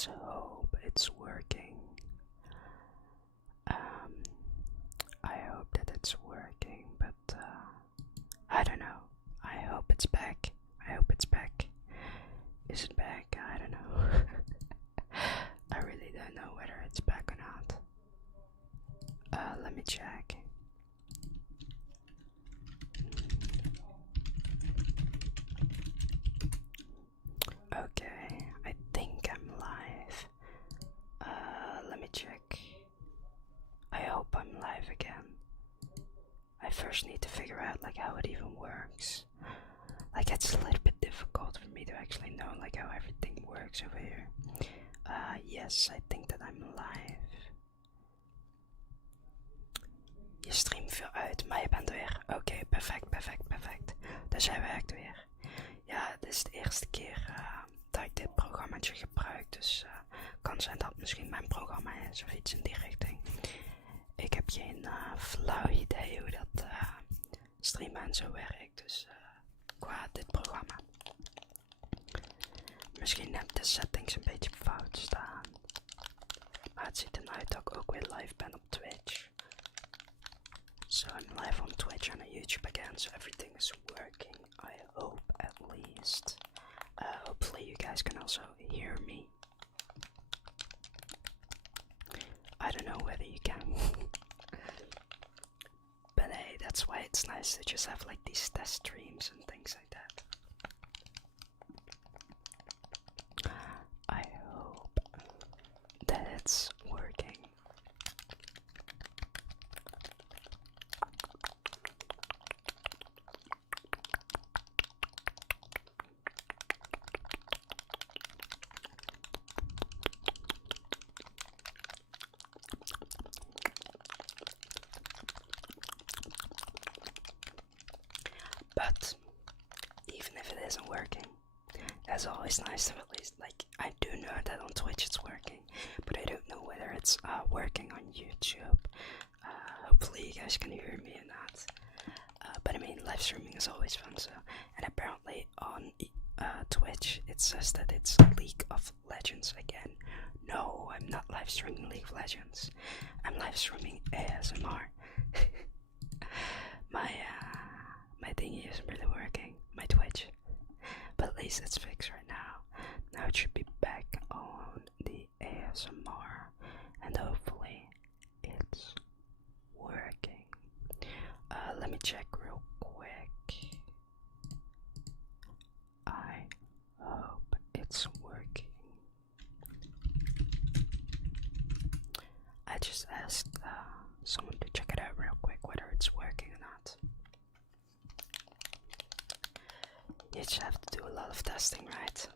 Let's hope it's working. I hope that it's working, but I don't know. I hope it's back. I hope it's back. Is it back? I don't know. I really don't know whether it's back or not. Let me check. Okay, I think I'm live. Let me check. I hope I'm live again. I first need to figure out like how it even works. Like it's a little bit difficult for me to actually know like how everything works over here. Yes, I think that I'm live. Je streamt veel uit, maar je bent weer. Oké, perfect. Daar zijn we echt weer. Ja, dit is de eerste keer dat ik dit programmaatje gebruik, dus kan zijn dat misschien mijn programma is of iets in die richting. Ik heb geen flauw idee hoe dat streamen en zo werkt, dus qua dit programma. Misschien heb ik de settings een beetje fout staan. Maar het ziet eruit dat ik ook weer live ben op Twitch. So I'm live on Twitch and on YouTube again, so everything is working, I hope at least. Hopefully you guys can also hear me. I don't know whether you can. But hey, that's why it's nice to just have like these test streams and things like that. I hope that it's working. But even if it isn't working, that's always nice to at least, like, I do know that on Twitch it's working, but I don't know whether it's working on YouTube. Hopefully you guys can hear me or not. But I mean, live streaming is always fun, so. And apparently on Twitch it says that it's League of Legends again. No, I'm not live streaming League of Legends. I'm live streaming ASMR. My thingy isn't really working, my Twitch. But at least it's fixed right now. Now it should be back on the ASMR. And hopefully it's working. Let me check real quick. I hope it's working. I just asked someone to check it out real quick whether it's working or not. You just have to do a lot of testing, right?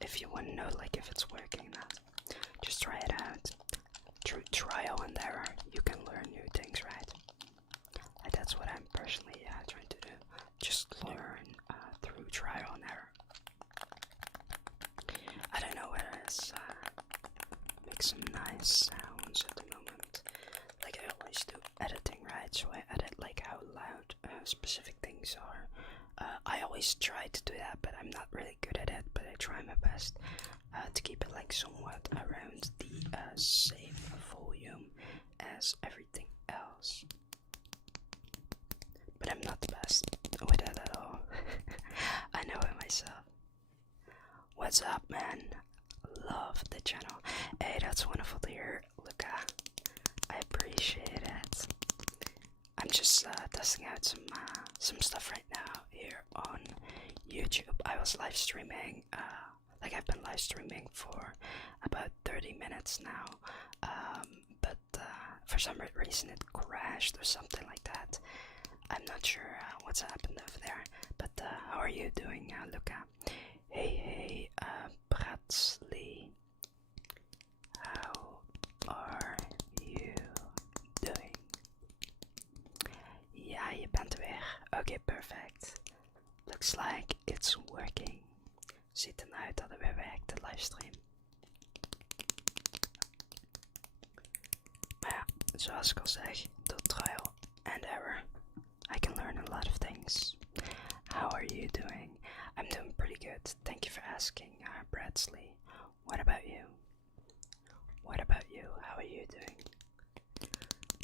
If you want to know like if it's working or not, just try it out. Through trial and error, you can learn new things, right? And that's what I'm personally trying to do. Just learn through trial and error. I don't know whether it's makes some nice sounds at the moment. Like I always do editing, right? So I edit like how loud specific things are. I always try to do that, but I'm not really good at it. But I try my best to keep it like somewhat around the same volume as everything else. But I'm not the best with that at all. I know it myself. What's up, man? Love the channel. Hey, that's wonderful to hear, Luca. I appreciate it. I'm just testing out some stuff right now here on YouTube. I was live streaming, like I've been live streaming for about 30 minutes now, but for some reason it crashed or something like that. I'm not sure what's happened over there, but how are you doing, Luca? Hey, Bradley, how are you doing? Ja, je bent weer. Oké, perfect. Looks like it's working. Ziet eruit dat het weer werkt, de livestream. Maar ja, zoals ik al zeg, door trial and error, I can learn a lot of things. How are you doing? I'm doing pretty good. Thank you for asking, Bradley. What about you? you? How are you doing?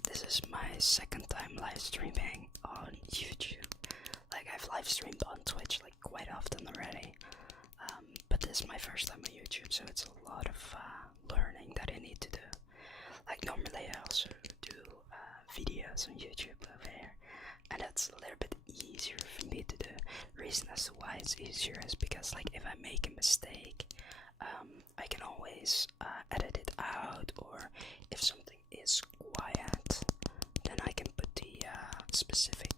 This is my second time live streaming on YouTube. Like, I've live streamed on Twitch like quite often already, but this is my first time on YouTube, so it's a lot of learning that I need to do. Like, normally I also do videos on YouTube over here, and that's a little bit easier for me to do. The reason as to why it's easier is because, like, if I make a mistake, I can always edit it out, or if something is quiet, then I can put the specific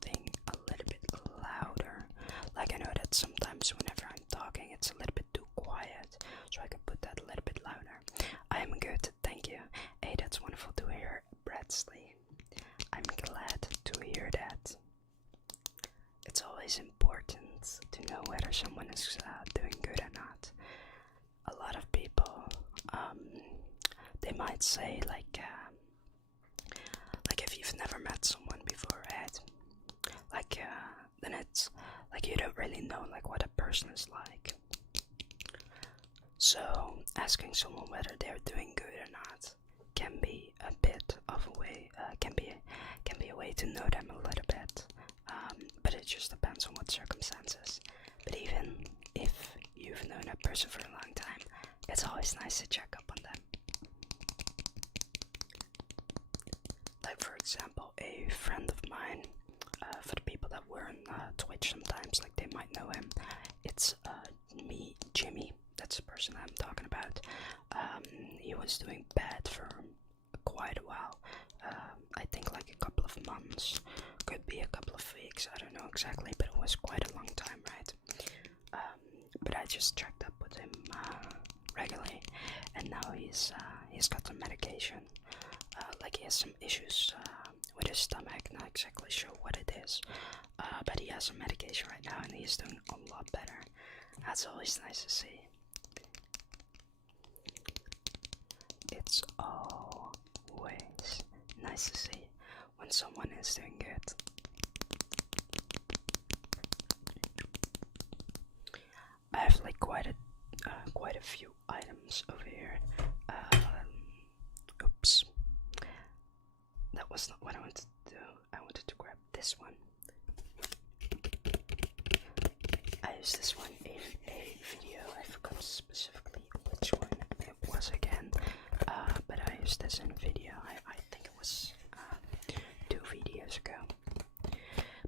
thing a little bit louder. Like, I know that sometimes whenever I'm talking it's a little bit too quiet, so I can put that a little bit louder. I am good, thank you. Hey, that's wonderful to hear, Bradley. I'm glad to hear that. It's always important to know whether someone is doing good or not. A lot of people, they might say like if you've never met someone before, right? Then it's like you don't really know like what a person is like. So asking someone whether they're doing good or not can be a bit of a way, can be a way to know them a little bit. But it just depends on what circumstances. But even if you've known a person for a long time, it's always nice to check up on them. Like, for example, a friend of mine, for the people that were on Twitch sometimes, like they might know him. It's me, Jimmy. That's the person I'm talking about. He was doing bad for quite a while. I think like a couple of months, could be a couple of weeks, I don't know exactly, but it was quite a long time, right? But I just checked up with him regularly, and now he's got some medication. Like, he has some issues with his stomach, not exactly sure what it is, but he has some medication right now and he's doing a lot better. That's always nice to see. It's always nice to see when someone is doing good. I have like quite a few items over here. Oops, that was not what I wanted to do. I wanted to grab this one. I used this one in a video. I forgot specifically which one it was again, but I used this in a video. I think it was 2 videos ago.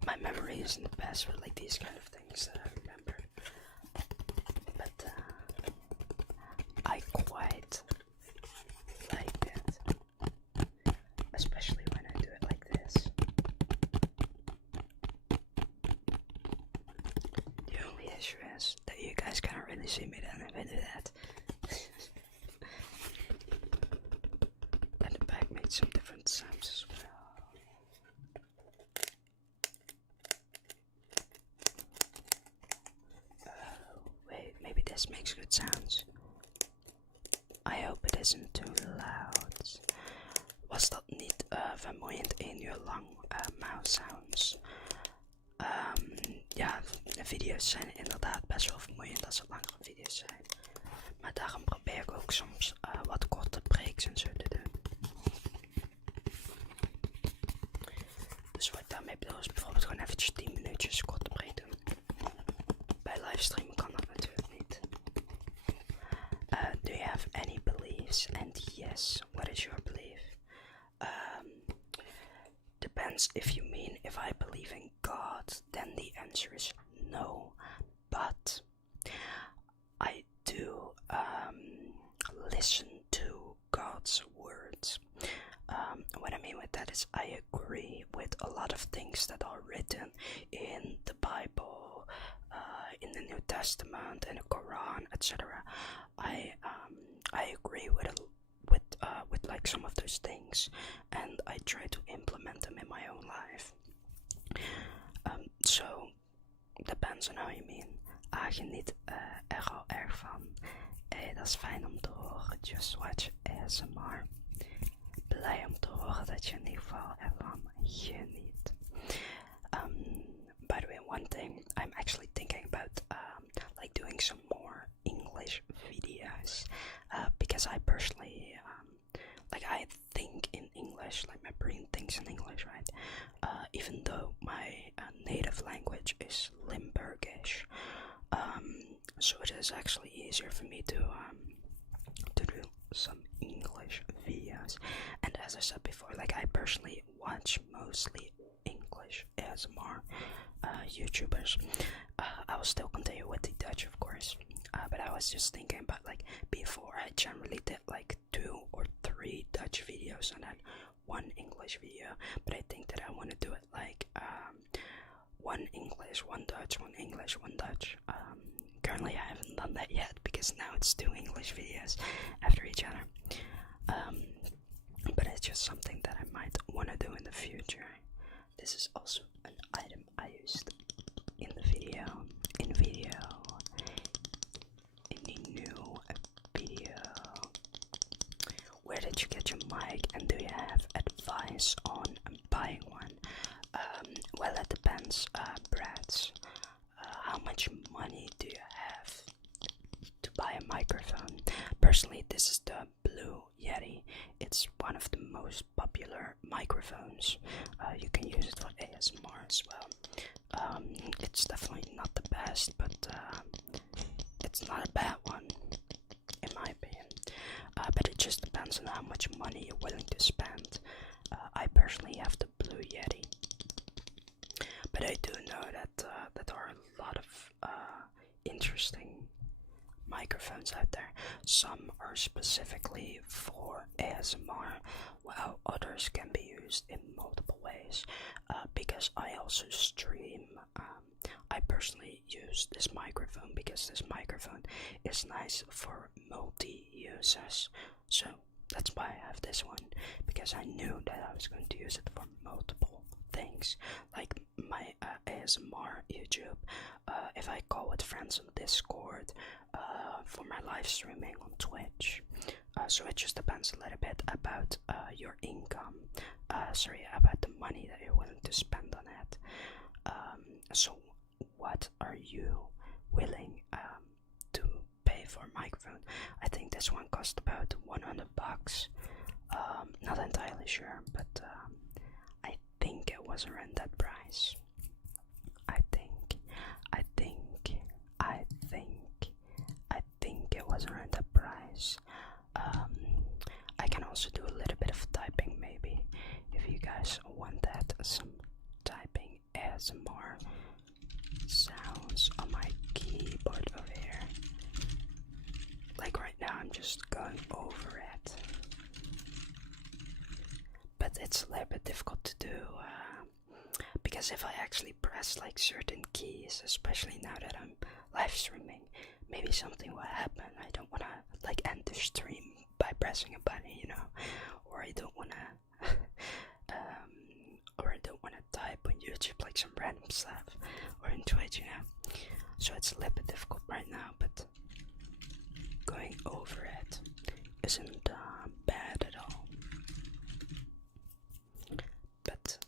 My memory isn't the best for like these kind of things that I remember, but I quite like it, especially when I do it like this. The only issue is that you guys can't really see me then if I do that. And the bag made some different sounds as well. Wait, maybe this makes good sounds. I hope it isn't too loud. Was dat niet vermoeiend in uur lang mouthsounds? Ja, video's zijn inderdaad best wel vermoeiend als het langere video's zijn. Maar daarom probeer ik ook soms wat korte breaks en zo te doen. Dus wat ik daarmee bedoel is bijvoorbeeld gewoon eventjes 10 minuutjes korte break doen. Bij livestreamen kan dat natuurlijk niet. Do you have any beliefs? And yes, what is your belief? Depends if you mean if I believe in God, then the answer is no. But I do listen to God's words. What I mean with that is I agree with a lot of things that are written in the Bible, in the New Testament, in the Quran, etc. I agree with like some of those things, and I try to implement them in my own life. So depends on how you mean. Geniet er al erg van. Dat is fijn om te horen. Just Watch ASMR. Blij om te horen dat je in ieder geval ervan geniet. By the way, one thing, I'm actually thinking about like doing some more English videos, because I personally is actually easier for me to do some English videos. And as I said before, like I personally watch mostly English ASMR YouTubers. I will still continue with the Dutch, of course. But I was just thinking about, like, before I generally did like 2 or 3 Dutch videos and then 1 English video. But I think that I want to do it like 1 English, 1 Dutch, 1 English, 1 Dutch. Currently I haven't done that yet because now it's 2 English videos after each other. But it's just something that I might want to do in the future. This is also an item I used in the video, in the new video. Where did you get your mic, and do you have advice on buying one? Well, it depends, Brad. How much money do you have to buy a microphone? Personally, this is the Blue Yeti. It's one of the most popular microphones. You can use it for ASMR as well. It's definitely not the best, but it's not a bad one, in my opinion. But it just depends on how much money you're willing to spend. I personally have the Blue Yeti, but I do know that there are a lot of interesting microphones out there. Some are specifically for ASMR, while others can be used in multiple ways. Because I also stream, I personally use this microphone because this microphone is nice for multi-uses. So that's why I have this one, because I knew that I was going to use it for multiple things, like my ASMR YouTube, if I call with friends on Discord, for my live streaming on Twitch. So it just depends a little bit about your income, about the money that you're willing to spend on it. So what are you willing to pay for a microphone? I think this one cost about $100. Not entirely sure, but I think it was around that price. I think it was around that price. I can also do a little bit of typing, maybe, if you guys want that. Some typing ASMR sounds on my keyboard over here. Like right now, I'm just going over it, but it's a little bit difficult to do. Because if I actually press like certain keys, especially now that I'm live streaming, maybe something will happen. I don't want to like end the stream by pressing a button, you know, or I don't want to, type on YouTube like some random stuff, or in Twitch, you know. So it's a little bit difficult right now, but going over it isn't bad at all. But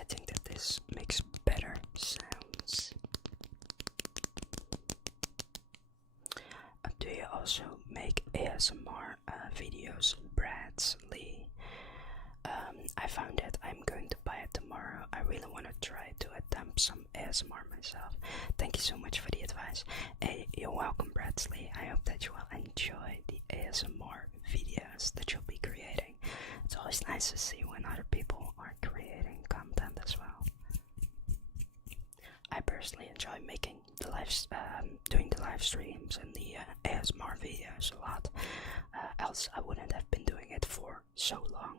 I think that this makes better sounds. Do you also make ASMR videos, Bradley? I found it. I'm going to buy it tomorrow. I really want to try to attempt some ASMR myself. Thank you so much for the advice. Hey, you're welcome, Bradley. I hope that you will enjoy the ASMR videos that you'll be creating. It's always nice to see when other people are creating content as well. I personally enjoy making the doing the live streams and the ASMR videos a lot. Else I wouldn't have been doing it for so long.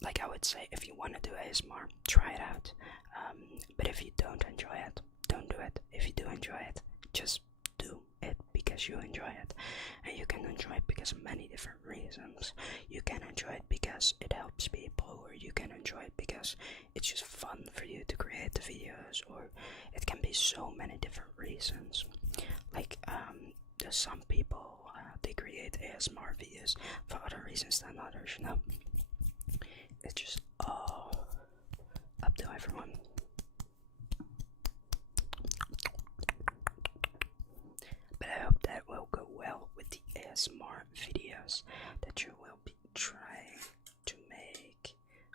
Like I would say, if you want to do ASMR, try it out. But if you don't enjoy it, don't do it. If you do enjoy it, just do it because you enjoy it. And you can enjoy it because of many different reasons. You can enjoy it because it helps people, or you can enjoy it because it's just fun for you to create the videos, or it can be so many different reasons. Like there's some people, they create ASMR videos for other reasons than others, you know. It's just all up to everyone. But I hope that will go well with the ASMR videos that you will be trying to make.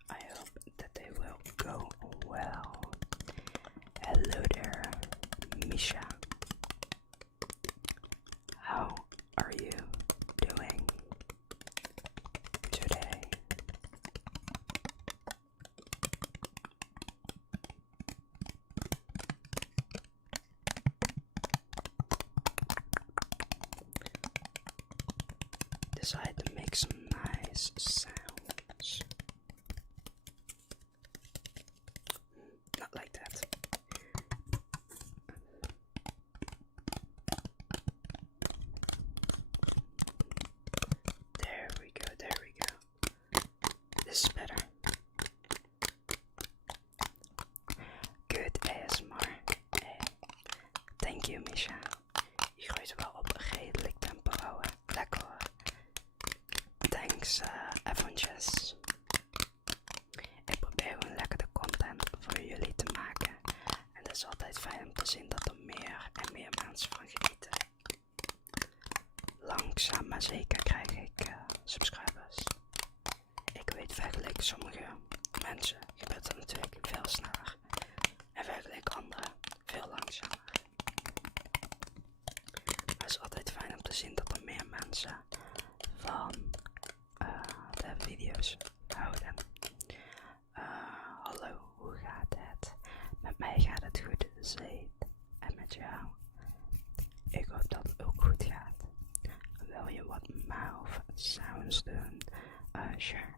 I hope that they will go well. Hello there, Misha. are you doing today? Decide to make some nice sounds. Not like that. There we go, there we go. This is better. Good ASMR. Hey. Thank you, Misha. Je gooit wel op redelijk tempo houden. Lekker hoor. Thanks, Avengers. Ik probeer gewoon lekker de content voor jullie te maken. En het is altijd fijn om te zien dat er meer en meer mensen van genieten. Langzaam maar zeker krijg ik subscribers. Ik weet vergeleken sommige mensen gebeurt dat natuurlijk veel sneller. En vergeleken anderen veel langzamer. Maar het is altijd fijn om te zien dat er meer mensen van de video's houden. Hallo, hoe gaat het? Met mij gaat het goed, Zeet. En met jou? Ik hoop dat het ook goed gaat. Wil je wat mouth sounds doen? Sure.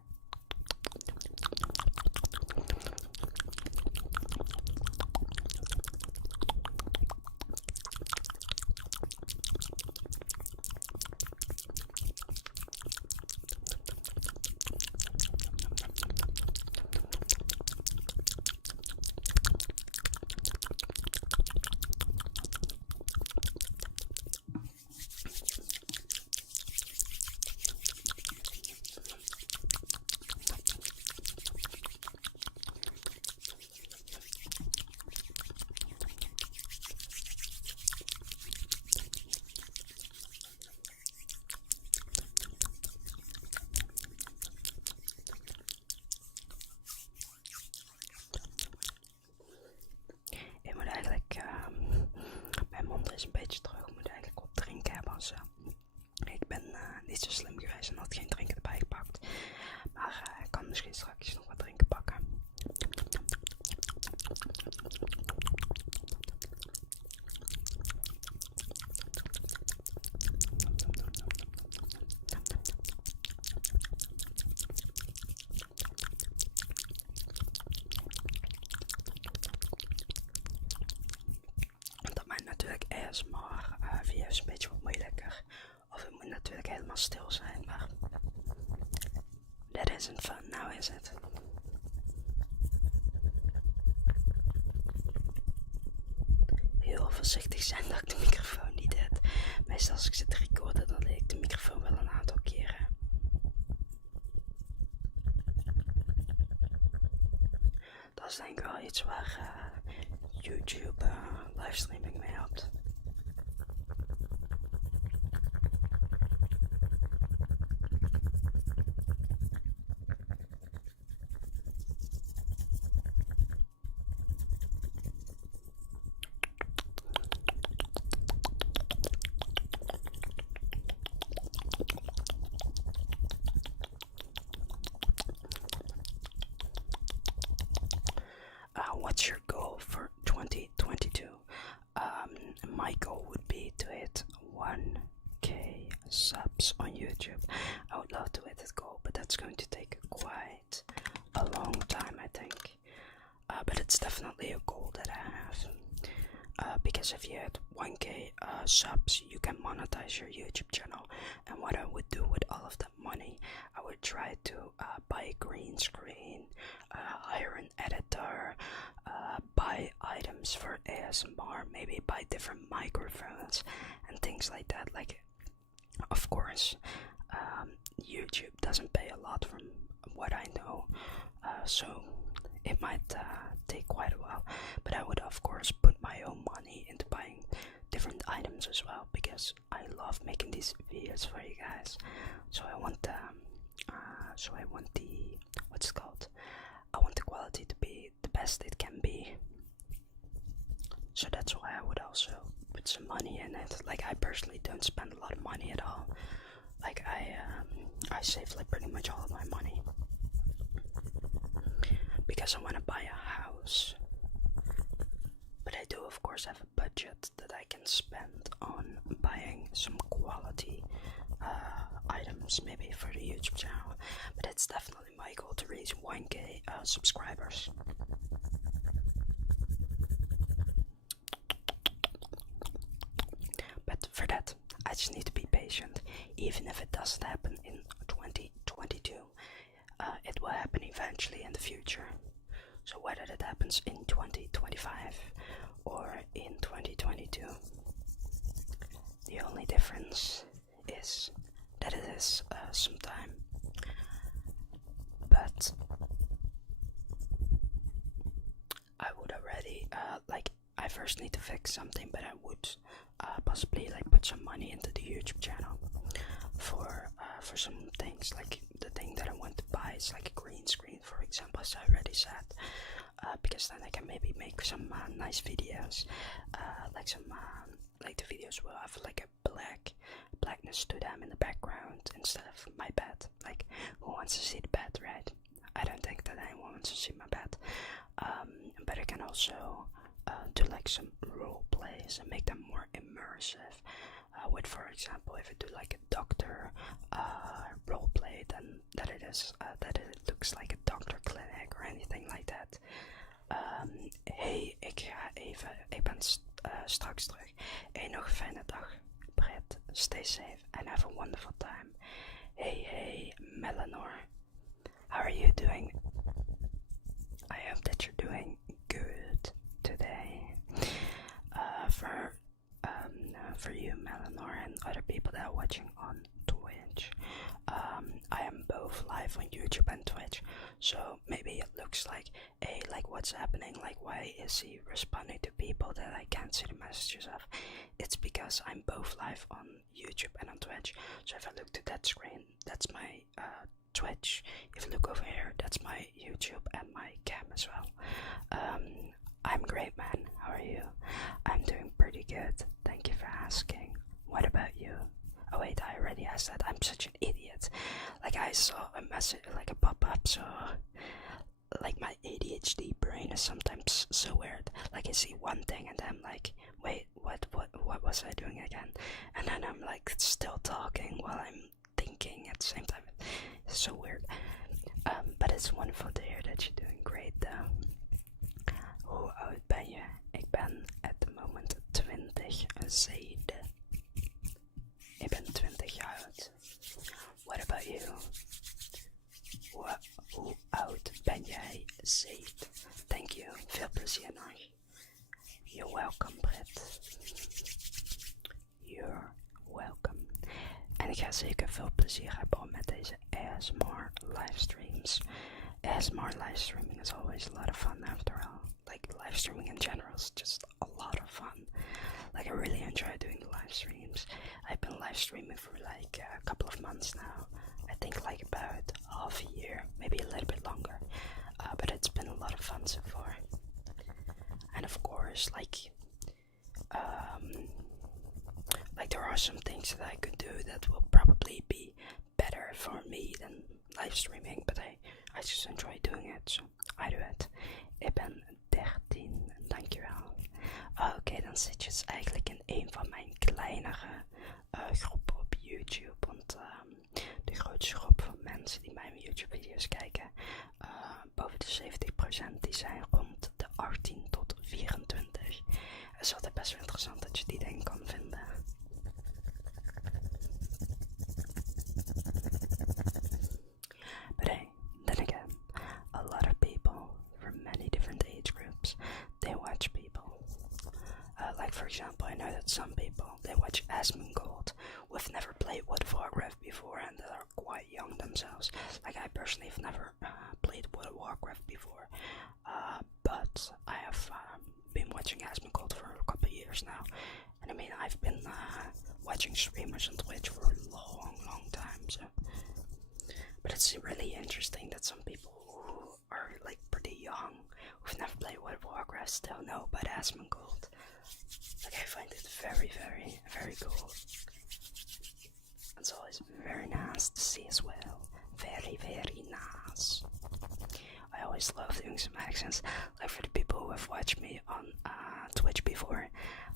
Mijn mond is een beetje droog, ik moet eigenlijk wat drinken hebben of zo. Ik ben niet zo slim geweest en had geen drinken erbij gepakt. Maar ik kan misschien straks nog wat drinken pakken. ASMR video's een beetje wat moeilijker. Of het moet natuurlijk helemaal stil zijn, maar that isn't fun now, is it? Heel voorzichtig zijn dat ik de microfoon niet heb. Meestal als ik zit te recorden, dan leeg ik de microfoon wel een aantal keren. Dat is denk ik wel iets waar YouTube livestreaming mee helpt. What's your goal for 2022? My goal would be to hit 1k subs on YouTube. I would love to hit that goal, but that's going to take quite a long time, I think. But it's definitely a goal that I have. Because if you hit 1k subs, you can monetize your YouTube channel. And what I would do with all of that money, I would try to buy a green screen, hire an editor, buy items for ASMR, maybe buy different microphones and things like that. Like, of course, YouTube doesn't pay a lot from what I know, so it might take quite a while, but I would of course put my own money into buying different items as well, because I love making these videos for you guys. So I want the what's it called? I want the quality to be the best it can be. So that's why I would also put put some money in it. Like I personally don't spend a lot of money at all. Like I save like pretty much all of my money because I want to buy a house. But I do of course have a budget that I can spend on buying some quality items, maybe for the YouTube channel. But it's definitely my goal to reach 1k subscribers. But for that, I just need to be patient. Even if it doesn't happen in 2022, it will happen eventually in the future. So whether that happens in 2025 or in 2022, the only difference is that it is some time. But I would already I first need to fix something, but I would possibly like put some money into the YouTube channel for some things. Like the thing that I want to buy is like a green screen, for example, as I already said, because then I can maybe make some nice videos, like some like the videos will have like a blackness to them in the background instead of my bed. Like, who wants to see the bed, right? I don't think that anyone wants to see my bed. But I can also do like some role plays and make them more immersive. With, for example, if I do like a doctor role play, then that it looks like a doctor clinic or anything like that. Hey, ik ben straks terug. Hey, nog een fijne dag. Brett, stay safe and have a wonderful time. Hey, Melanor. How are you doing? I hope that you're doing good today. For you, Melanor, and other people that are watching on Twitch, I am both live on YouTube and Twitch, so maybe it looks like, hey, like what's happening, like why is he responding to people that I can't see the messages of? It's because I'm both live on YouTube and on Twitch. So if I look to that screen, that's my Twitch. If you look over here, that's my YouTube and my cam as well. I'm great, man. How are you? I'm doing pretty good. Thank you for asking. What about you? Oh wait, I already asked that. I'm such an idiot. Like I saw a message, like a pop-up, so like my ADHD brain is sometimes so weird. Like I see one thing and then I'm like, wait, what was I doing again? And then I'm like still talking while I'm thinking at the same time. It's so weird. But it's wonderful to hear that you're doing great though. Hoe oud ben je? Ik ben at the moment 20 Zede. Ik ben 20 jaar oud. What about you? Hoe oud ben jij, Zede? Thank you. Veel plezier nog. You're welcome, Brett. You're welcome. En ik ga zeker veel plezier hebben met deze ASMR livestreams. ASMR livestreaming is always a lot of fun after all. Like live streaming in general is just a lot of fun. Like I really enjoy doing the live streams. I've been live streaming for like a couple of months now. I think like about half a year, maybe a little bit longer. But it's been a lot of fun so far. And of course, like there are some things that I could do that will probably be better for me than live streaming, but I just enjoy doing it, so I do it. Ik ben 13, dankjewel. Oké, dan zit je dus eigenlijk in een van mijn kleinere groepen op YouTube, want de grootste groep van mensen die mijn YouTube video's kijken, boven de 70%, die zijn rond de 18 tot 24. Het is altijd best wel interessant dat je die dingen kan vinden. But hey, then again, a lot of people from many different age groups, they watch people. Like for example, I know that some people, they watch Asmongold who've never played World of Warcraft before and that are quite young themselves. Like I personally have never played World of Warcraft before, but I have been watching Asmongold for a couple of years now. And I mean, I've been watching streamers on Twitch for a long time, so. But it's really interesting that some people who are like pretty young, who've never played World of Warcraft, still know about Asmongold. Like I find it very, very, very cool. It's always very nice to see as well. Very, very nice. I always love doing some accents. Like for the people who have watched me on Twitch before,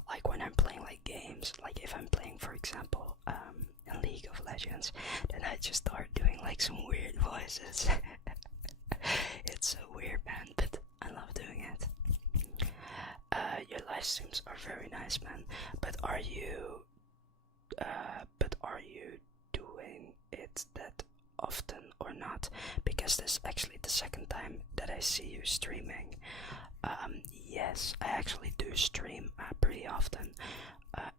like when I'm playing like games, like if I'm playing, for example, in League of Legends, then I just start doing like some weird voices. It's so weird, man, but I love doing it. Your live streams are very nice, man. But are you doing it that often or not? Because this is actually the second time that I see you streaming. Yes, I actually do stream pretty often.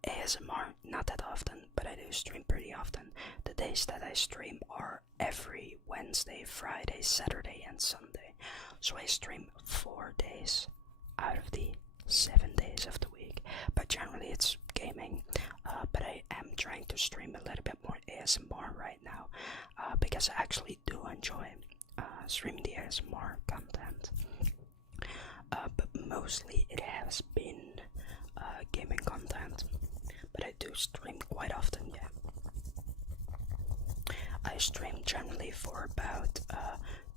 ASMR, not that often, but I do stream pretty often. The days that I stream are every Wednesday, Friday, Saturday, and Sunday. So I stream 4 days out of the 7 days of the week. But generally it's gaming. But I am trying to stream a little bit more ASMR right now. Because I actually do enjoy streaming the ASMR content. But mostly it has been gaming content. But I do stream quite often, yeah. I stream generally for about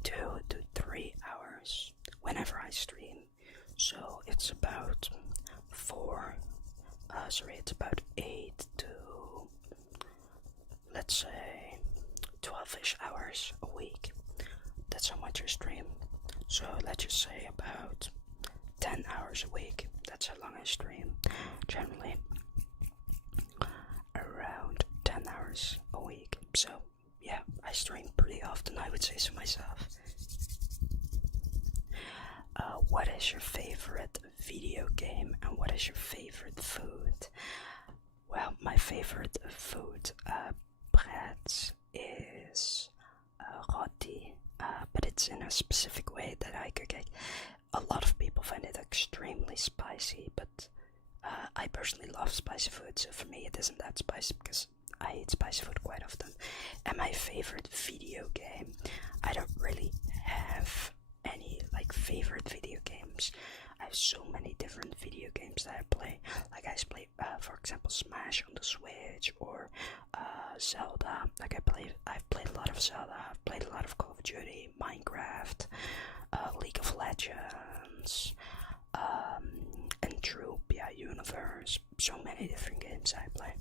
2 to 3 hours whenever I stream. So it's about it's about 8 to, let's say, 12-ish hours a week. That's how much I stream. So let's just say about 10 hours a week. That's how long I stream. Generally around 10 hours a week. So yeah, I stream pretty often, I would say so myself. What is your favorite video game and what is your favorite food? Well, my favorite food, bread, is roti, but it's in a specific way that I cook it. A lot of people find it extremely spicy, but I personally love spicy food, so for me it isn't that spicy because I eat spicy food quite often. And my favorite video game, I don't really have any like favorite video games. I have so many different video games that I play. Like I play, for example, Smash on the Switch or Zelda. Like I've played a lot of Zelda. I've played a lot of Call of Duty, Minecraft, League of Legends, Entropia Universe. So many different games I play.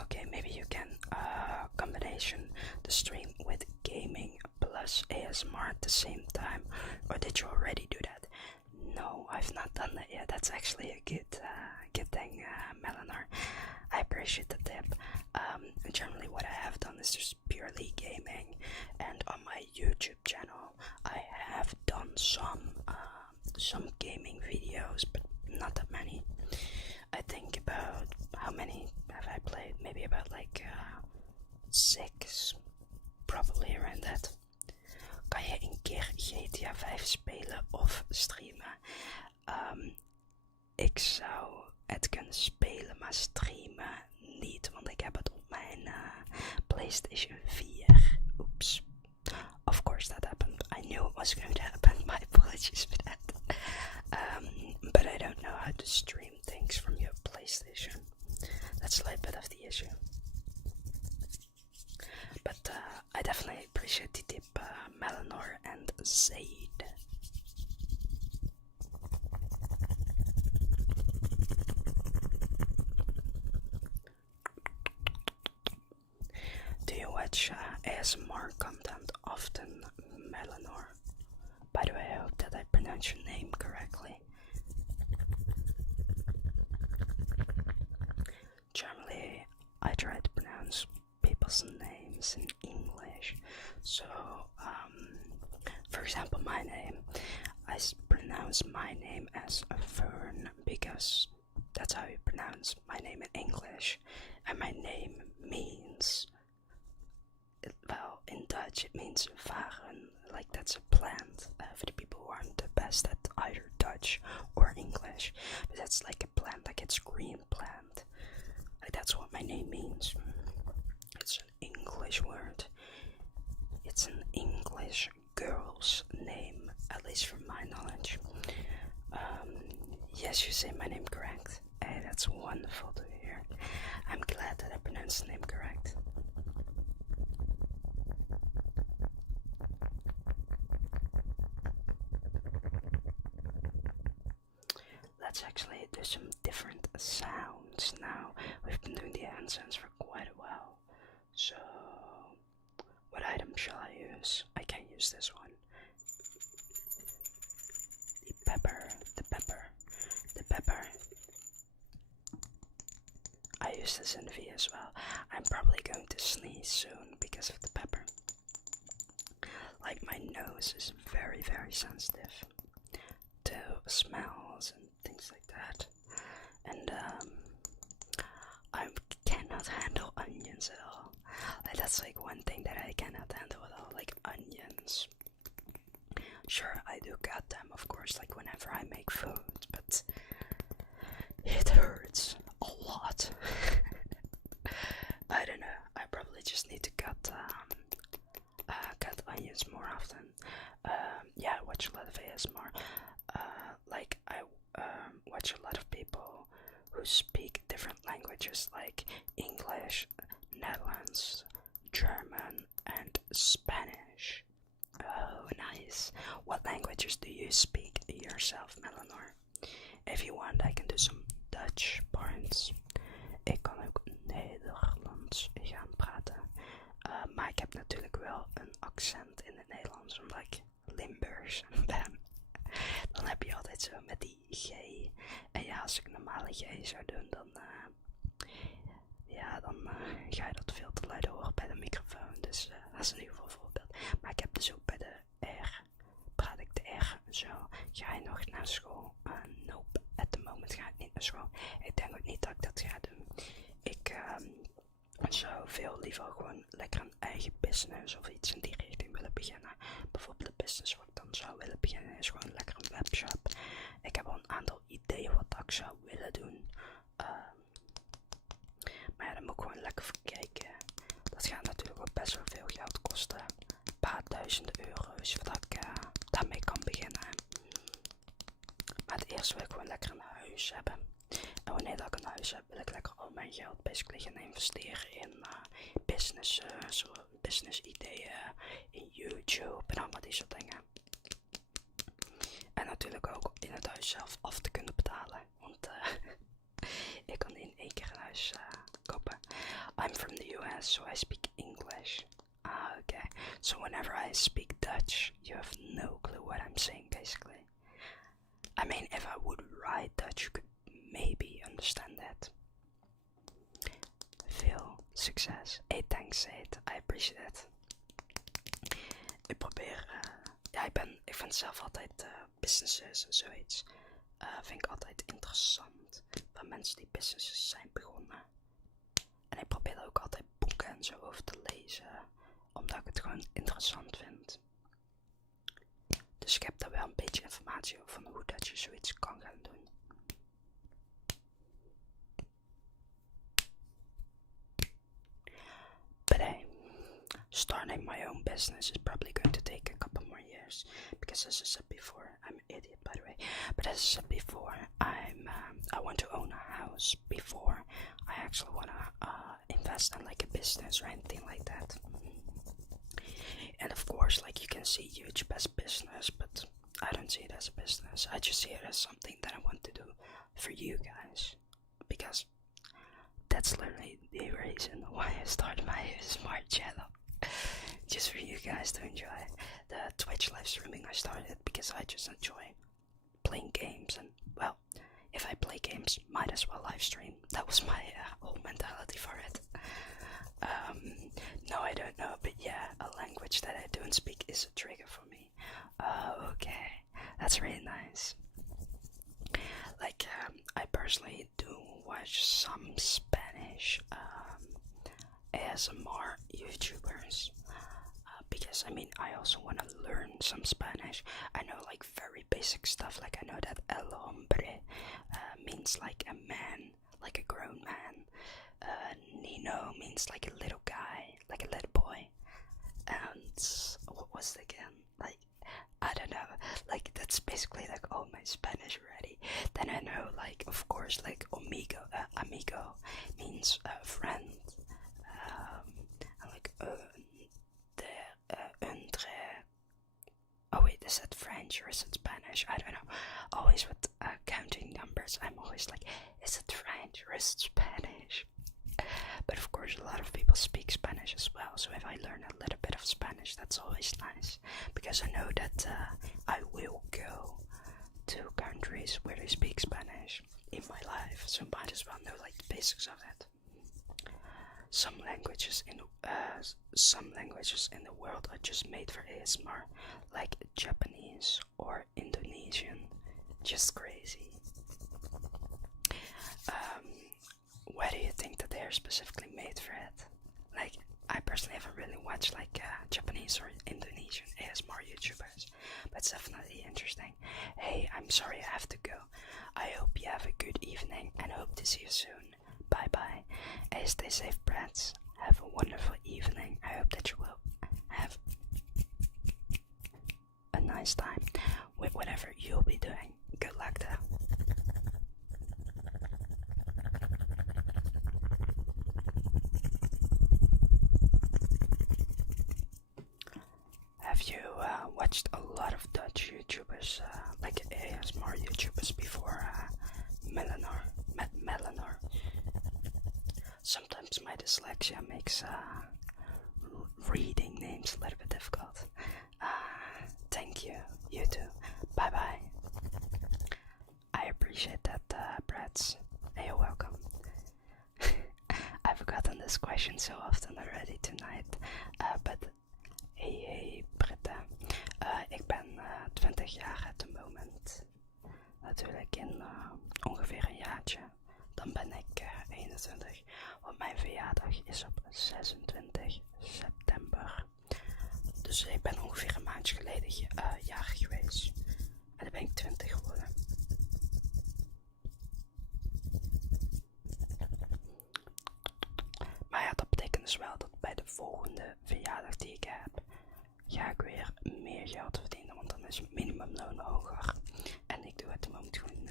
Okay, maybe you can combination the stream with gaming plus ASMR at the same time, or did you already do that? No, I've not done that yet. That's actually a good thing, Melanar. I appreciate the tip. Generally what I have done is just purely gaming, and on my YouTube channel I have done some gaming videos, but not that many. I think about, how many have I played? Maybe about like 6, probably around that. Kan je een keer GTA 5 spelen of streamen? Ik zou het kunnen spelen, maar streamen niet, want ik heb het op mijn PlayStation 4. Oops. Of course that happened. I knew it was going to happen. My apologies for that. But I don't know how to stream things from your PlayStation. That's a little bit of the issue. But I definitely appreciate the tip, Melanor and Zaid. Do you watch ASMR content often, Melanor? By the way, I hope that I pronounce your name correctly. Generally, I try to pronounce people's names in English. So, for example, my name, I pronounce my name as Fern because that's how you pronounce my name in English. And my name means, well, in Dutch it means varen, like that's a plant. For the people who aren't the best at either Dutch or English, but that's like a plant, like it's green plant. Like that's what my name means. It's an English word. It's an English girl's name, at least from my knowledge. Yes, you say my name correct. Hey, that's pronounce the name correct. Let's actually do some different sounds now. We've been doing the hand sounds for quite a while. So, what item shall I use? I can use this one. The pepper, the pepper, the pepper. I use this in the V as well. I'm probably going to sneeze soon because of the pepper. Like, my nose is very, very sensitive to smells and things like that. And I cannot handle onions at all. Like, that's like one thing that I cannot handle at all, like onions. Sure, I do cut them, of course, like whenever I make food, but it hurts a lot. I don't know. I probably just need to cut onions more often. Yeah, I watch a lot of ASMR. Like I watch a lot of people who speak different languages, like English, Netherlands, German, and Spanish. Oh, nice. What languages do you speak yourself, Melanor? If you want, I can do some Dutch parts. Ik kan ook Nederlands gaan praten. Maar ik heb natuurlijk wel een accent in het Nederlands, omdat ik Limburgs ben. Dan heb je altijd zo met die G. En ja, als ik een normale G zou doen, dan ga je dat veel te luid horen bij de microfoon. Dus dat is in ieder geval een voorbeeld. Maar ik heb dus ook bij de R, praat ik de R zo. Ga je nog naar school? Nope, at the moment ga ik niet naar school. Ik denk ook niet dat ik dat ga doen. Ik zou veel liever gewoon lekker een eigen business of iets in die richting willen beginnen. Bijvoorbeeld de business wat ik dan zou willen beginnen is gewoon lekker een webshop. Ik heb al een aantal ideeën wat ik zou willen doen. Maar ja, daar moet ik gewoon lekker voor kijken. Dat gaat natuurlijk ook best wel veel geld kosten. Een paar duizenden euro's voordat ik daarmee kan beginnen. Maar het eerste wil ik gewoon lekker een huis hebben. En wanneer dat ik een huis heb, wil ik lekker al mijn geld basically gaan investeren in business ideeën, in YouTube en allemaal die soort dingen. En natuurlijk ook in het huis zelf af te kunnen betalen. Want ik kan in één keer een huis kopen. I'm from the US, so I speak English. Okay. So whenever I speak Dutch, you have no clue what I'm saying basically. I mean, if I would write Dutch, you could maybe understand that. Veel succes. Hey, thanks, Ed. I appreciate it. Ik probeer, ik vind zelf altijd businesses en zoiets. Vind ik altijd interessant. Van mensen die businesses zijn begonnen. En ik probeer er ook altijd boeken en zo over te lezen. Omdat ik het gewoon interessant vind. Dus ik heb daar wel een beetje informatie over van hoe dat je zoiets kan gaan doen. But hey, starting my own business is probably going to take a couple more years. Because as I said before, I'm an idiot by the way. But as I said before, I want to own a house before I actually want to invest in like a business or anything like that. And of course, like you can see YouTube as business, but I don't see it as a business. I just see it as something that I want to do for you guys. Because that's literally the reason why I started my smart channel. Just for you guys to enjoy. The Twitch live streaming I started because I just enjoy playing games. And well, if I play games, might as well live stream. That was my whole mentality for it. No, I don't know, but yeah, a language that I don't speak is a trigger for me. Okay, that's really nice. Like, I personally do watch some Spanish ASMR YouTubers. Because, I mean, I also want to learn some Spanish. I know, like, very basic stuff. Like, I know that el hombre means, like, a man, like a grown man. Nino means, like, a little guy, like a little boy. And what was it again? Like, I don't know. Like, that's basically, like, all my Spanish already. Then I know, like, of course, like, amigo means friend. words, I'm always like, is it French or is it Spanish? But of course, a lot of people speak Spanish as well, so if I learn a little bit of Spanish, that's always nice, because I know that I will go to countries where they speak Spanish in my life, so might as well know like the basics of it. Some languages in the world are just made for ASMR, like Japanese or Indonesian. Just crazy. Why do you think that they are specifically made for it? Like, I personally haven't really watched like Japanese or Indonesian ASMR YouTubers, but it's definitely interesting. Hey, I'm sorry I have to go. I hope you have a good evening and hope to see you soon. Bye bye. Hey, stay safe, brats. Have a wonderful evening. I hope that you will have a nice time with whatever you'll be doing. Good luck though. Have you watched a lot of Dutch YouTubers, like ASMR YouTubers before Melanor? Sometimes my dyslexia makes reading names a little bit difficult. Thank you, you too. Bye bye. I appreciate that, brats. You're welcome. I've forgotten this question so often already tonight, but hey Britta, ik ben 20 jaar at the moment. Natuurlijk in ongeveer een jaartje. Dan ben ik 21. Want mijn verjaardag is op 26 september. Dus ik ben ongeveer een maandje geleden jarig geweest. En dan ben ik 20 geworden. Maar ja, dat betekent dus wel dat bij de volgende verjaardag die ik heb, ga ik weer meer geld verdienen, want dan is het minimumloon hoger. En ik doe het op het moment gewoon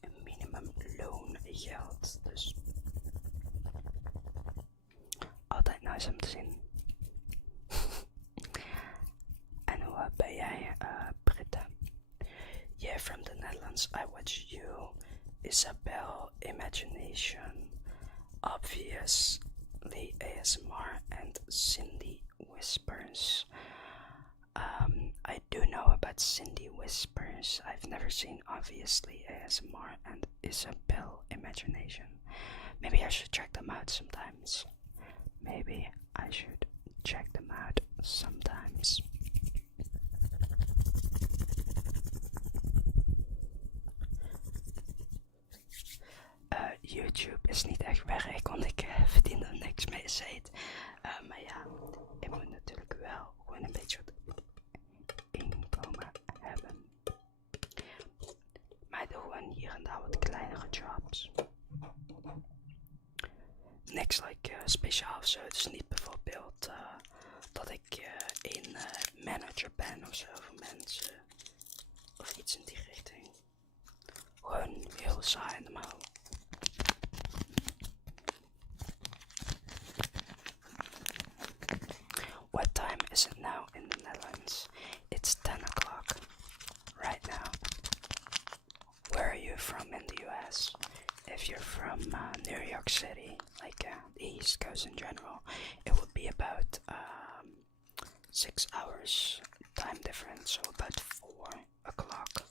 een minimumloon geld. Dus altijd nice om te zien. En hoe ben jij, Britta? Yeah, from the Netherlands. I watch you, Isabel, Imagination, obviously ASMR, and Cindy Whispers. I do know about Cindy Whispers. I've never seen obviously ASMR and Isabel Imagination. Maybe I should check them out sometimes. Maybe I should check them out sometimes. YouTube is niet echt werk, want ik verdien er niks mee, zet. Maar ja, ik moet natuurlijk wel gewoon een beetje wat inkomen hebben. Maar ik doe gewoon hier en daar wat kleinere jobs. Niks like speciaal of zo. Het is niet bijvoorbeeld dat ik een manager ben of zo voor mensen. Of iets in die richting. Gewoon heel saai en normaal. What time is it now in the Netherlands? It's 10 o'clock right now. Where are you from in the US? If you're from New York City, like the East Coast in general, it would be about 6 hours time difference, so about 4 o'clock.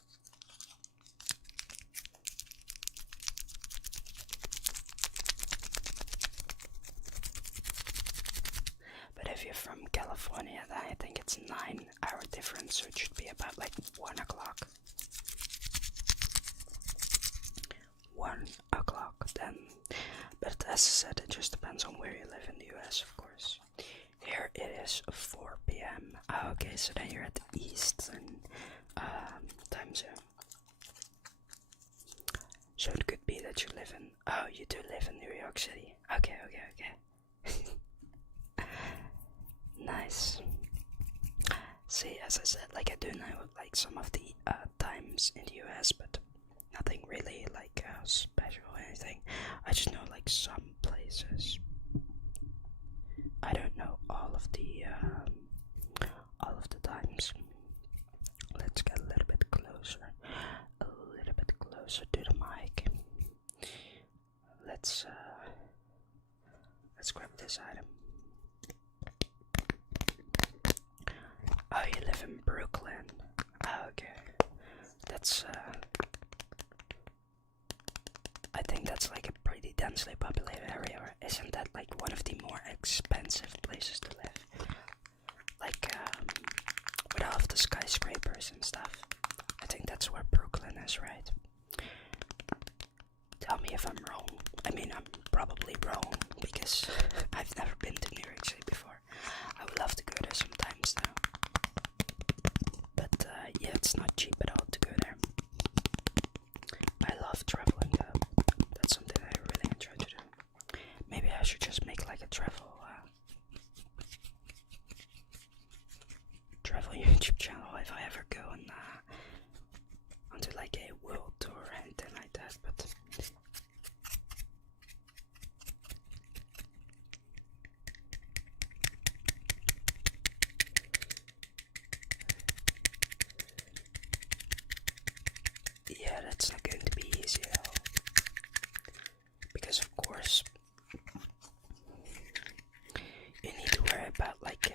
But if you're from California, then I think it's 9-hour difference, so it should be about like 1 o'clock. 1 o'clock then. But as I said, it just depends on where you live in the US, of course. Here it is 4 p.m. Okay, so then you're at the Eastern time zone. So it could be that you live in, oh, you do live in New York City. Okay. Nice. See, as I said, like I do know like some of the times in the US, but nothing really like special or anything. I just know like some places. I don't know all of the times. Let's get a little bit closer. let's grab this item. Oh, you live in Brooklyn. Oh, okay. That's I think that's like a pretty densely populated area, or isn't that like one of the more expensive places to live? Like with all of the skyscrapers and stuff. I think that's where Brooklyn is, right? Tell me if I'm wrong. I mean, I'm probably wrong because I've never been to New York City before. I would love to go there sometimes though. But yeah, it's not cheap at all to go there. I love traveling though. That's something I really enjoy to do. Maybe I should just make like a travel YouTube channel if I ever go onto like a world tour or anything like that. But yeah, that's not going to be easy at all. Because of course you need to worry about like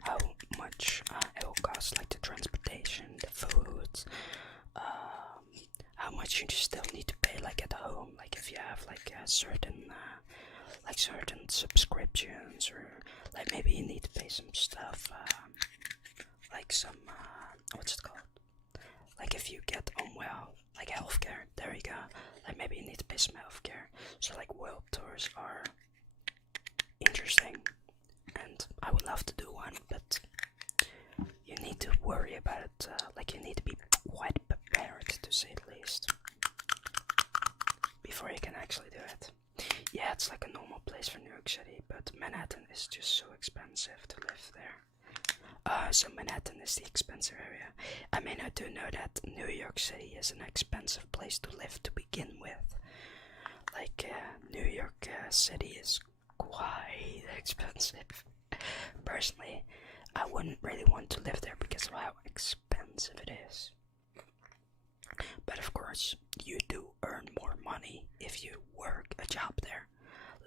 how much it will cost, like the transportation, the food, how much you still need to pay like at home, like if you have like certain subscriptions, or like maybe you need to pay some stuff, like some what's it called, like if you get unwell, like healthcare, there you go, like maybe you need to pay some healthcare. So like world tours are interesting and I would love to do one, but you need to worry about it, like you need to be quite prepared, to say the least, before you can actually do it. Yeah, it's like a normal place for New York City, but Manhattan is just so expensive to live there. So Manhattan is the expensive area. I mean, I do know that New York City is an expensive place to live to begin with. Like, New York City is quite expensive. Personally, I wouldn't really want to live there because of how expensive it is. But of course, you do earn more money if you work a job there.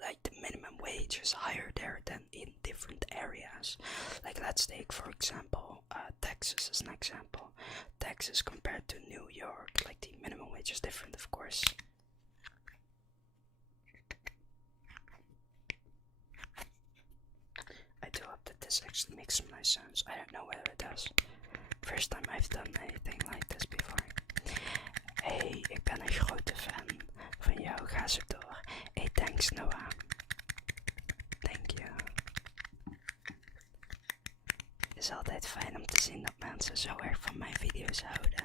Like the minimum wage is higher there than in different areas. Like let's take for example Texas as an example. Texas compared to New York, like the minimum wage is different, of course. I do hope that this actually makes some nice sounds. I don't know whether it does. First time I've done anything like this before. Hey, ik ben een grote fan van jou. Ga zo door. Hey, thanks Noah. Thank you. Het is altijd fijn om te zien dat mensen zo erg van mijn video's houden.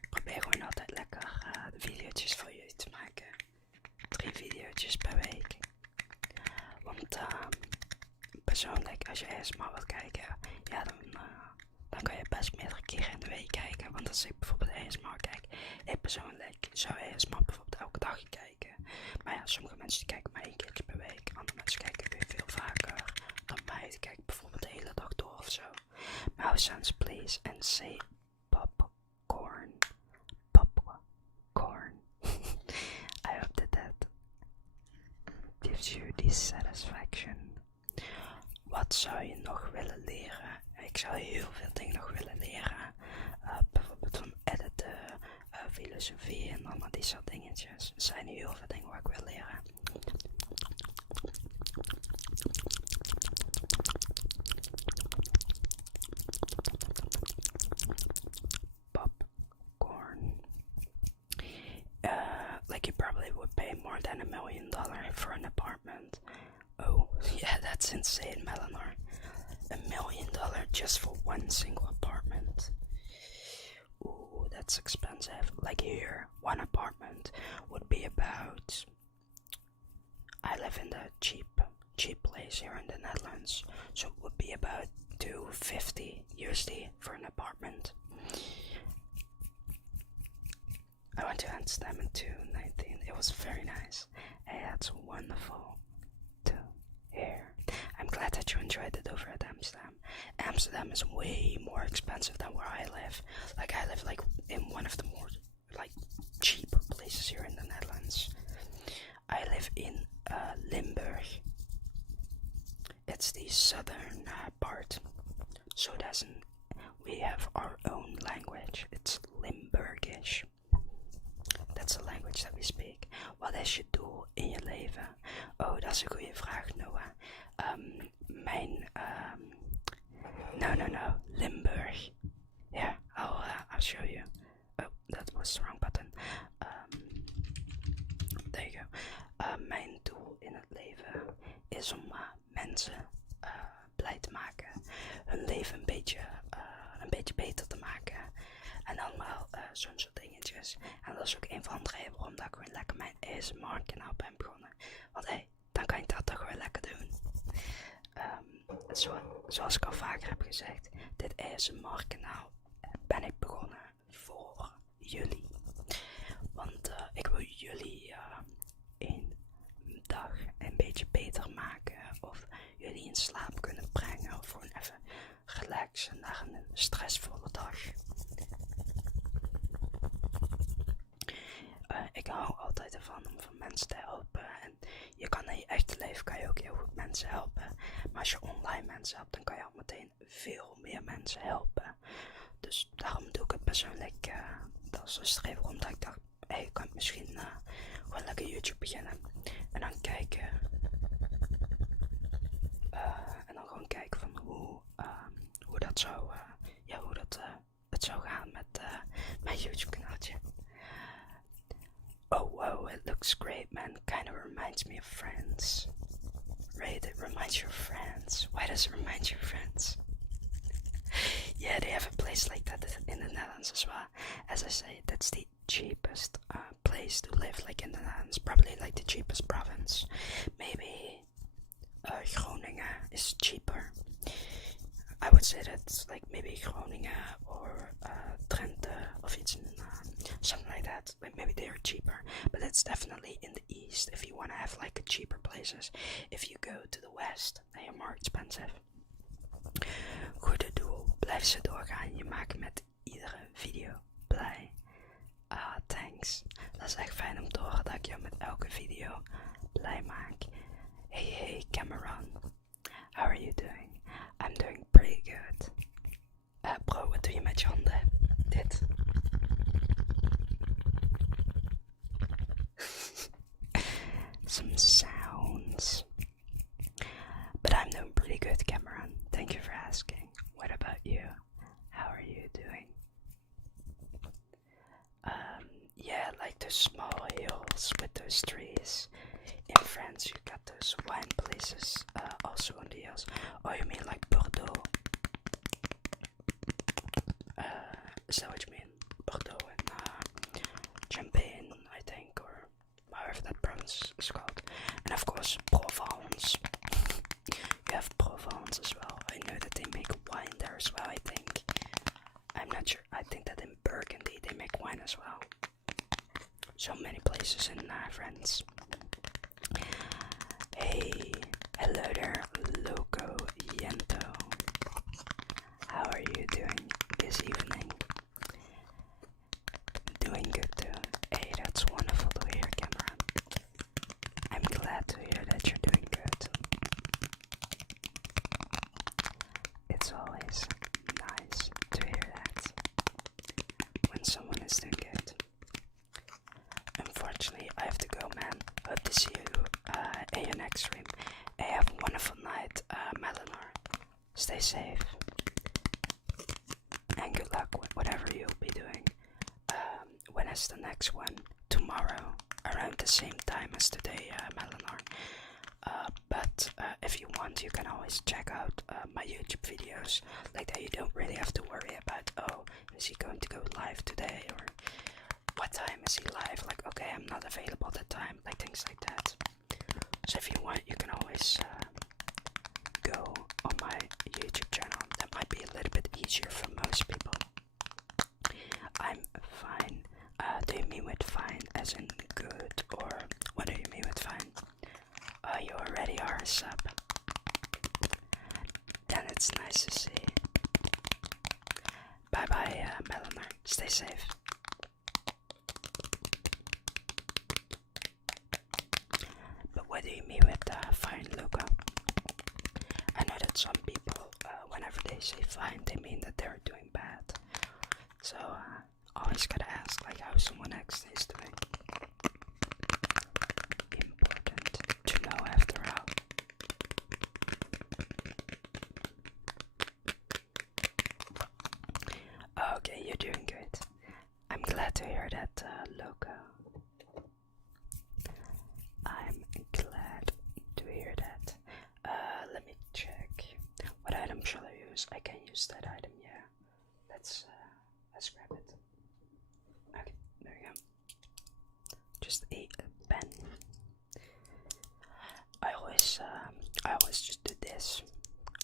Ik probeer gewoon altijd lekker de video's voor jullie te maken. 3 video's per week. Want persoonlijk, als je ASMR wilt kijken, ja, dan kan je best meerdere keren in de week kijken. Want als ik bijvoorbeeld ASMR kijk, ik persoonlijk zou ASMR bijvoorbeeld elke dag kijken. Maar ja, sommige mensen kijken maar 1 keer per week. Andere mensen kijken weer veel vaker dan mij. Die kijken bijvoorbeeld de hele dag door of zo. Mouse sounds please and say popcorn. Popcorn. I hope that gives you the satisfaction. Wat zou je nog willen leren? Ik zou heel veel dingen nog willen leren. Bijvoorbeeld van editen, filosofie en allemaal die soort dingetjes. Er zijn heel veel dingen waar ik wil leren. Popcorn. Like you probably would pay more than $1 million for an apartment. Oh, yeah, that's insane, Eleanor. $1 million just for one single apartment. Ooh, that's expensive. Like here, one apartment would be about... I live in the cheap place here in the Netherlands, so it would be about $250 USD for an apartment. I went to Amsterdam in 2019. It was very nice. Hey, that's wonderful to hear. I'm glad that you enjoyed it over at Amsterdam. Amsterdam is way more expensive than where I live. Like I live like in one of the more like cheaper the southern part. So we have our own language. It's Limburgish. That's the language that we speak. Wat is je doel in je leven? Oh, dat is een goede vraag, Noah. No, Limburg. Yeah, I'll show you. Oh, that was the wrong button. There you go. Mijn doel in het leven is om mensen blij te maken, hun leven een beetje beter te maken. En allemaal zo'n soort dingetjes. En dat is ook een van de redenen waarom dat ik gewoon lekker mijn ASMR kanaal ben begonnen. Want dan kan je dat toch wel lekker doen. Zoals ik al vaker heb gezegd, dit ASMR kanaal ben ik begonnen voor jullie. Want ik wil jullie een dag een beetje beter maken. Of jullie in slaap kunnen brengen. Of gewoon even relaxen na een stressvolle dag. Ik hou altijd ervan om van mensen te helpen. En je kan in je echte leven kan je ook heel goed mensen helpen. Maar als je online mensen helpt, dan kan je al meteen veel meer mensen helpen. Dus daarom doe ik het persoonlijk. Dat is dus de reden waarom dat ik dacht, ik kan misschien gewoon lekker YouTube beginnen. En dan kijken. En dan gewoon kijken van hoe dat zou, het zou gaan met mijn YouTube kanaaltje. Oh wow, it looks great, man. Kind of reminds me of France. Right, it reminds you of France. Why does it remind you of France? Yeah, they have a place like that in the Netherlands as well. As I say, that's the cheapest place to live, like in the Netherlands. Probably like the cheapest province. Maybe Groningen is cheaper. I would say that's like maybe Groningen or Drenthe or something like that. Like maybe they are cheaper, but it's definitely in the east if you want to have like cheaper places. If you go to the west, they are more expensive. Goede doel, blijf ze doorgaan. Je maakt met iedere video blij. Thanks. Dat is echt fijn om te horen dat ik jou met elke video blij maak. Hey Cameron, how are you doing? I'm doing pretty good. Bro, wat doe je met je handen? Dit. Some sounds. But I'm doing pretty good, Cameron. Thank you for asking. What about you? How are you doing? Yeah, like those small hills with those trees. In France, you got those wine places also on the hills. Oh, you mean like Bordeaux? Is that what you mean? Bordeaux and Champagne, I think, or however that province is called. And of course, Provence. You have Provence as well. I know that they make wine there as well, I think. I'm not sure. I think that in Burgundy they make wine as well. So many places in France. Hey, hello there, Loco Yento. How are you doing this evening? Doing good too. Hey, that's wonderful to hear, Cameron. I'm glad to hear that you're doing good. It's always nice to hear that when someone is doing good. Unfortunately, I have to go, man. Hope to see you in your next stream. Hey, have a wonderful night, Melanor. Stay safe. And good luck with whatever you'll be doing. When is the next one? Tomorrow, around the same time as today, Melanor. But if you want, you can always check out my YouTube videos. Like that, you don't really have to worry about, oh, is he going to go live today? Or what time is he live? Like, okay, I'm not available at that time. Like, things like that. So if you want, you can always go on my YouTube channel. That might be a little bit easier for most people. I'm fine. Do you mean with fine as in good, or what do you mean with fine? You already are a sub. Then it's nice to see. Bye bye, Melanor. Stay safe. But what do you mean with fine, Luca? I know some people, whenever they say fine, they mean that they're doing bad. So always gotta ask like how someone else is doing. Important to know after all. Okay, you're doing good. I'm glad to hear that, Loco. I'm glad to hear that. Let me check. What item shall I use? I can use that item, yeah. Let's grab it. Okay, there we go. Just a pen. I always just do this.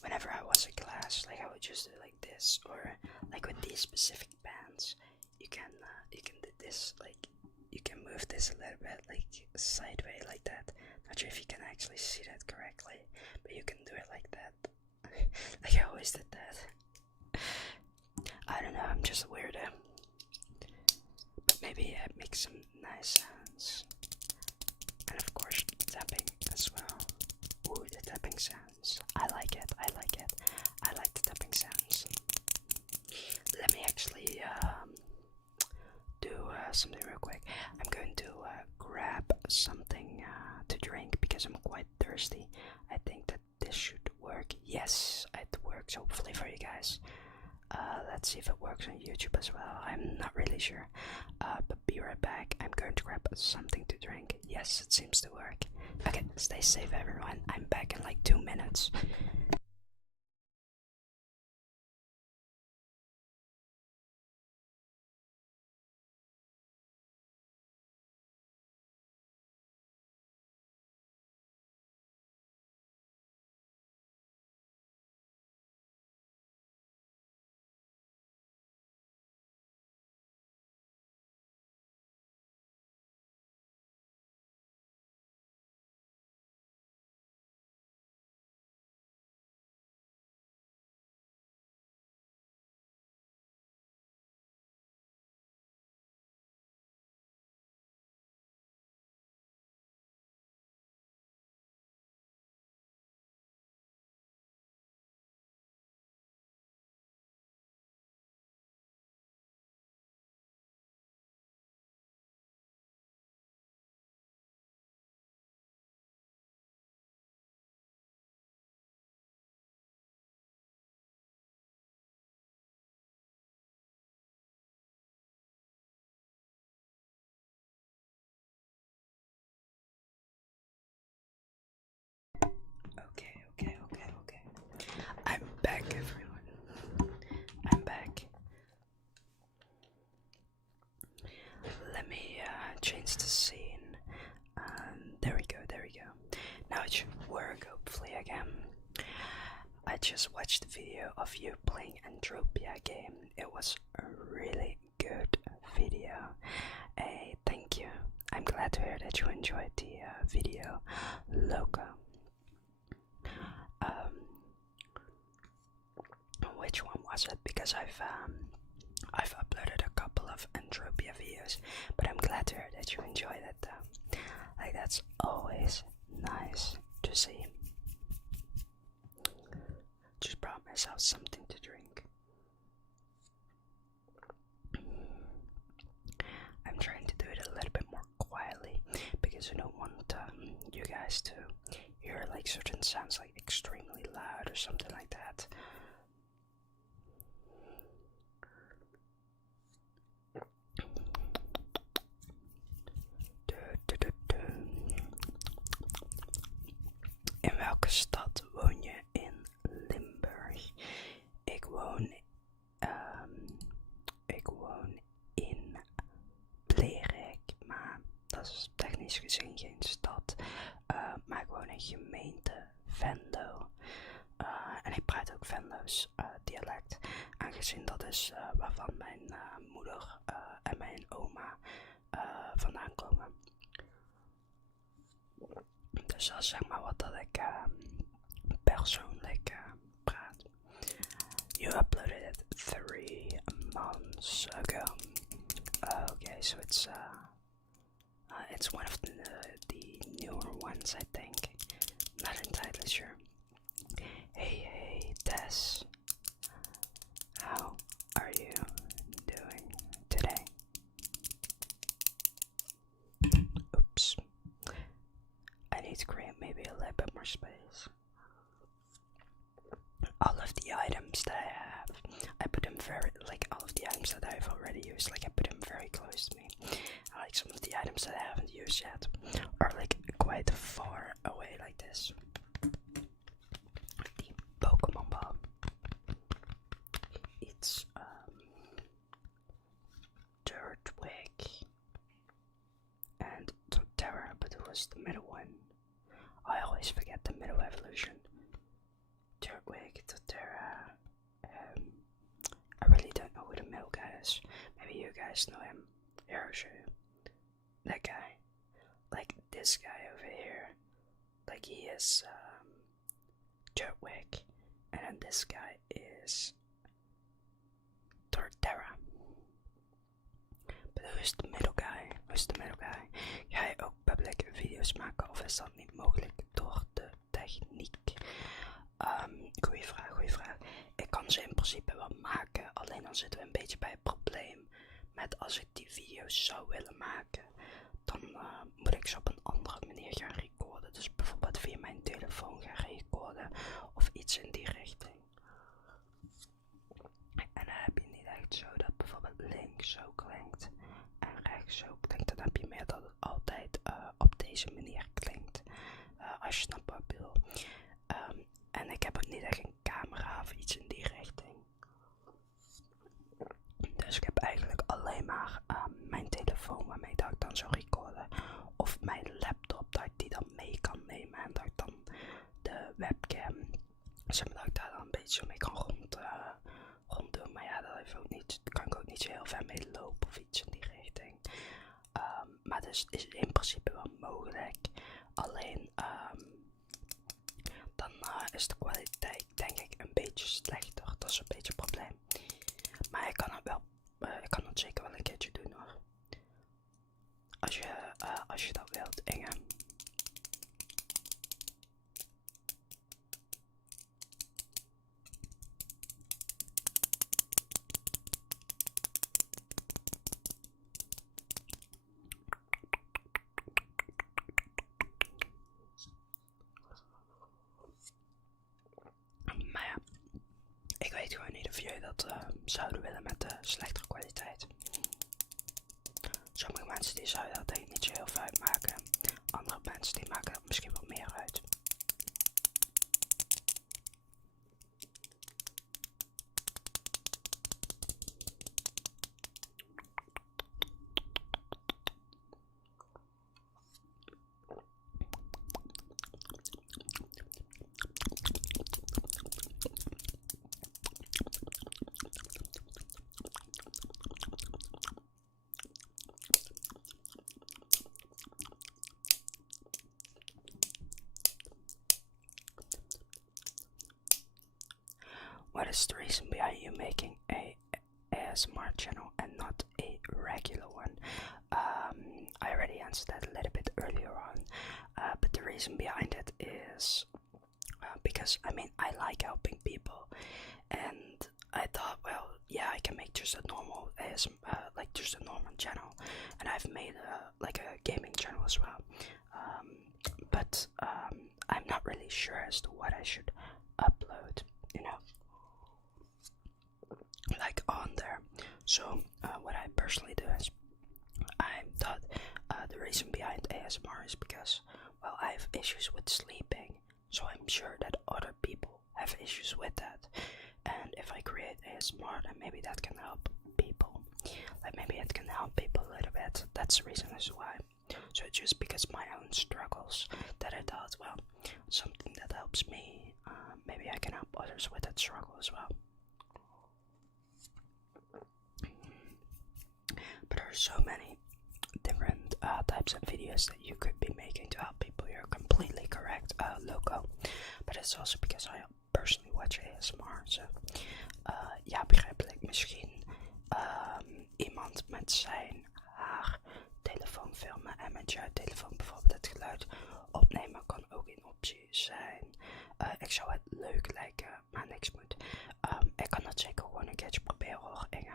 Whenever I was in class, like I would just do like this, or like with these specific pens, you can do this, like you can move this a little bit, like sideways, like that. Not sure if you can actually see that correctly, but you can do it like that. Like I always did that. I don't know, I'm just a weirdo. But maybe it makes some nice sounds. And of course, tapping as well. Ooh, the tapping sounds. I like it, I like it. I like the tapping sounds. Let me actually do something real quick. I'm going to grab something to drink because I'm quite thirsty. I think that this should work. Yes, it works hopefully for you guys. Let's see if it works on YouTube as well. I'm not really sure. But be right back. I'm going to grab something to drink. Yes, it seems to work. Okay, stay safe everyone. I'm back in like 2 minutes. Okay. I'm back, everyone. I'm back. Let me change the scene. There we go. Now it should work, hopefully, again. I just watched the video of you playing Entropia game. It was a really good video. Hey, thank you. I'm glad to hear that you enjoyed the video, Loco. Which one was it? Because I've uploaded a couple of Entropia videos, but I'm glad to hear that you enjoyed it though. Like that's always nice to see. Just brought myself something to drink. I'm trying to do it a little bit more quietly because I don't want you guys to hear like certain sounds like extremely loud or something like that. In welke stad woon je in Limburg? Ik woon in Blerik, maar dat is technisch gezien geen stad. Maar ik woon in gemeente Venlo. En ik praat ook Venlo's dialect, aangezien dat is waarvan mijn moeder en mijn oma vandaan komen. Dus dat is zeg maar wat dat ik persoonlijk praat. You uploaded it 3 months ago. Okay, so it's one of the newer ones, I think. Not entirely sure. Hey, need to create maybe a little bit more space. All of the items that I have, I put them very, like all of the items that I've already used, like I put them very close to me. I like some of the items that I haven't used yet are like quite far away like this. The Pokemon Bomb. It's Dirtwig and Torterra, but it was the middle one. I always forget the middle evolution. Dirtwig, Torterra. I really don't know who the middle guy is. Maybe you guys know him. Here, I'll show you. That guy. Like this guy over here. Like he is Dirtwig. And then this guy is Torterra. But who's the middle guy? Who's the middle guy? Ga je ook public video's maken of is dat niet mogelijk door de techniek? Goeie vraag. Ik kan ze in principe wel maken, alleen dan zitten we een beetje bij het probleem met als ik die video's zou willen maken, dan moet ik ze op een andere manier gaan recorden. Dus bijvoorbeeld via mijn telefoon gaan recorden of iets in die richting. En dan heb je niet echt zo dat bijvoorbeeld links zo klinkt en rechts zo klinkt. Dan heb je meer dat het altijd op deze manier klinkt. Als je snapt wat ik bedoel. En ik heb ook niet echt een camera of iets in die richting. Dus ik heb eigenlijk alleen maar mijn telefoon waarmee dat ik dan zou recorden. Of mijn laptop dat ik die dan mee kan nemen. En dat ik dan de webcam, zeg maar dat ik daar dan een beetje mee kan ronddoen. Maar ja, dat heeft ook niet, kan ik ook niet zo heel ver mee lopen of iets in die richting. Maar dus het is in principe wel mogelijk. Alleen dan is de kwaliteit denk ik een beetje slechter. Dat is een beetje een probleem. Maar ik kan het zeker wel een keertje doen hoor. Als je dat wilt, Inge. Maar ja, ik weet gewoon niet of jullie dat zouden willen met de slechtere kwaliteit. Sommige mensen die zouden dat denk ik niet zo heel veel uitmaken. Andere mensen die maken dat misschien wel meer uit. What is the reason behind you making a ASMR channel and not a regular one? I already answered that a little bit earlier on, but the reason behind it is because I mean I like helping people, and I thought, well, yeah, I can make just a normal ASMR, like just a normal channel, and I've made like a gaming channel as well, but I'm not really sure as to what I should upload, you know. Like on there. So what I personally do is I thought the reason behind ASMR is because, well, I have issues with sleeping, so I'm sure that other people have issues with that, and if I create ASMR then maybe that can help people, like maybe it can help people a little bit. That's the reason as why. So it's just because my own struggles that I thought, well, something that helps me, maybe I can help others with that struggle as well. But there are so many different types of videos that you could be making to help people. You're completely correct, loco. But it's also because I personally watch ASMR. So ja, begrijpelijk. Misschien iemand met zijn haar telefoon filmen en met jouw telefoon bijvoorbeeld het geluid opnemen kan ook een optie zijn. Ik zou het leuk lijken, maar niks moet. Ik kan dat zeker gewoon een keertje proberen hoor, Inge.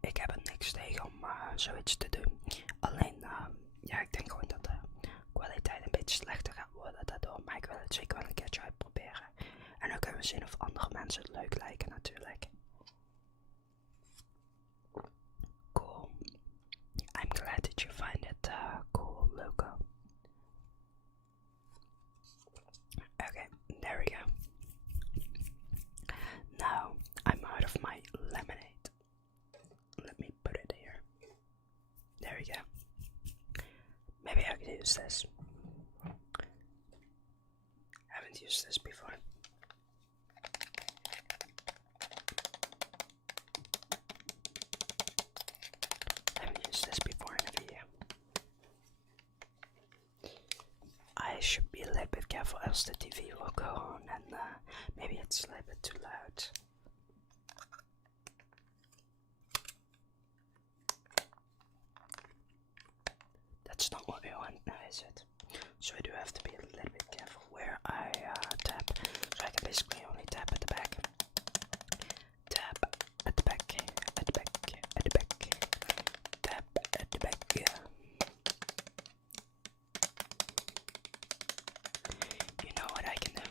Ik heb er niks tegen om zoiets te doen. Alleen, ja, ik denk gewoon dat 2 keer wel een keertje uitproberen. En dan kunnen we zien of andere mensen het leuk lijken natuurlijk. Cool. I'm glad that you find it cool logo. Okay, there we go. Now I'm out of my lemonade. Let me put it here. There we go. Maybe I could use this. Haven't used this before. Haven't used this before in a video. I should be a little bit careful, else the TV will go on and maybe it's a little bit too loud. That's not what we want now, is it? So I do have to be a little bit careful where I tap. So I can basically only tap at the back. Tap at the back, at the back, at the back. Tap at the back, yeah. You know what I can do?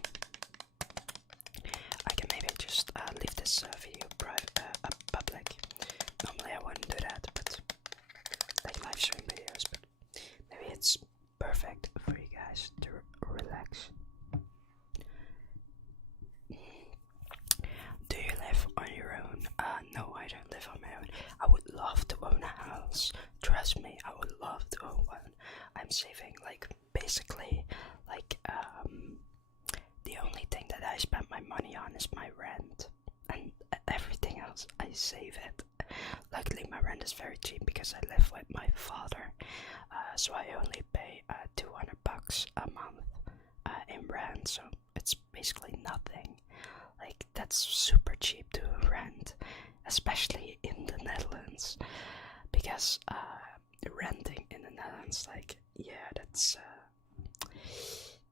I can maybe just leave this video public. Normally I wouldn't do that, but like live stream videos, but maybe it's perfect for you guys to relax. Do you live on your own? No, I don't live on my own. I would love to own a house. Trust me, I would love to own one. I'm saving basically the only thing that I spend my money on is my rent, and everything else I save it. Luckily my rent is very cheap because I live with my father, so I only pay $200 a month in rent, so it's basically nothing. Like, that's super cheap to rent, especially in the Netherlands, because renting in the Netherlands,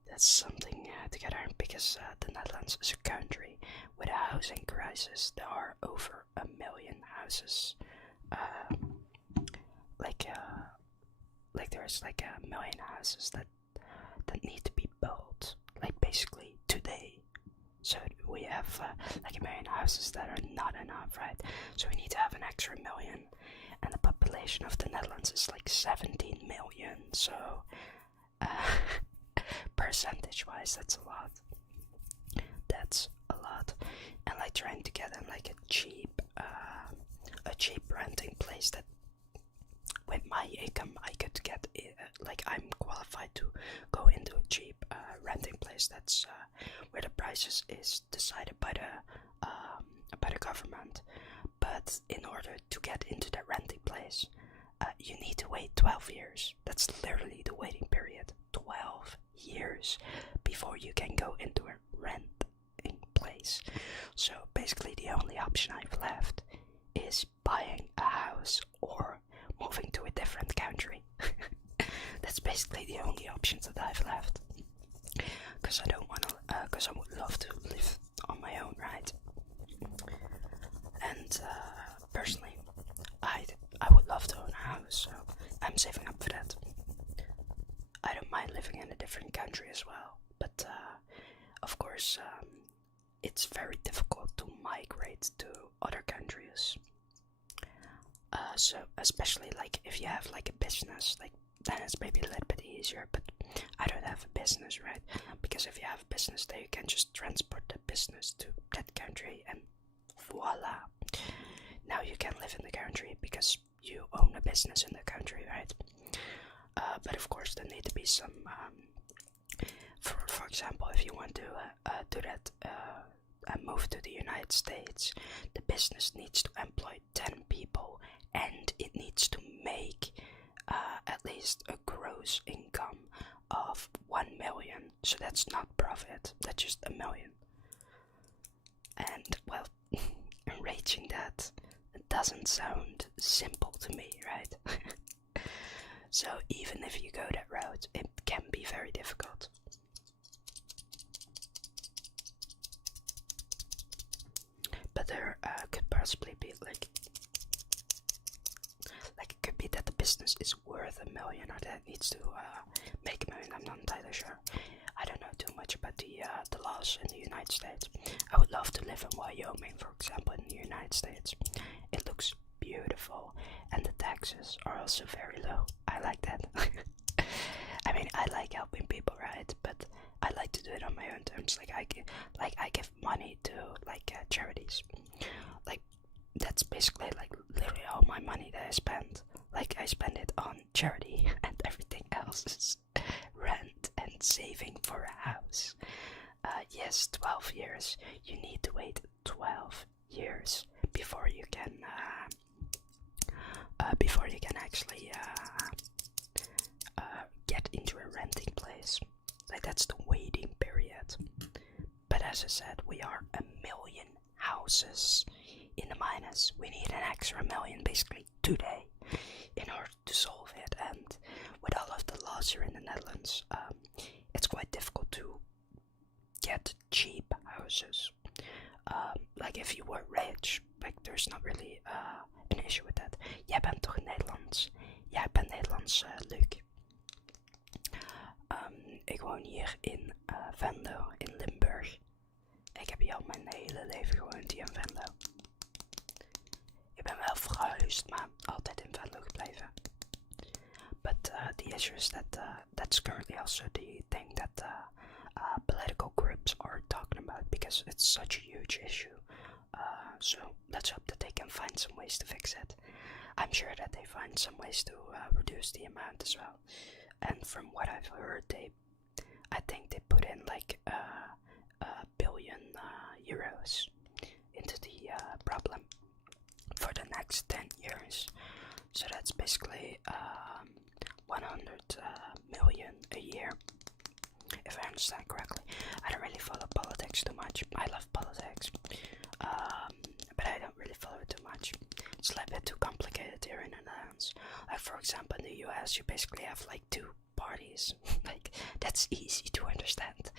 that's something together, because the Netherlands is a country with a housing crisis. There are over 1 million houses, there's 1 million houses that need to be built, basically today. So we have 1 million houses that are not enough, right? So we need to have an extra 1 million, and the population of the Netherlands is 17 million, so percentage-wise, that's a lot. That's a lot. And trying to get in a cheap renting place that with my income I could get, I'm qualified to go into a cheap renting place that's where the prices is decided by the government. But in order to get into the renting place, you need to wait 12 years. That's literally the waiting period. 12 years before you can go into a renting place. So basically the only option I've left is buying a house or moving to a different country. That's basically the only options that I've left. Because I would love to live on my own, right? And personally, I would love to own a house, so I'm saving up for that. I don't mind living in a different country as well, but of course, it's very difficult to migrate to other countries. So especially if you have a business, then it's maybe a little bit easier, but I don't have a business, right? Because if you have a business, then you can just transport the business to that country and voila. Now you can live in the country because you own a business in the country, right? But of course there need to be some, for example, if you want to do that, move to the United States, the business needs to employ 10 people and it needs to make at least a gross income of 1 million. So that's not profit, that's just 1 million. And well, reaching that doesn't sound simple to me, right? So even if you go that route, it can be very difficult. But there could possibly be it could be that the business is worth 1 million, or that it needs to make 1 million. I'm not entirely sure. I don't know too much much about the laws in the United States. I would love to live in Wyoming, for example, in the United States. It looks beautiful, and the taxes are also very low. I like that. I mean, I like helping people, right? But I like to do it on my own terms. I give money to charities. Like that's basically like literally all my money that I spend. Like I spend it on charity, and everything else is rent and saving for a house. Yes, 12 years. You need to wait 12 years before you can actually get into a renting place. Like that's the waiting period. But as I said, we are a million houses in the minus. We need an extra million basically today in order to solve it. And with all of the laws here in the Netherlands, it's quite difficult to get cheap houses. Like if you were rich, like there's not really an issue with that. Jij bent toch Nederlands? Jij bent Nederlands, Luc. Ik woon hier in Venlo, in Limburg. Ik heb hier al mijn hele leven gewoond hier in Venlo. Ik ben wel verhuisd, maar altijd in Venlo gebleven. But the issue is that that's currently also the thing that political groups are talking about, because it's such a huge issue. So let's hope that they can find some ways to fix it. I'm sure that they find some ways to reduce the amount as well. And from what I've heard, I think they put in like a billion euros into the problem for the next 10 years. So that's basically 100 million a year, if I understand correctly. I don't really follow politics too much. I love politics, but I don't really follow it too much. It's a little bit too complicated here in the Netherlands. Like for example, in the US, you basically have like 2 parties. Like that's easy to understand.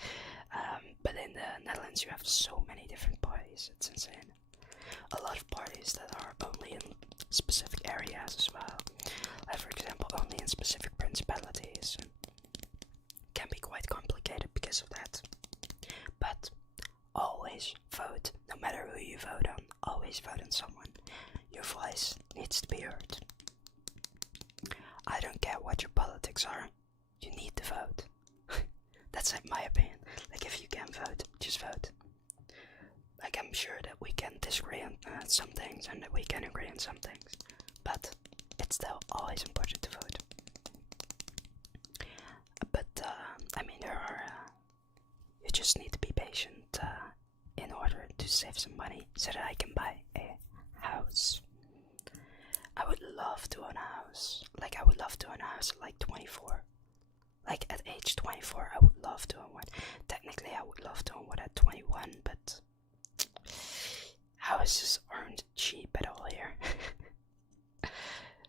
But in the Netherlands, you have so many different parties. It's insane. A lot of parties that are only in specific areas as well. Like for example, only in specific principalities. Can be quite complicated because of that. But always vote, no matter who you vote on. Always vote on someone. Your voice needs to be heard. I don't care what your politics are. You need to vote. That's like my opinion. Like if you can vote, just vote. Like I'm sure that we can disagree on some things and that we can agree on some things, but it's still always important to vote. But I mean, you just need to be patient in order to save some money so that I can buy a house. I would love to own a house. Like I would love to own a house at like 24. Like at age 24, I would love to own one. Technically, I would love to own one at 21, but houses aren't cheap at all here.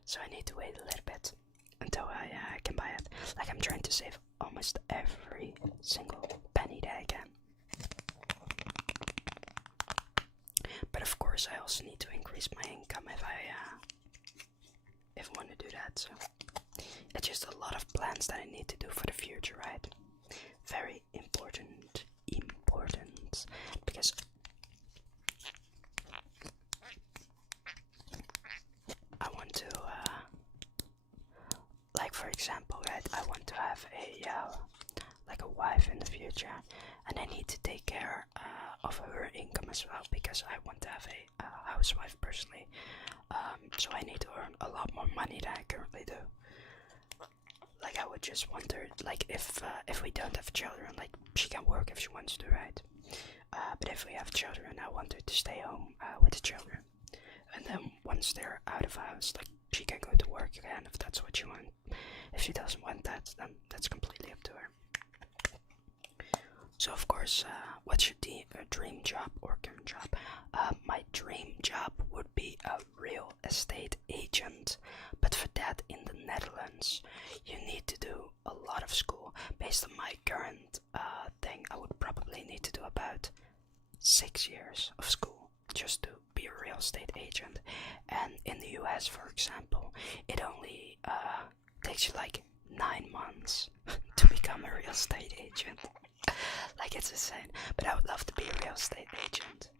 So I need to wait a little bit until I can buy it. Like I'm trying to save almost every single penny that I can. But of course I also need to increase my income if I want to do that. So it's just a lot of plans that I need to do for the future, right? Very important, because I want to, like for example, right, I want to have a wife in the future, and I need to take care of her income as well, because I want to have a housewife personally. So I need to earn a lot more money than I currently do. Like I would just wonder, like if we don't have children, like she can work if she wants to, right? But if we have children, I want her to stay home with the children, and then once they're out of the house, like she can go to work again if that's what she wants. If she doesn't want that, then that's completely up to her. So of course, what's your dream job or current job? My dream job would be a real estate agent, but for that in the Netherlands, you need to do a lot of school. Based on my current thing, I would probably need to do about 6 years of school just to be a real estate agent. And in the US, for example, it only takes you like 9 months to become a real estate agent. Like, it's insane. But I would love to be a real estate agent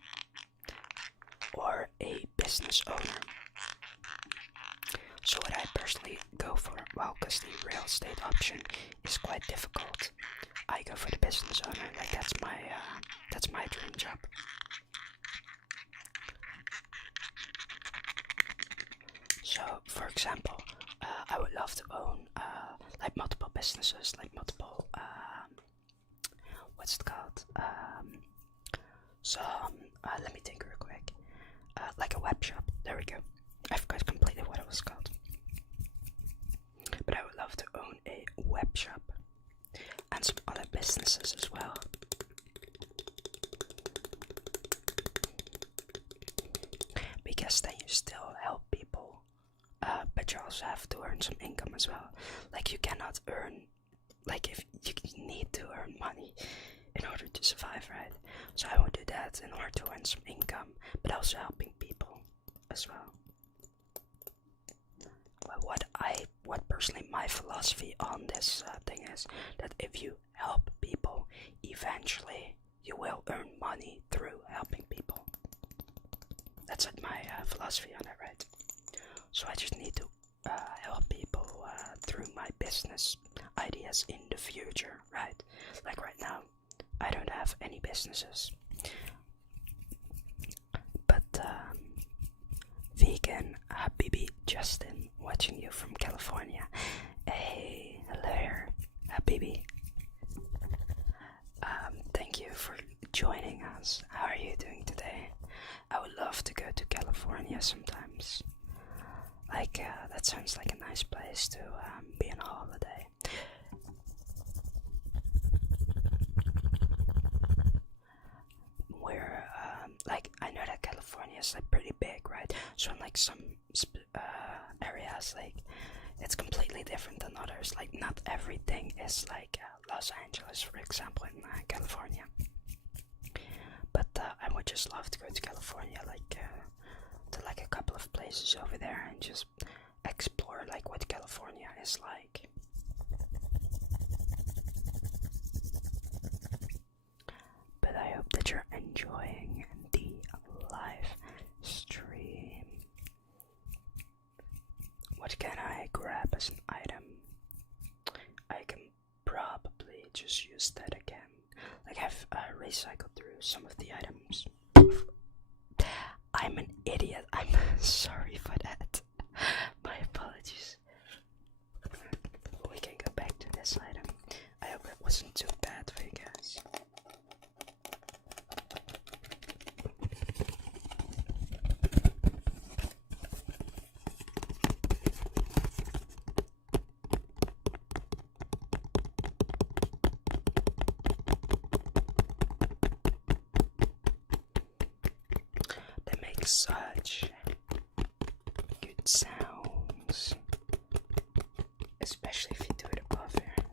or a business owner. So what I personally go for, well, because the real estate option is quite difficult, I go for the business owner. Like, that's my dream job. So, for example, I would love to own like multiple businesses, like multiple what's it called? Let me think real quick. Like a web shop. There we go. I forgot completely what it was called. But I would love to own a web shop and some other businesses as well. Because then you still help people, but you also have to earn some income as well. Like, you cannot earn, like, if you need to earn money in order to survive, right? So I would do that in order to earn some income, but also helping people as well. What personally my philosophy on this thing is that if you help people, eventually you will earn money through helping people. That's like my philosophy on it, right? So I just need to help people through my business ideas in the future, right? Like right now, I don't have any businesses. But vegan Habibi Justin, watching you from California. Hey, hello here, Habibi. Thank you for joining us. How are you doing today? I would love to go to California sometimes. Like, that sounds like a nice place to be on a holiday. Where, like, I know that California is like pretty big, right? So in like some areas, like, it's completely different than others. Like, not everything is like Los Angeles, for example, in California. But I would just love to go to California, like to like a couple of places over there and just explore like what California is like. But I hope that you're enjoying the live stream. What can I grab as an item? I can probably just use that again. Like, I've recycled through some of the items. I'm an idiot. I'm sorry for that. My apologies. We can go back to this item. I hope it wasn't too bad for you guys. They make such good sounds, especially if you do it above here.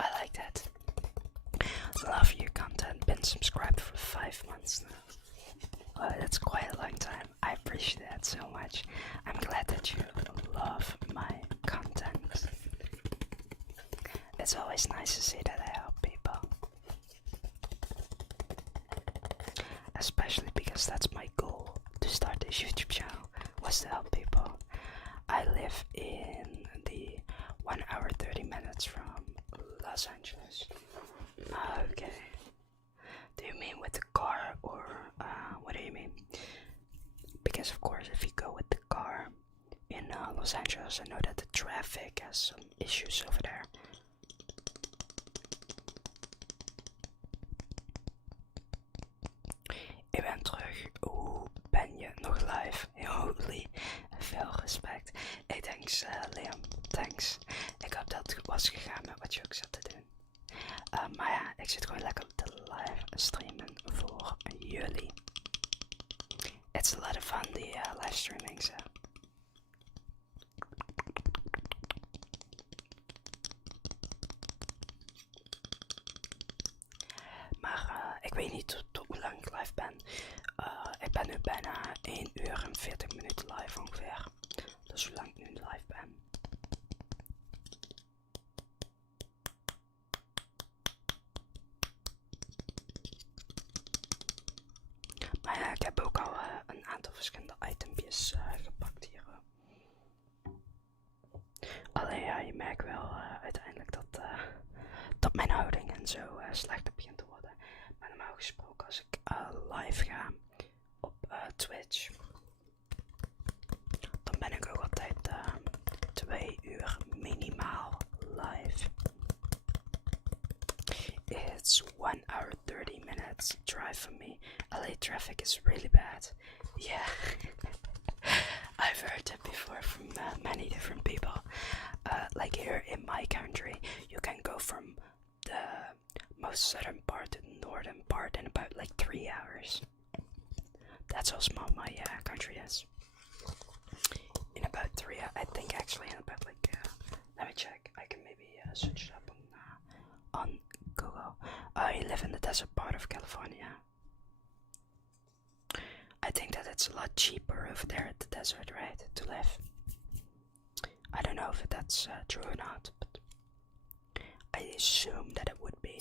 I like that. Love your content. Been subscribed for 5 months now. That's quite a long time. I appreciate that so much. I'm glad that you love my content. It's always nice to see that I help people. Especially because that's my goal to start this YouTube channel, was to help people. I live in the 1 hour 30 minutes from Los Angeles. Okay. Do you mean with the car, or what do you mean? Because of course if you go with the car in Los Angeles, I know that the traffic has some issues over there. Ik ben terug. Hoe ben je nog live? Holy, veel respect. Hey, thanks Liam, thanks. Ik hoop dat het goed was gegaan met wat je ook zat te doen. Maar ja, ik zit gewoon lekker te live streamen voor jullie. It's a lot of fun, the live streaming, so. Maar ik weet niet tot hoe lang ik live ben. Ik ben nu bijna 1 uur en 40 minuten live ongeveer. Dat is hoe lang ik nu live ben. aantal verschillende itempjes gepakt hier. Alleen ja, je merkt wel uiteindelijk dat mijn houding en zo slechter begint te worden. Maar normaal gesproken als ik live ga op Twitch, dan ben ik ook altijd 2 uur minimaal live. It's 1 hour 30 minutes drive for me. LA traffic is really bad. Yeah. I've heard that before from many different people. Like here in my country, you can go from the most southern part to the northern part in about like 3 hours. That's how small my country is. In about 3 hours, I think actually in about like, let me check, I can maybe search it up on Google. You live in the desert part of California. I think that it's a lot cheaper over there at the desert, right, to live. I don't know if that's true or not, but I assume that it would be.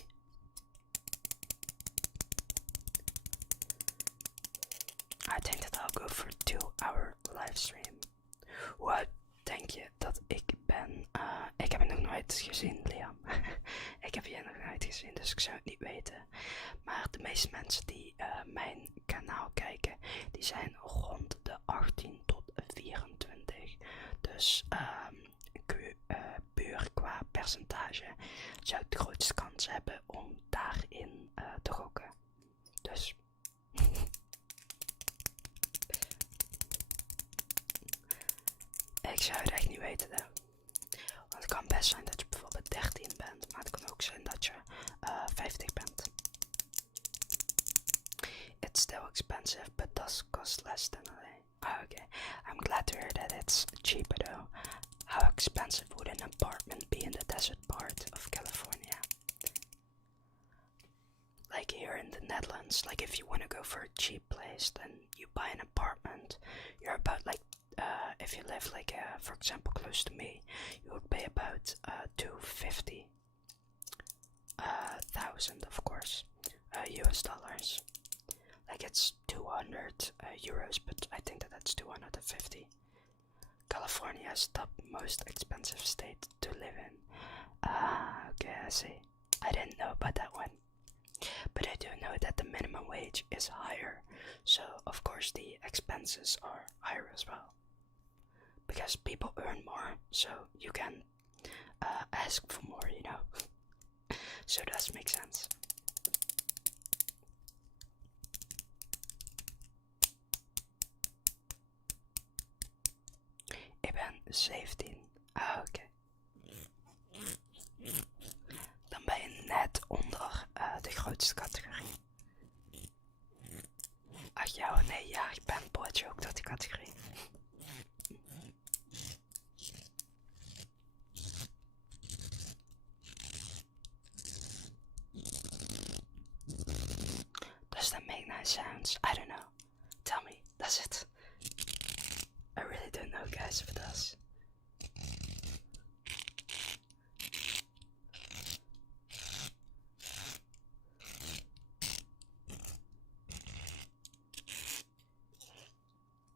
I think that I'll go for a 2-hour livestream. Wat denk je dat ik ben? Ik heb het nog nooit gezien, Liam. Ik heb je nog nooit gezien, dus ik zou het niet weten. Maar de meeste mensen die mijn kanaal kijken, die zijn rond de 18 tot 24. Dus puur qua percentage zou ik de grootste kans hebben om daarin te gokken. Dus ik zou het echt niet weten, hè. Want het kan best zijn dat je bijvoorbeeld 13 bent, maar het kan ook zijn dat je 50 bent. It's still expensive, but does cost less than LA. Okay, I'm glad to hear that it's cheaper though. How expensive would an apartment be in the desert part of California? Like here in the Netherlands, like if you want to go for a cheap place, then you buy an apartment. You're about like, if you live like, for example, close to me, you would pay about 250,000, of course, US dollars. Like it's 200 euros, but I think that's 250. California is the most expensive state to live in. Okay, I see. I didn't know about that one. But I do know that the minimum wage is higher, so of course the expenses are higher as well. Because people earn more, so you can ask for more, you know. So it does make sense. Ik ben 17. Oké. Dan ben je net onder de grootste categorie. Ach ja, nee, ja, ik ben boordje ook dat die categorie. Does that make nice sounds? I don't know. Tell me, does it? I really don't know, guys, if it does.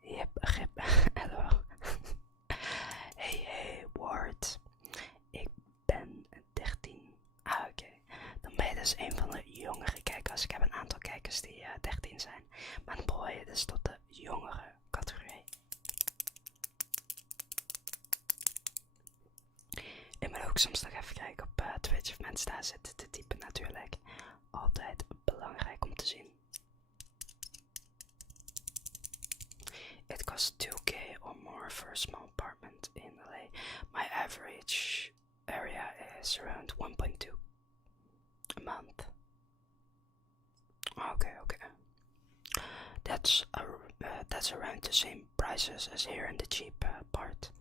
Yep, hallo. Hey, Ward. Ik ben 13. Oké. Dan ben je dus een van de jongere kijkers. Ik heb een aantal kijkers die 13 zijn. Maar dan behoor je dus tot de jongere categorie. Ik moet ook soms nog even kijken op Twitch of mensen daar zitten te typen natuurlijk. Altijd belangrijk om te zien. It costs 2k or more for a small apartment in LA. My average area is around 1.2 a month. Okay. That's around the same prices as here in the cheap part.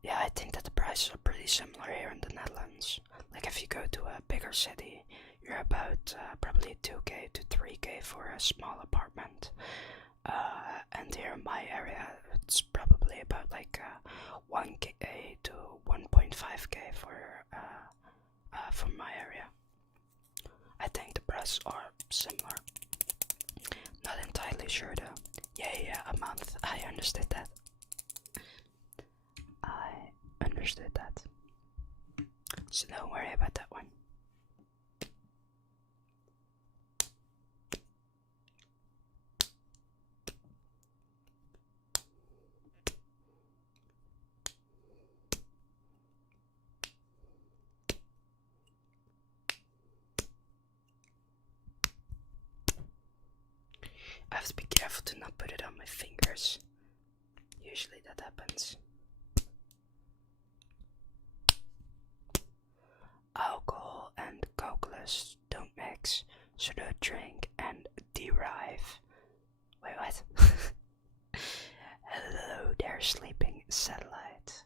Yeah, I think that the prices are pretty similar here in the Netherlands. Like if you go to a bigger city, you're about probably 2k to 3k for a small apartment. And here in my area, it's probably about like 1k to 1.5k for my area. I think the prices are similar. Not entirely sure though. Yeah, a month. I understood that. I understood that. So don't worry about that one. I have to be careful to not put it on my fingers. Usually that happens. Alcohol and calculus don't mix, so don't drink and derive. Wait, what? Hello there, sleeping satellite.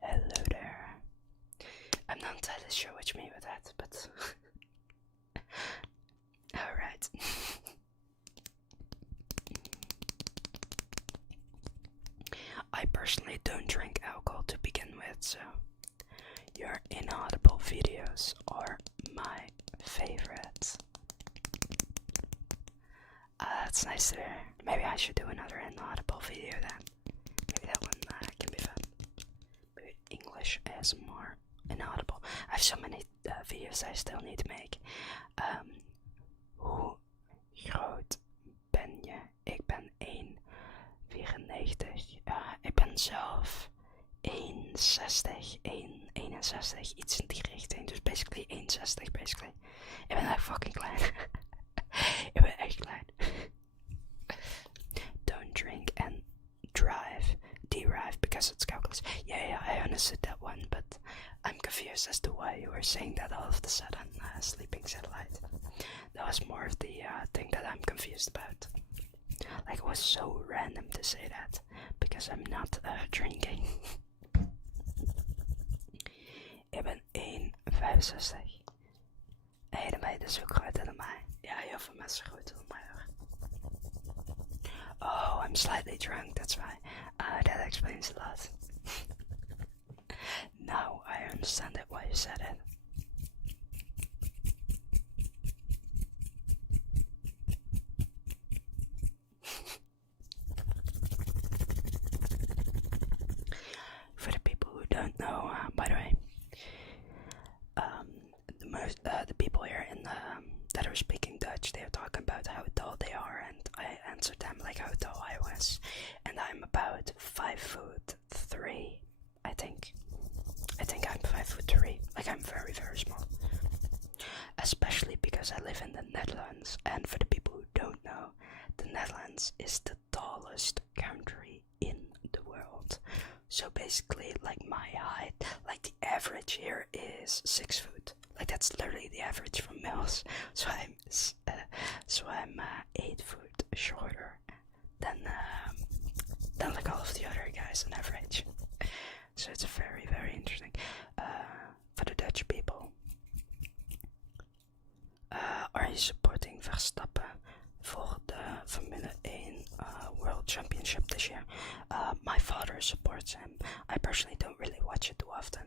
Hello there. I'm not entirely sure what you mean with that, but alright. I personally don't drink alcohol to begin with, so your inaudible videos are my favorite. That's nice to hear. Maybe I should do another inaudible video then. Maybe that one can be fun. Maybe English ASMR inaudible. I have so many videos I still need to make. Hoe groot ben je? Ik ben 1,94. Ik ben zelf 1,60, 1,61, iets in die richting. Dus basically 1,60 basically. Ik ben echt fucking klein. Ik ben echt klein. Don't drink and derive because it's calculus. Yeah, I understood that one, but I'm confused as to why you were saying that all of a sudden, sleeping satellite. That was more of the thing that I'm confused about. Like, it was so random to say that, because I'm not drinking. Ik ben 1,65. Hé, dan ben je dus ook groter dan mij. Ja, heel veel mensen groter dan mij hoor. Oh, I'm slightly drunk, that's why. That explains a lot. Now I understand it why you said it. For the people who don't know, by the way, the people here in that are speaking Dutch, they are talking about how tall they are, and I answered them like how tall I was, and I'm about 5'3", I think. I think I'm 5'3", like I'm very, very small. Especially because I live in the Netherlands, and for the people who don't know, the Netherlands is the tallest country in the world. So basically, like my height, like the average here is 6 foot. Like that's literally the average from males. So I'm 8 foot shorter than like all of the other guys on average. So it's very, very interesting. For the Dutch people, are you supporting Verstappen for the Formula 1 World Championship this year? My father supports him. I personally don't really watch it too often.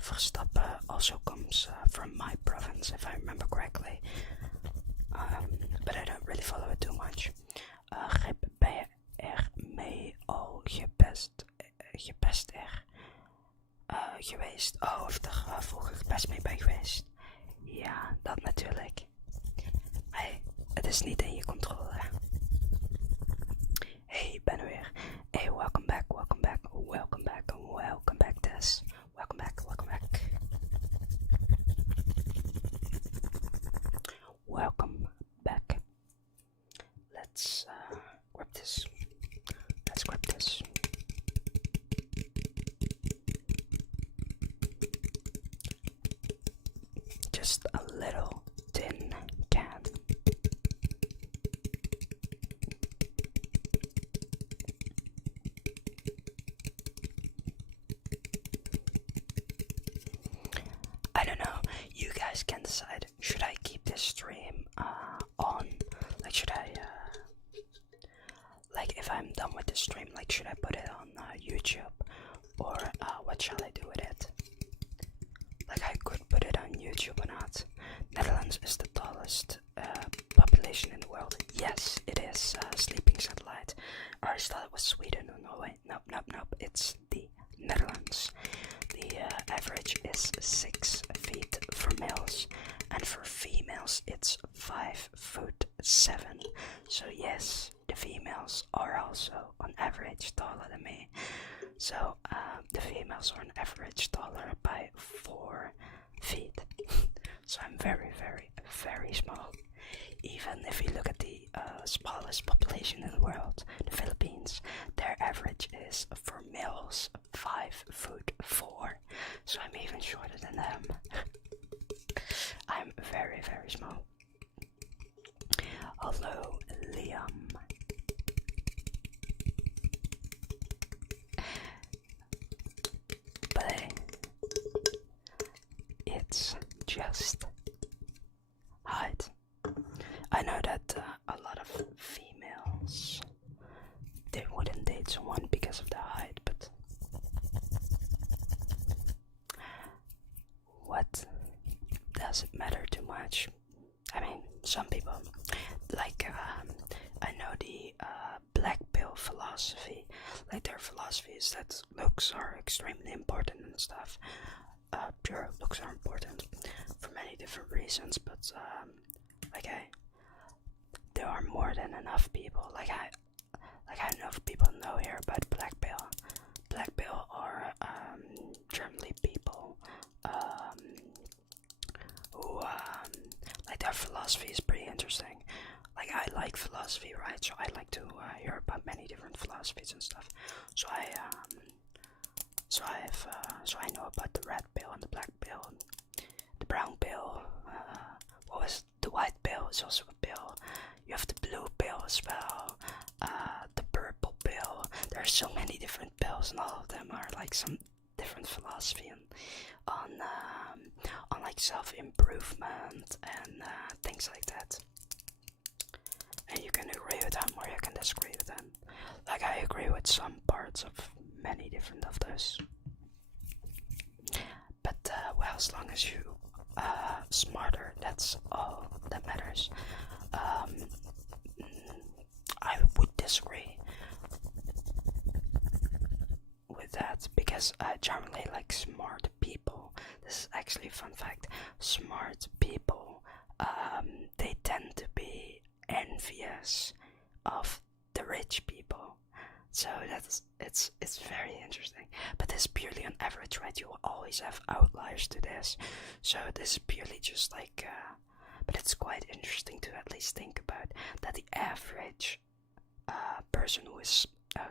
Verstappen also comes from my province, if I remember correctly. But I don't really follow it too much. Rip, ben je ermee al gepest geweest? Oh, of er vroeger gepest mee ben geweest? Ja, dat natuurlijk. Hey, het is niet in je controle. Hey, ik ben er weer. Hey, welcome back, welcome back, welcome back, welcome back, Tess. Welcome back, welcome back. Welcome back. Let's grab this. Let's grab this. Just a little tin can. I don't know, you guys can decide. Should I keep this stream on? Like, should I like, if I'm done with the stream, like, should I put it on YouTube? Or what shall I do with it? Like, I could put it on YouTube or not. Netherlands is the tallest population in the world. Yes, it 5'7". So yes, the females are also on average taller than me. So the females are on average taller by 4 feet. So I'm very, very, very small. Even if you look at the smallest population in the world, the Philippines, their average is for males 5'4". So I'm even shorter than them. I'm very, very small. Hello, Liam. But hey, it's just height. I know that a lot of females, they wouldn't date someone because of the height, but what does it matter too much? I mean, some people, like, I know the black pill philosophy, like their philosophy is that looks are extremely important and stuff. Sure, looks are important for many different reasons, but like there are more than enough people. Like I know people know here about black pill. Black pill are generally people who like their philosophy is pretty interesting. Like I like philosophy, right? So I like to hear about many different philosophies and stuff. So so I know about the red pill and the black pill, and the brown pill. What was the white pill? Is also a pill. You have the blue pill as well. The purple pill. There are so many different pills, and all of them are like some different philosophy on like self-improvement and things like that. And you can agree with them or you can disagree with them. Like I agree with some parts of many different of those. But well, as long as you smarter, that's all that matters. I would disagree with that because I generally like smart people. This is actually a fun fact. Smart people, they tend to be envious of the rich people. So it's very interesting. But this is purely on average, right? You will always have outliers to this. So this is purely just like but it's quite interesting to at least think about that the average person who is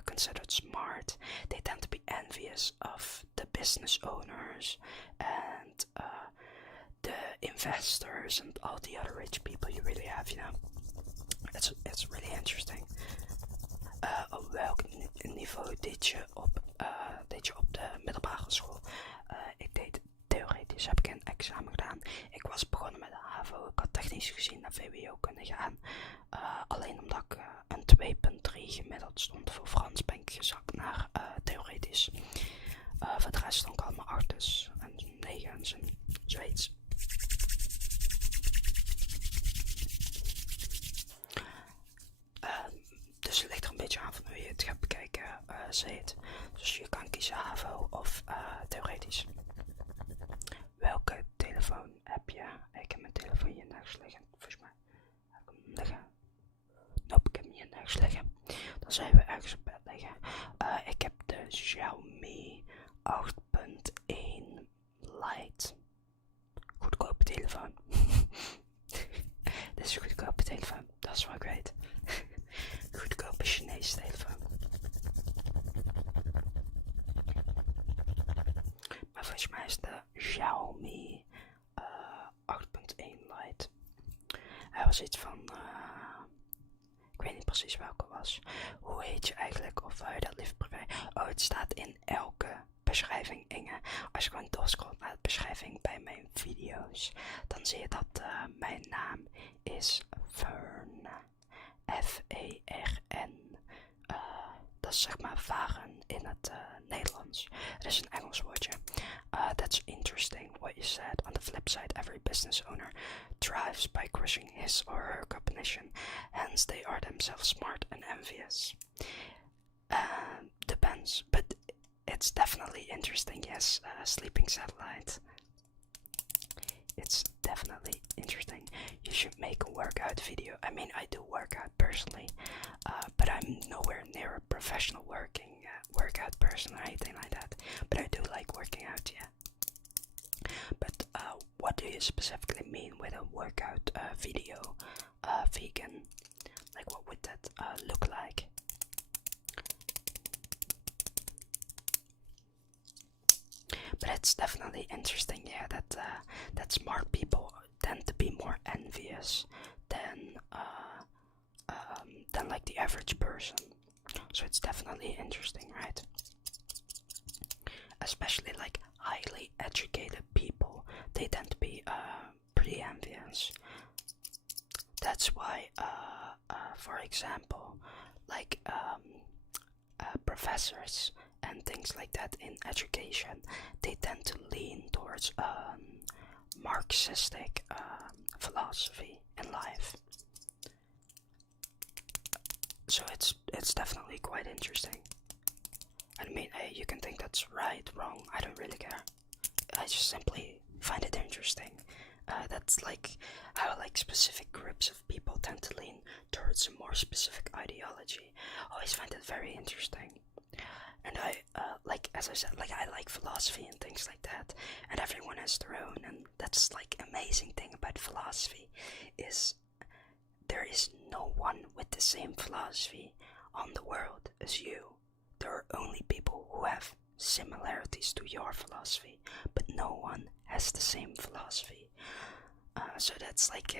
considered smart, they tend to be envious of the business owners and the investors and all the other rich people you really have, you know. It's really interesting. Op welk niveau deed je op de middelbare school? Ik deed theoretisch, heb ik een examen gedaan. Ik was begonnen met de HAVO. Ik had technisch gezien naar VWO kunnen gaan. Alleen omdat ik een 2,3 gemiddeld stond voor Frans ben ik gezakt naar theoretisch. Voor de rest stond ik allemaal 8's en 9's en zoiets. Dus het ligt er een beetje aan van hoe je het gaat bekijken, zei het. Dus je kan kiezen HAVO of theoretisch. Welke telefoon heb je? Ik heb mijn telefoon hier nergens liggen. Volgens mij heb ik hem liggen. Nope, ik heb hem hier nergens liggen. Dan zijn we ergens op bed liggen. Ik heb de Xiaomi 8.1 Lite. Goedkope telefoon. Dit is een goedkope telefoon, dat is wel ik weet. Goedkope Chinese telefoon. Maar volgens mij is de Xiaomi 8.1 Lite. Hij was iets van ik weet niet precies welke was. Hoe heet je eigenlijk of hou je dat liever privé? Oh, het staat in elke beschrijving, Inge. Als je gewoon doorscrollt naar de beschrijving bij mijn video's, dan zie je dat mijn naam is Fern. F-E-R-N. Dat is zeg maar varen in het Nederlands. Het is een Engels woordje. That's interesting what you said. On the flip side, every business owner thrives by crushing his or her competition. Hence, they are themselves smart and envious. Depends, but it's definitely interesting. Yes, sleeping satellite. It's definitely interesting. You should make a workout video. I mean, I do workout personally, but I'm nowhere near a professional workout person or anything like that. But I do like working out, yeah. But what do you specifically mean with a workout video, vegan? Like, what would that look like? But it's definitely interesting, yeah, that smart people tend to be more envious than like the average person. So it's definitely interesting, right? Especially like highly educated people, they tend to be pretty envious. That's why, for example, like professors and things like that in education, they tend to lean towards Marxistic philosophy in life. So it's definitely quite interesting. I mean, you can think that's right, wrong, I don't really care. I just simply find it interesting. That's like how like specific groups of people tend to lean towards a more specific ideology. I always find it very interesting. And I, like, as I said, like, I like philosophy and things like that, and everyone has their own, and that's, like, amazing thing about philosophy, is there is no one with the same philosophy on the world as you. There are only people who have similarities to your philosophy, but no one has the same philosophy. So that's like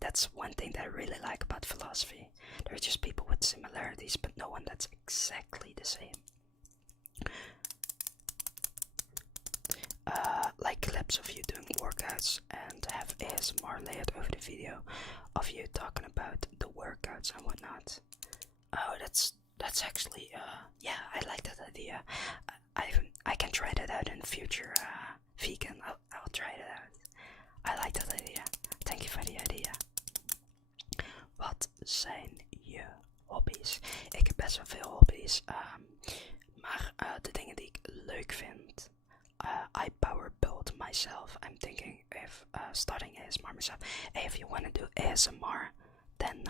that's one thing that I really like about philosophy. There are just people with similarities, but no one that's exactly the same. Like clips of you doing workouts and have ASMR layered over the video of you talking about the workouts and whatnot. Oh, that's actually yeah, I like that idea. I can try that out in the future. Vegan, I'll try that out. I like that idea. Thank you for the idea. Wat zijn je hobby's? Ik heb best wel veel hobby's. Maar de dingen die ik leuk vind. I power build myself. I'm thinking of starting ASMR myself. Hey, if you want to do ASMR, then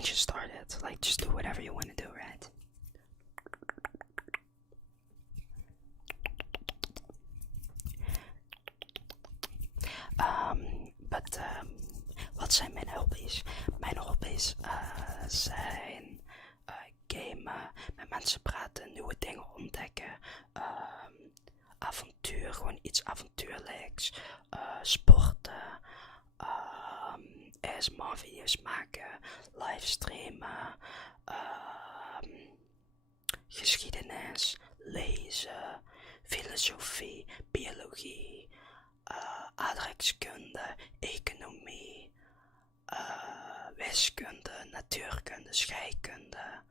just start it. Like, just do whatever you want to do, right? Wat zijn mijn hobby's? Mijn hobby's zijn gamen, met mensen praten, nieuwe dingen ontdekken, avontuur, gewoon iets avontuurlijks, sporten, ASMR-video's maken, livestreamen, geschiedenis, lezen, filosofie, biologie, aardrijkskunde, economie, wiskunde, natuurkunde, scheikunde,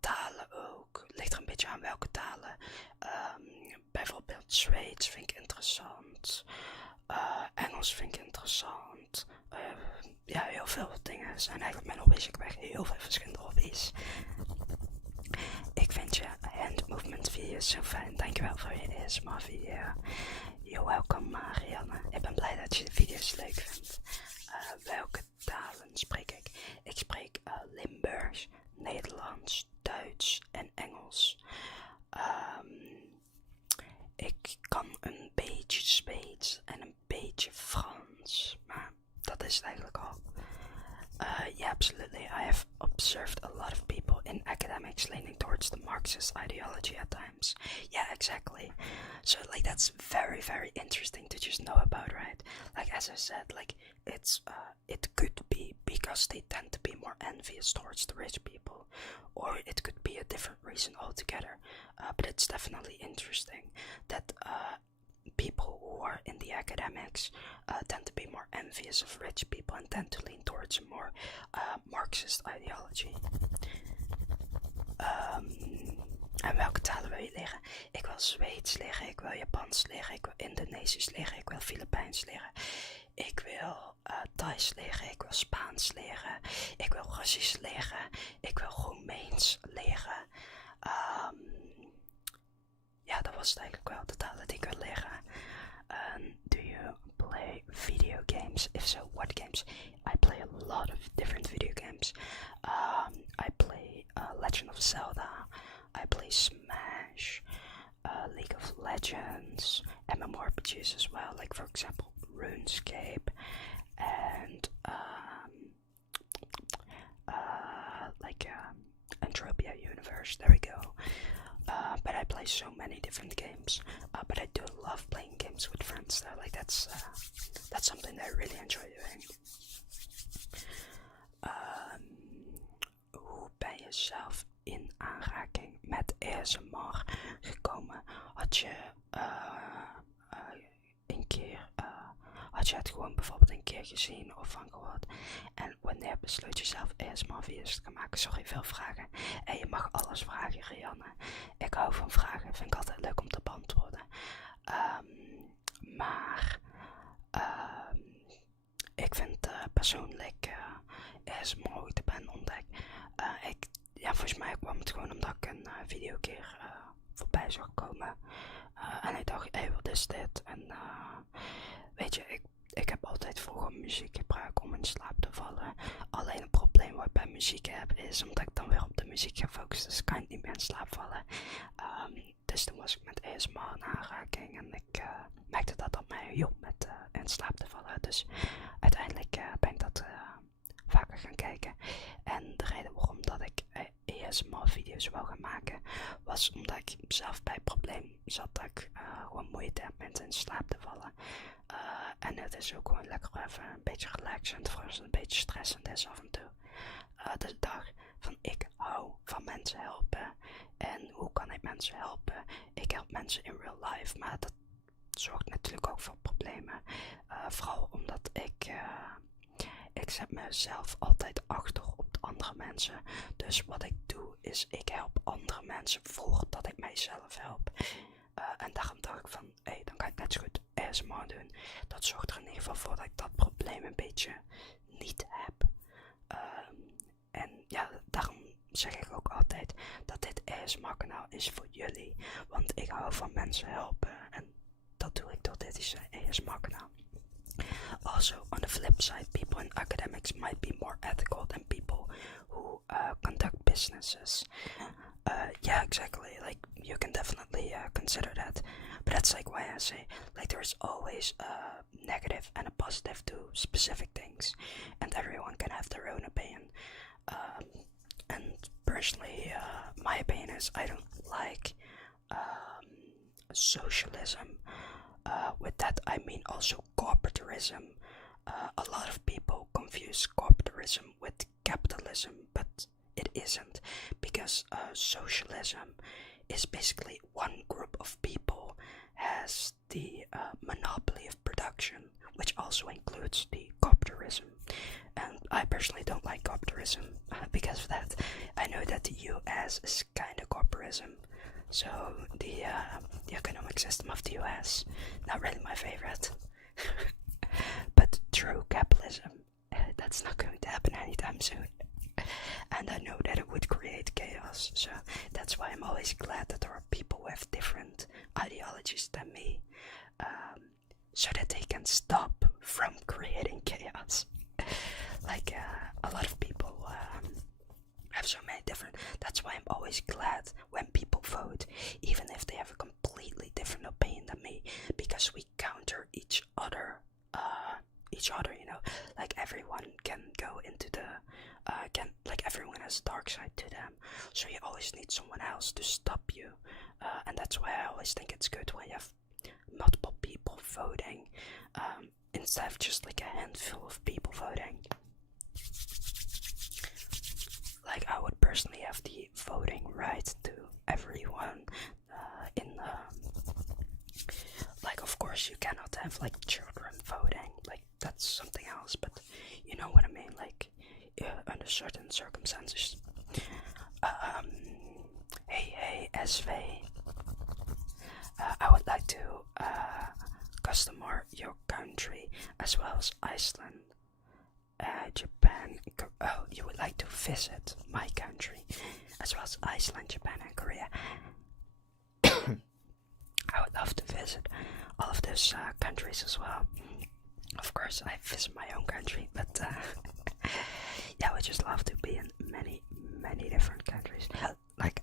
talen ook. Ligt er een beetje aan welke talen. Bijvoorbeeld Zweeds vind ik interessant. Engels vind ik interessant. Ja, heel veel dingen zijn eigenlijk mijn hobby's. Ik heb echt heel veel verschillende hobby's. Ik vind je hand movement video's zo fijn. Dankjewel voor je ASMR video. You're welcome, Marianne. Ik ben blij dat je de video's leuk vindt. Welke talen spreek ik? Ik spreek Limburgs, Nederlands, Duits en Engels. Ik kan een beetje Zweeds en een beetje Frans, maar dat is het eigenlijk al. Yeah, absolutely. I have observed a lot of people in academics leaning towards the Marxist ideology at times. Yeah, exactly. So, like, that's very, very interesting to just know about, right? Like, as I said, like, it could be because they tend to be more envious towards the rich people, or it could be a different reason altogether. But it's definitely interesting that people who are in the academics tend to be more envious of rich people and tend to lean towards a more Marxist ideology. En welke talen wil je leren? Ik wil Zweeds leren, ik wil Japans leren, ik wil Indonesisch leren, ik wil Filipijns leren. Ik wil Thais leren, ik wil Spaans leren, ik wil Russisch leren, ik wil Roemeens leren. ja, dat was het eigenlijk wel, de talen die ik wil leren. Do you play video games? If so, what games? I play a lot of different video games. I play Legend of Zelda. I play Smash, League of Legends, MMORPGs as well, like for example RuneScape, and Entropia Universe. There we go. But I play so many different games. But I do love playing games with friends though. Like that's something that I really enjoy doing. Hoe ben je zelf in aanraking met ASMR gekomen? Had je had je het gewoon bijvoorbeeld een keer gezien of van gehoord? En wanneer besloot je zelf ASMR-video's te gaan maken? Sorry, veel vragen. En je mag alles vragen, Rianne. Ik hou van vragen, vind ik altijd leuk om te beantwoorden. Maar ik vind persoonlijk ASMR ooit te ben ontdekt. Volgens mij kwam het gewoon omdat ik een video keer voorbij zag komen. En ik dacht, hé, wat is dit? En weet je, ik heb altijd vroeger muziek gebruikt om in slaap te vallen. Alleen het probleem wat ik bij muziek heb is omdat ik dan weer op de muziek ga focussen, dus kan ik niet meer in slaap vallen. Dus toen was ik met ASMR in aanraking en ik merkte dat mij hielp met in slaap te vallen. Dus uiteindelijk ben ik dat vaker gaan kijken. En de reden waarom dat ik ASMR video's wou gaan maken was omdat ik zelf bij het probleem zat dat ik gewoon moeite heb met in slaap te vallen. En het is ook gewoon lekker even een beetje relaxend, voor als het een beetje stressend is af en toe. Dus ik dacht van ik hou van mensen helpen. En hoe kan ik mensen helpen? Ik help mensen in real life, maar dat zorgt natuurlijk ook voor problemen. Vooral omdat ik zet mezelf altijd achter op de andere mensen. Dus wat ik doe is ik help andere mensen voordat ik mijzelf help. En daarom dacht ik van, dan kan ik net zo goed ASMR doen. Dat zorgt er in ieder geval voor dat ik dat probleem een beetje niet heb. En ja, daarom zeg ik ook altijd dat dit ASMR kanaal is voor jullie. Want ik hou van mensen helpen. En dat doe ik door dit ASMR kanaal. Also, on the flip side, people in academics might be more ethical than people who conduct businesses. Yeah, exactly. Like, you can definitely consider that. But that's like why I say, like, there's always a negative and a positive to specific things. And everyone can have their own opinion. And personally, my opinion is I don't like socialism. With that I mean also corporatism. A lot of people confuse corporatism with capitalism, but it isn't, because socialism is basically one group of people has the monopoly of production, which also includes the corporatism. And I personally don't like corporatism because of that. I know that the US is kind of corporatism. So the economic system of the US, not really my favorite. But true capitalism, that's not going to happen anytime soon. And I know that it would create chaos. So that's why I'm always glad that there are people who have different ideologies than me, so that they can stop from creating chaos. Like a lot of people have so many different. That's why I'm always glad when people vote, even if they have a completely different opinion than me, because we counter each other. You know, like everyone can go into the like everyone has a dark side to them, so you always need someone else to stop you, and that's why I always think it's good when you have multiple people voting, instead of just like a handful of people voting. Like, I would personally have the voting right to everyone like, of course you cannot have like children voting, like that's something else, but you know what I mean, like under certain circumstances. Hey SV, I would like to customer your country as well as Iceland, Japan. Oh, you would like to visit my country as well as Iceland, Japan and Korea. I would love to visit all of those countries as well. Of course, I visit my own country, but yeah, I would just love to be in many, many different countries. Like,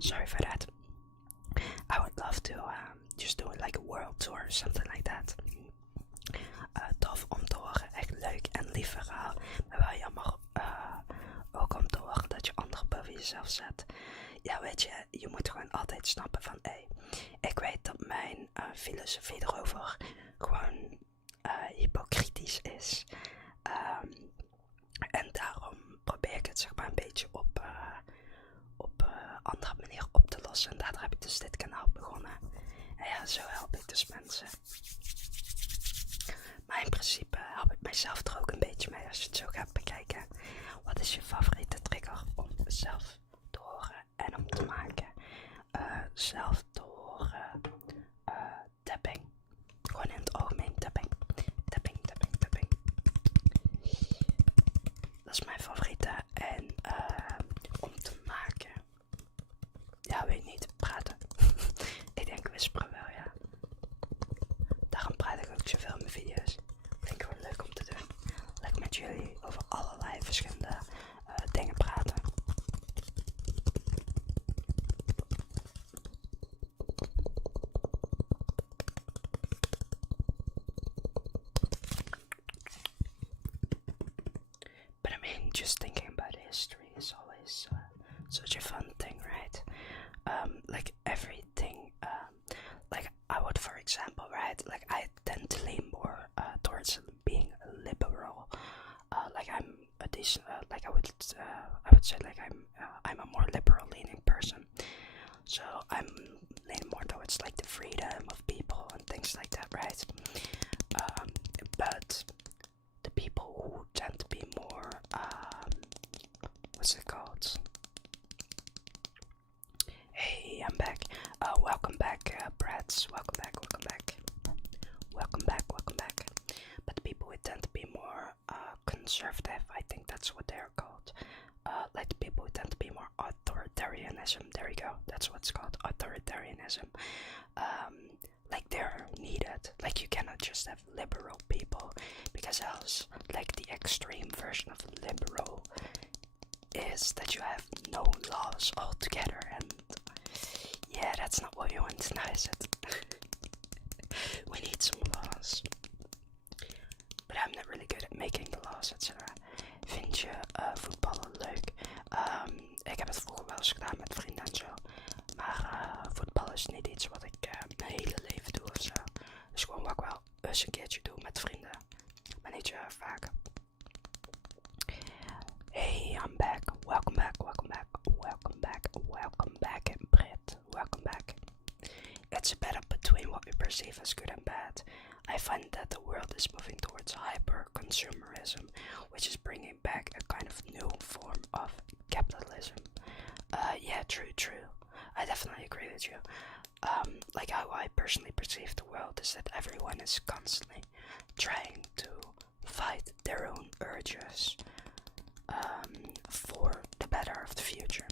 sorry for that. I would love to just do like a world tour or something like that. Tof om te horen, echt leuk en lief verhaal. Maar wel jammer ook om te horen dat je anderen boven jezelf zet. Ja, weet je, je moet gewoon altijd snappen van, ik weet dat mijn filosofie erover gewoon hypocritisch is. En daarom probeer ik het zeg maar een beetje op andere manier op te lossen. En daardoor heb ik dus dit kanaal begonnen. En ja, zo help ik dus mensen. Maar in principe help ik mijzelf er ook een beetje mee als je het zo gaat bekijken. Wat is je favoriete trigger om zelf te horen en om te maken? Zelf te horen, tapping. Gewoon in het algemeen tapping. Tapping. Dat is mijn favoriete. En om te maken, ja, weet niet, praten. Ik denk whisperen wel, ja. Daarom praat ik ook zoveel in mijn video's. Vind ik gewoon leuk om te doen. Lekker met jullie over allerlei verschillende dingen praten. But I mean, just thinking about history is always such a fun thing, right? Like everything, like I would, for example, right? Like I tend to lean more towards being liberal. Like I'm a decent, like I would say like I'm a more liberal leaning person. So I'm leaning more towards like the freedom of people and things like that, right? But the people who tend to be more, what's it called? Hey, I'm back. Welcome back, brats. Welcome back. But the people who tend to be more conservative, I think that's what they're called. Like the people who tend to be more authoritarianism. There you go. That's what it's called. Authoritarianism. Like they're needed. Like you cannot just have liberal people, because else, like the extreme version of liberal is that you have no laws altogether, and yeah, that's not what you want now, is it? We need some laws. But I'm not really good at making the laws, etc. Vind je voetballen leuk? Ik heb het vroeger wel eens gedaan met vrienden en zo. Maar voetbal is niet iets wat ik mijn hele leven doe of zo. Dus gewoon wat ik wel eens een keertje doe met vrienden. Maar niet vaak. Hey, I'm back. Welcome back, Brit. Welcome back. It's a battle between what we perceive as good and bad. I find that the world is moving towards hyper-consumerism, which is bringing back a kind of new form of capitalism. Yeah, true. I definitely agree with you. Like how I personally perceive the world is that everyone is constantly trying to fight their own urges for the better of the future.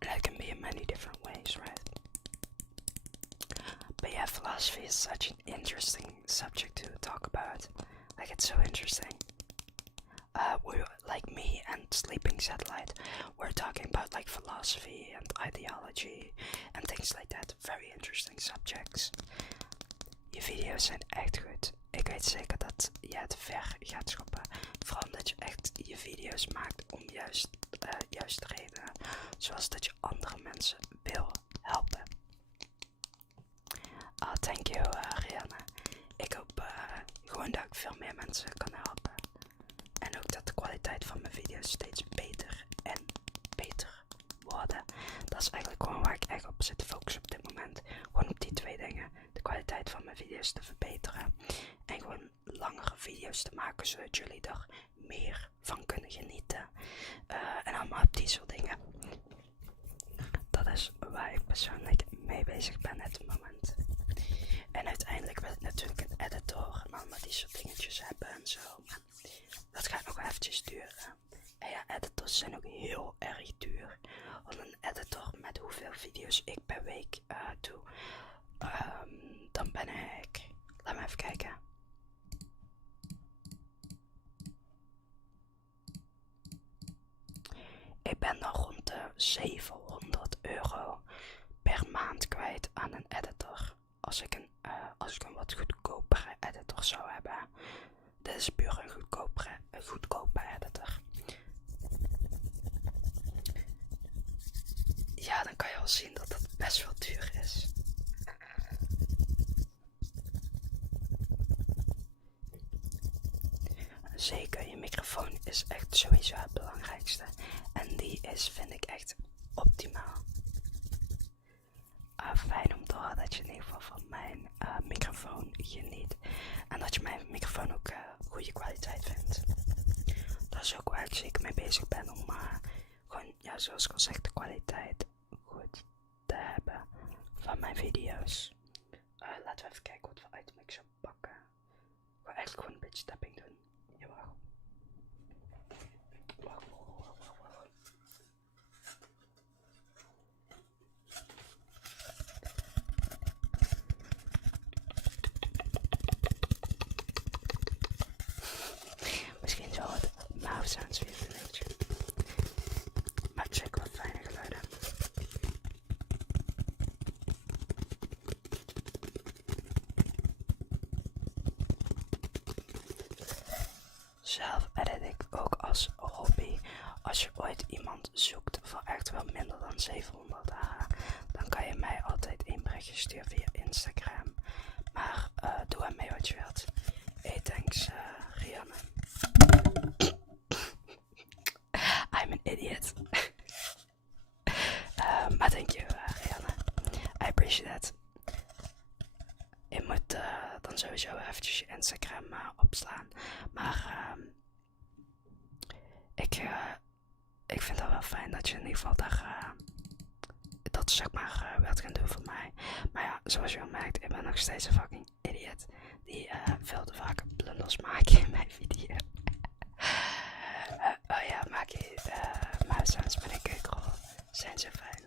And that can be in many different ways, right? But yeah, philosophy is such an interesting subject to talk about. Like, it's so interesting. We, like me and Sleeping Satellite, we're talking about like philosophy and ideology and things like that. Very interesting subjects. Je video's zijn echt goed. Ik weet zeker dat je het ver gaat schoppen. Vooral omdat je echt je video's maakt om juist redenen. Zoals dat je andere mensen wil helpen. Thank you, Rianne. Ik hoop gewoon dat ik veel meer mensen kan helpen. En ook dat de kwaliteit van mijn video's steeds beter en beter worden. Dat is eigenlijk gewoon waar ik echt op zit te focussen op dit moment. Gewoon op die twee dingen. De kwaliteit van mijn video's te verbeteren. En gewoon langere video's te maken, zodat jullie er meer van kunnen genieten. En allemaal op die soort dingen. Dat is waar ik persoonlijk mee bezig ben op het moment. En uiteindelijk wil ik natuurlijk een editor en allemaal die soort dingetjes hebben en zo. Maar dat gaat nog wel eventjes duren. En ja, editors zijn ook heel erg duur. Want een editor met hoeveel video's ik per week doe, dan ben ik... Laat me even kijken. Ik ben dan rond de €700 per maand kwijt aan een editor. Als ik een wat goedkopere editor zou hebben. Dit is puur een goedkope editor. Ja, dan kan je al zien dat het best wel duur is. Zeker, je microfoon is echt sowieso het belangrijkste. En die is, vind ik, echt optimaal. Fijn om te horen dat je in ieder geval van mijn microfoon geniet. En dat je mijn microfoon ook goede kwaliteit vindt. Dat is ook waar ik zeker mee bezig ben om gewoon, ja, zoals ik al zeg, de kwaliteit goed te hebben van mijn video's. Laten we even kijken wat voor item ik zou pakken. Ik wil eigenlijk gewoon een beetje tapping doen. Jawel. Wacht. Misschien zal het mouth sounds weer een beetje. Maar zeker wat fijne geluiden. Zelf edit ik ook als hobby. Als je ooit iemand zoekt voor echt wel minder dan 700 dagen, dan kan je mij altijd een berichtje sturen via Instagram. Maar doe ermee wat je wilt. Hey, thanks Rianne. I'm an idiot. Maar thank you Rianne. I appreciate that. Je moet dan sowieso eventjes je Instagram opslaan. Maar ik vind het wel fijn dat je in ieder geval daar dat zeg maar wilt gaan doen voor mij. Maar ja, zoals je al merkt, ik ben nog steeds een fucking idiot die veel te vaak blunders maakt in mijn video. Oh ja, maak je muissounds met een keukenrol. Zijn zo fijn.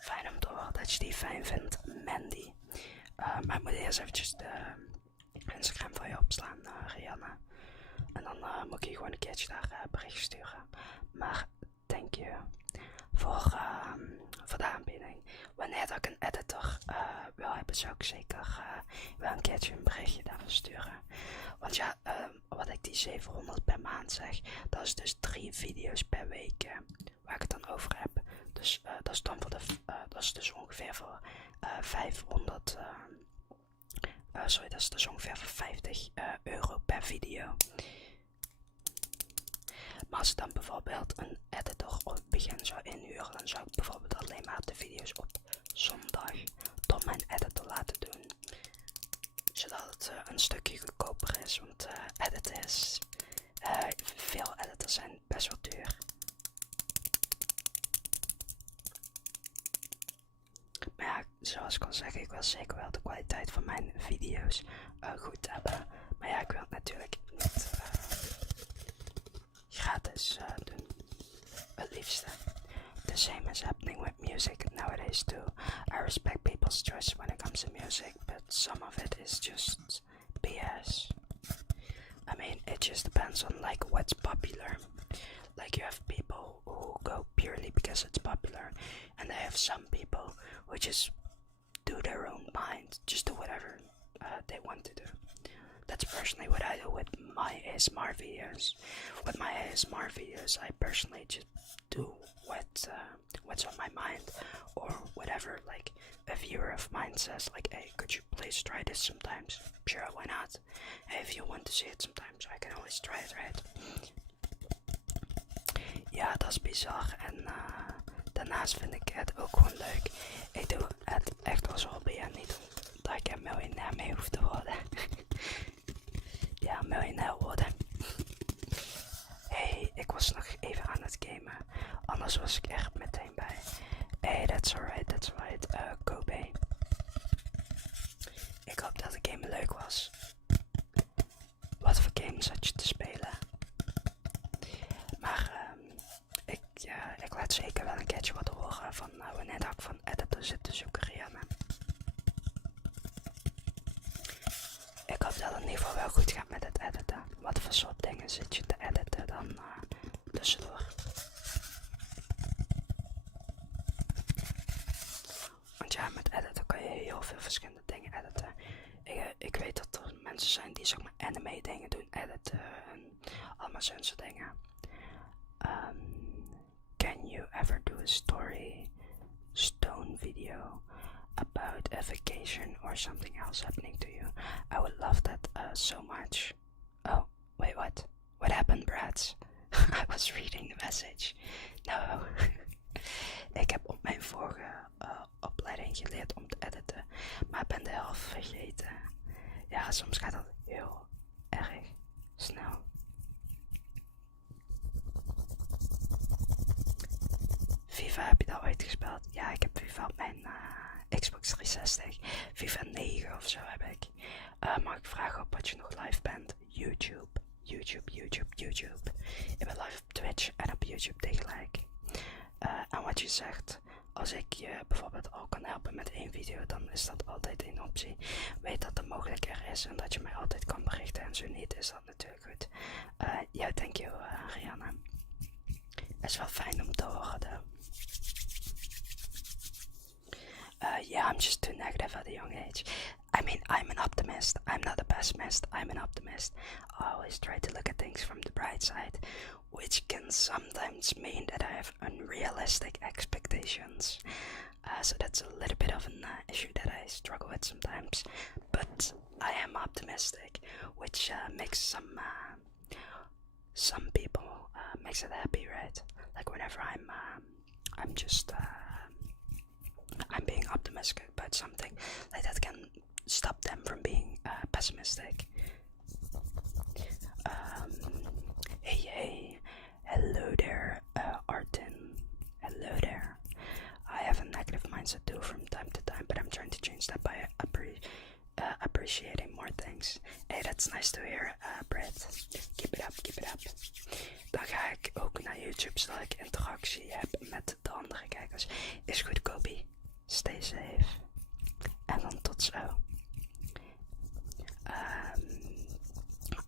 Fijn om te horen dat je die fijn vindt, Mandy. Maar ik moet eerst eventjes de Instagram van je opslaan, Rianne. En dan moet ik je gewoon een keertje daar bericht sturen. Maar thank you voor de aanbieding. Wanneer dat ik een editor wil hebben, zou ik zeker wel een keertje een berichtje daarvan sturen. Want ja, wat ik die 700 per maand zeg, dat is dus 3 video's per week waar ik het dan over heb. Dus dat is dan voor dat is dus ongeveer voor 500. Sorry, dat is dus ongeveer voor €50 per video. Maar als ik dan bijvoorbeeld een editor op het begin zou inhuren, dan zou ik bijvoorbeeld alleen maar de video's op zondag door mijn editor laten doen. Zodat het een stukje goedkoper is, want editen is... veel editors zijn best wel duur. Maar ja, zoals ik al zeg, ik wil zeker wel de kwaliteit van mijn video's goed hebben. Maar ja, ik wil het natuurlijk niet gratis doen. Het liefste. The same is happening with music nowadays too. I respect people's choice when it comes to music, but some of it is just BS. I mean, it just depends on like what's popular. Like you have people who go purely because it's popular, and they have some people who just do their own mind, just do whatever they want to do. That's personally what I do with my ASMR videos. With my ASMR videos, I personally just do what's on my mind, or whatever like a viewer of mine says, like, hey, could you please try this sometimes? Sure, why not? Hey, if you want to see it sometimes, I can always try it, right? Ja, dat is bizar. En daarnaast vind ik het ook gewoon leuk. Ik doe het echt als hobby en niet dat ik er miljonair mee hoef te worden. Ja, miljonair worden. Hey, ik was nog even aan het gamen. Anders was ik er meteen bij. Hey, that's alright. Kobe. Ik hoop dat de game leuk was. Wat voor games had je te spelen? Maar ik laat zeker wel een keertje wat horen van wanneer dat ik van editor zit te zoeken, Rihanna. Ik hoop dat het in ieder geval wel goed gaat met het editen. Wat voor soort dingen zit je te editen dan tussendoor? Want ja, met editen kan je heel veel verschillende dingen editen. Ik weet dat er mensen zijn die zeg maar anime dingen doen, editen en allemaal zo'n soort dingen. Can you ever do a stone video about a vacation or something else happening to you? I would love that so much. Oh, wait, what? What happened, Brad? I was reading the message. No. Ik heb op mijn vorige opleiding geleerd om te editen, maar ik ben de helft vergeten. Ja, soms gaat dat heel erg snel. FIFA, heb je dat ooit gespeeld? Ja, ik heb FIFA op mijn Xbox 360. FIFA 9 of zo heb ik. Mag ik vragen op wat je nog live bent? YouTube. Ik ben live op Twitch en op YouTube tegelijk. En wat je zegt, als ik je bijvoorbeeld al kan helpen met 1 video, dan is dat altijd een optie. Weet dat de mogelijkheid er is en dat je mij altijd kan berichten en zo niet, is dat natuurlijk goed. Ja, thank you, Rihanna. Het is wel fijn om te horen, though. Yeah, I'm just too negative at a young age. I mean, I'm an optimist. I'm not a pessimist. I'm an optimist. I always try to look at things from the bright side, which can sometimes mean that I have unrealistic expectations. So that's a little bit of an issue that I struggle with sometimes. But I am optimistic, which makes some people makes it happy, right? Like whenever I'm being optimistic about something, like that can stop them from being pessimistic. Hey, hello there, Artin. Hello there. I have a negative mindset too from time to time, but I'm trying to change that by appreciating more things. Hey, that's nice to hear, Brett. Keep it up. Dan ga ik ook naar YouTube, zodat ik interactie heb met de andere kijkers. Is goed, Kobe. Stay safe. En dan tot zo.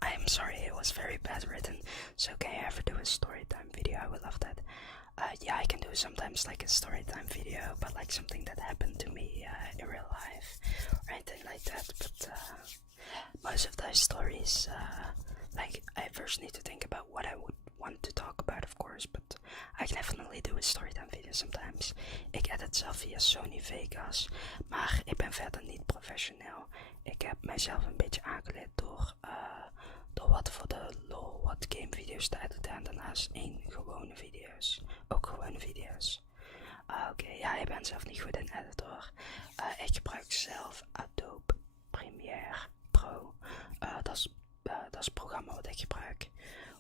I'm sorry, it was very bad written. So can you ever do a storytime video? I would love that. Yeah, I can do sometimes like a storytime video, but like something that happened to me in real life or anything like that. But most of those stories, like I first need to think about what I would want to talk about, of course. But I can definitely do a storytime video sometimes. Ik edit zelf via Sony Vegas, maar ik ben verder niet professioneel. Ik heb mijzelf een beetje aangeleerd door wat voor de lol, wat gamevideo's te editen en daarnaast ook gewone video's. Oké, ja, je bent zelf niet goed in editor. Ik gebruik zelf Adobe Premiere Pro. Dat is het programma wat ik gebruik.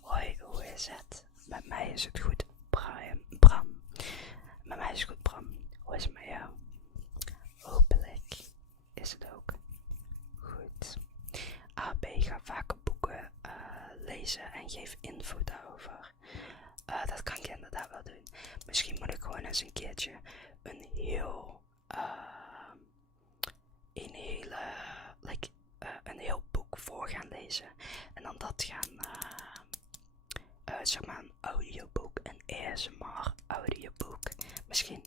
Hoi, hoe is het? Met mij is het goed, Bram. Met mij is het goed, Bram. Hoe is het met jou? Hopelijk is het ook goed. AB gaat vaker boeken lezen en geeft info daarover. Dat kan ik inderdaad wel doen. Misschien moet ik gewoon eens een keertje een heel boek voor gaan lezen. En dan dat gaan, zeg maar een audioboek, een ASMR audioboek. Misschien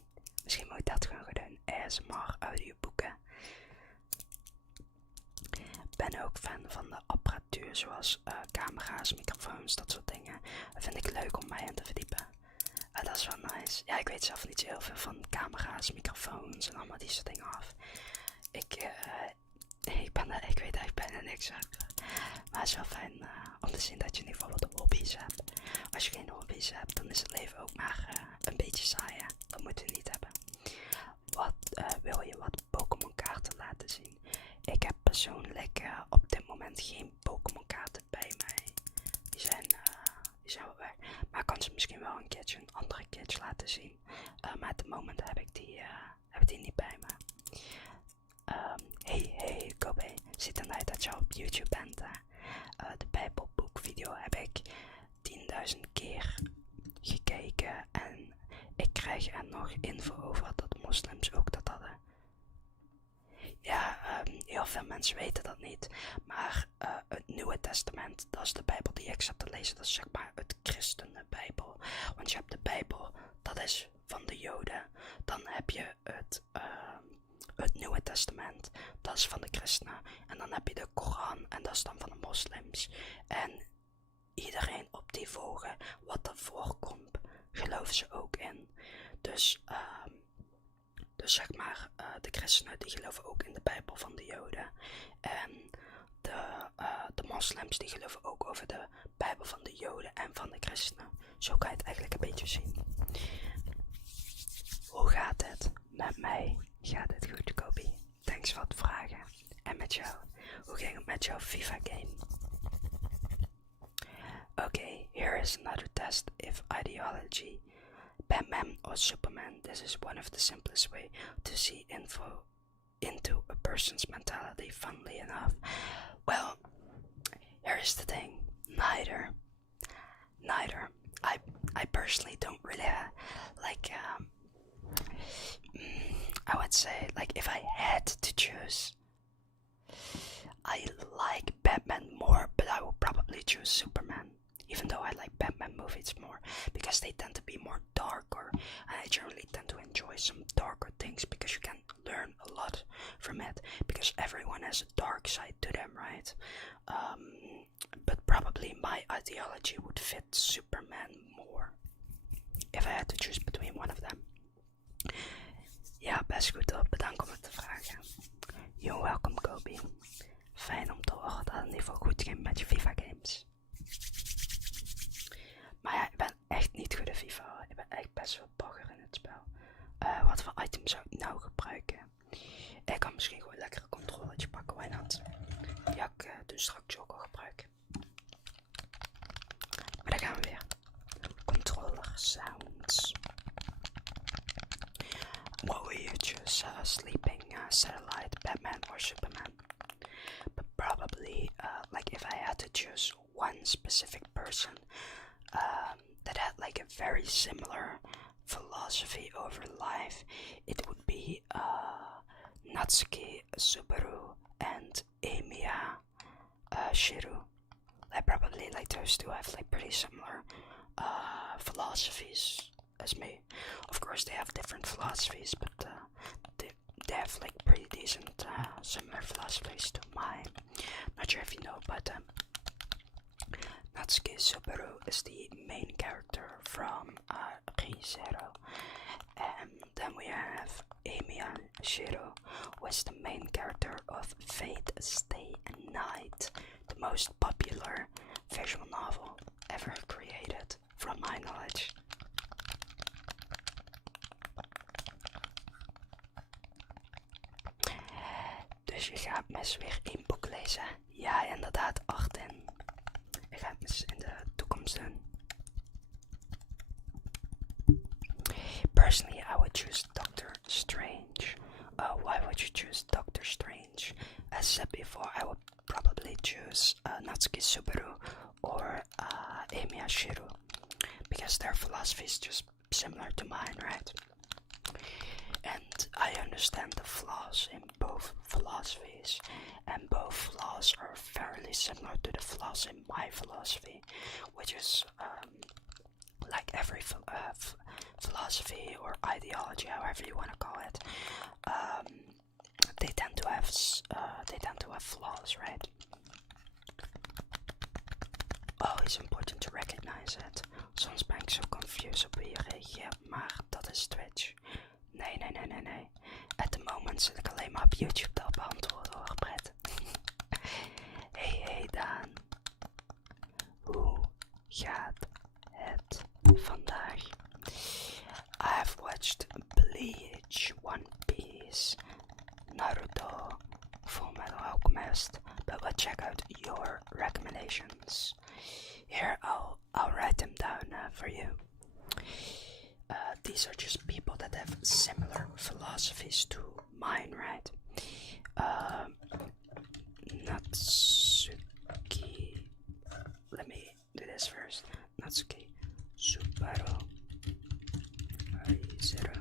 moet ik dat gewoon doen, ASMR audioboeken. Ik ben ook fan van de apparatuur, zoals camera's, microfoons, dat soort dingen. Dat vind ik leuk om mij in te verdiepen. Dat is wel nice. Ja, ik weet zelf niet zo heel veel van camera's, microfoons en allemaal die soort dingen af. Ik weet eigenlijk bijna niks over. Maar het is wel fijn om te zien dat je in ieder geval wat hobby's hebt. Als je geen hobby's hebt, dan is het leven ook maar een beetje saai. Hè? Dat moet je niet hebben. Wil je wat Pokémon kaarten laten zien? kan ze misschien wel een keertje een andere kids laten zien. Maar op het moment heb ik die niet bij me. Hey Kobe, ziet eruit dat je op YouTube bent. De Bijbelboekvideo heb ik 10.000 keer gekeken en ik krijg er nog info over dat moslims ook dat hadden. Ja, heel veel mensen weten dat niet, maar het Nieuwe Testament, dat is de Bijbel die ik zat te lezen, dat is zeg maar het christenenbijbel. Want je hebt de Bijbel, dat is van de Joden. Dan heb je het Nieuwe Testament, dat is van de christenen. En dan heb je de Koran en dat is dan van de moslims. En iedereen op die volgen wat er voorkomt, geloven ze ook in. Dus zeg maar, de christenen die geloven ook in de Bijbel van de Joden. En de moslims die geloven ook over de Bijbel van de Joden en van de christenen. Zo kan je het eigenlijk een beetje zien. Hoe gaat het? Met mij gaat het goed, Kobe. Thanks voor het vragen. En met jou? Hoe ging het met jouw FIFA game? Okay, here is another test if ideology. Batman or Superman, this is one of the simplest way to see info into a person's mentality, funnily enough. Well, here's the thing, neither. I personally don't really I would say, like, if I had to choose, I like Batman more, but I will probably choose Superman. Even though I like Batman movies more, because they tend to be more darker, and I generally tend to enjoy some darker things, because you can learn a lot from it, because everyone has a dark side to them, right? But probably my ideology would fit Superman more, if I had to choose between one of them. Ja, best goed op, bedankt om het te vragen. You're welcome, Kobe. Fijn om te horen dat het in ieder geval goed ging met je FIFA games. Maar ja, ik ben echt niet goed in FIFA. Ik ben echt best wel bagger in het spel. Wat voor item zou ik nou gebruiken? Ik kan misschien gewoon lekker een controllertje pakken, why not? Ja, ik dus straks ook al gebruiken. Maar dan gaan we weer. Controller sounds. What will you choose? Sleeping, satellite, Batman or Superman? But probably, like if I had to choose one specific person that had like a very similar philosophy over life, it would be Natsuki Subaru and Emiya Shiru. Like probably like those two have like pretty similar philosophies as me. Of course they have different philosophies, but they have like pretty decent similar philosophies to mine. Not sure if you know, but Natsuki Subaru is the main character from Re:Zero, and then we have Emiya Shiro, who is the main character of Fate Stay Night, the most popular visual novel ever created, from my knowledge. Dus je gaat mes weer 1 boek lezen. Ja, inderdaad, 8 in. Ik ga het mes in de toekomst doen. Personally, I would choose Doctor Strange. Why would you choose Doctor Strange? As said before, I would probably choose Natsuki Subaru or Emiya Shiru, because their philosophy is just similar to mine, right? And I understand the flaws in both philosophies, and both flaws are fairly similar to the flaws in my philosophy, which is like every philosophy or ideology, however you want to call it, they tend to have flaws, right? Always important to recognize it. Soms ben ik zo confused op hoe je reageert, maar dat is Twitch. Nee. At the moment zit ik alleen maar op YouTube te beantwoorden, hoor, Brett. Hey Daan. Hoe gaat het vandaag? I have watched Bleach, One Piece, Naruto, Full Metal Alchemist, but we'll check out your recommendations. Here, I'll write them down for you. These are just people that have similar philosophies to mine, right? Natsuki. Let me do this first. Natsuki Subaru Zero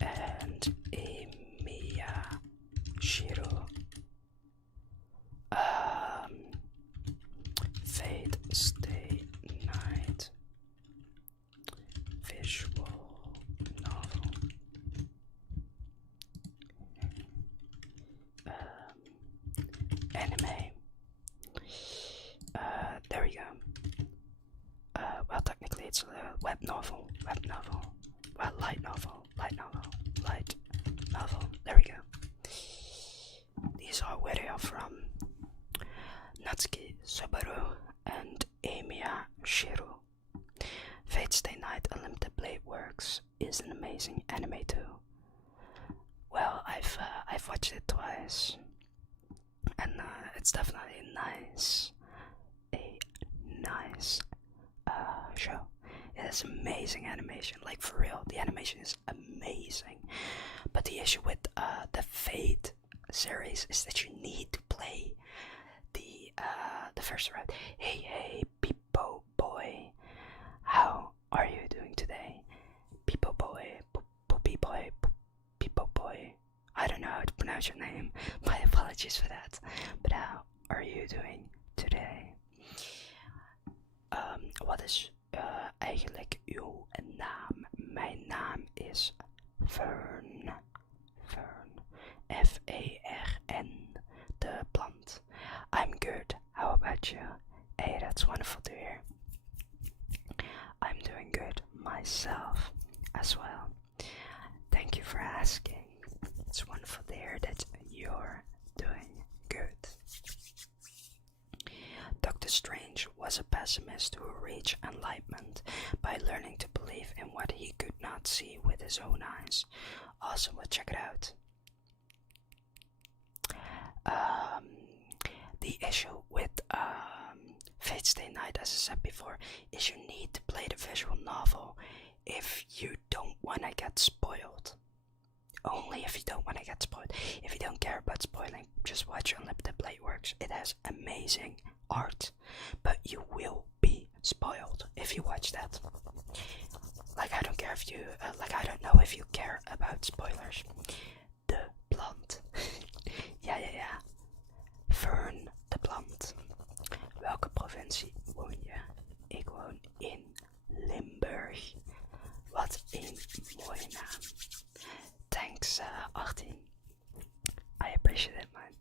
and Emiya Shiro. Fate Stay Night visual novel. Anime. There we go. Well, technically it's a web novel. Well, light novel. There we go. These are where they are from. Natsuki Subaru and Emiya Shiro. Fate Stay Night Unlimited Blade Works is an amazing anime too. Well, I've watched it twice, and it's definitely a nice show. It has amazing animation, like for real. The animation is amazing. But the issue with the Fate series is that you need to play the first round. Hey, Peepo boy, how are you doing today? Peepo boy, Poopy boy, Peepo boy. I don't know how to pronounce your name. My apologies for that. But how are you doing today? Wat is eigenlijk uw naam? Mijn naam is Fern. F-A-R-N. De plant. I'm good. How about you? Hey, that's wonderful to hear. I'm doing good myself as well. Thank you for asking. It's wonderful to hear that you're doing good. Doctor Strange was a pessimist who reached enlightenment by learning to believe in what he could not see with his own eyes. Awesome, well, check it out. The issue with Fate Stay Night, as I said before, is you need to play the visual novel if you don't want to get spoiled. Only if you don't want to get spoiled. If you don't care about spoiling, just watch Unlimited Blade Works. It has amazing art, but you will be spoiled if you watch that. Like, I don't care if you, I don't know if you care about spoilers. De plant. ja. Fern de plant. Welke provincie woon je? Ik woon in Limburg. Wat een mooie naam. Thanks, 18. I appreciate it, man.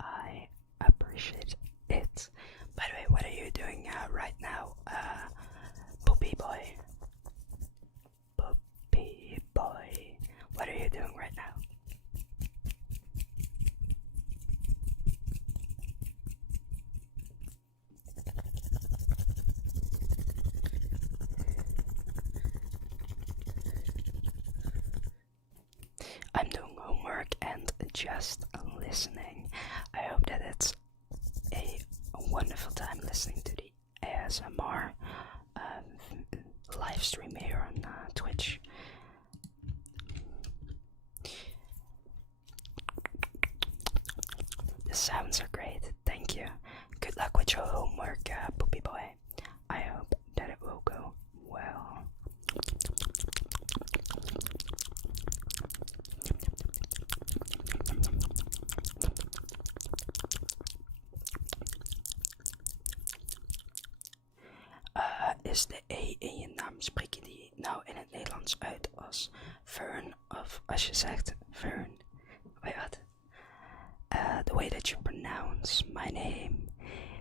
I appreciate it. By the way, what are you doing right now, Poopy boy? Poopy boy. What are you doing right now? I'm doing homework and just listening. I hope that it's a wonderful time listening to the ASMR live stream here on Twitch. The sounds are great, thank you. Good luck with your homework, Poopy boy. I hope that it will go well. Is de E in je naam, spreek je die nou in het Nederlands uit als Fern? Of als je zegt Fern, wait what? The way that you pronounce my name,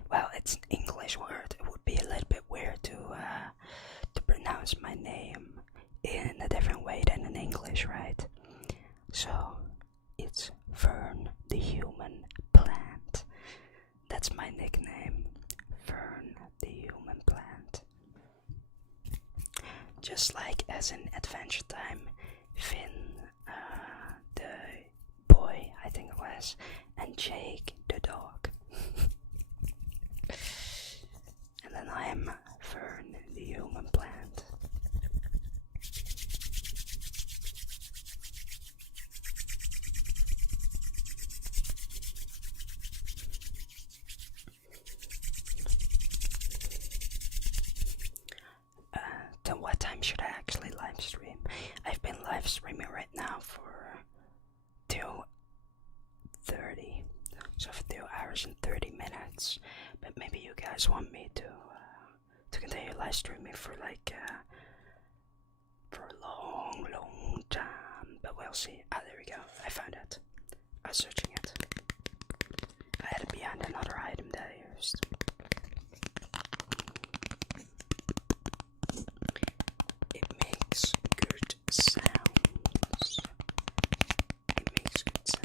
well, it's an English word. It would be a little bit weird to pronounce my name in a different way than in English, right? So it's Fern the human plant. That's my nickname, Fern the human plant. Just like as in Adventure Time, Finn, the boy, I think it was, and Jake, the dog. hours and 30 minutes. But maybe you guys want me to continue live streaming for like for a long time. But we'll see. Ah, there we go. I found it. I was searching it. I had it behind another item that I used. It makes good sounds. It makes good sounds.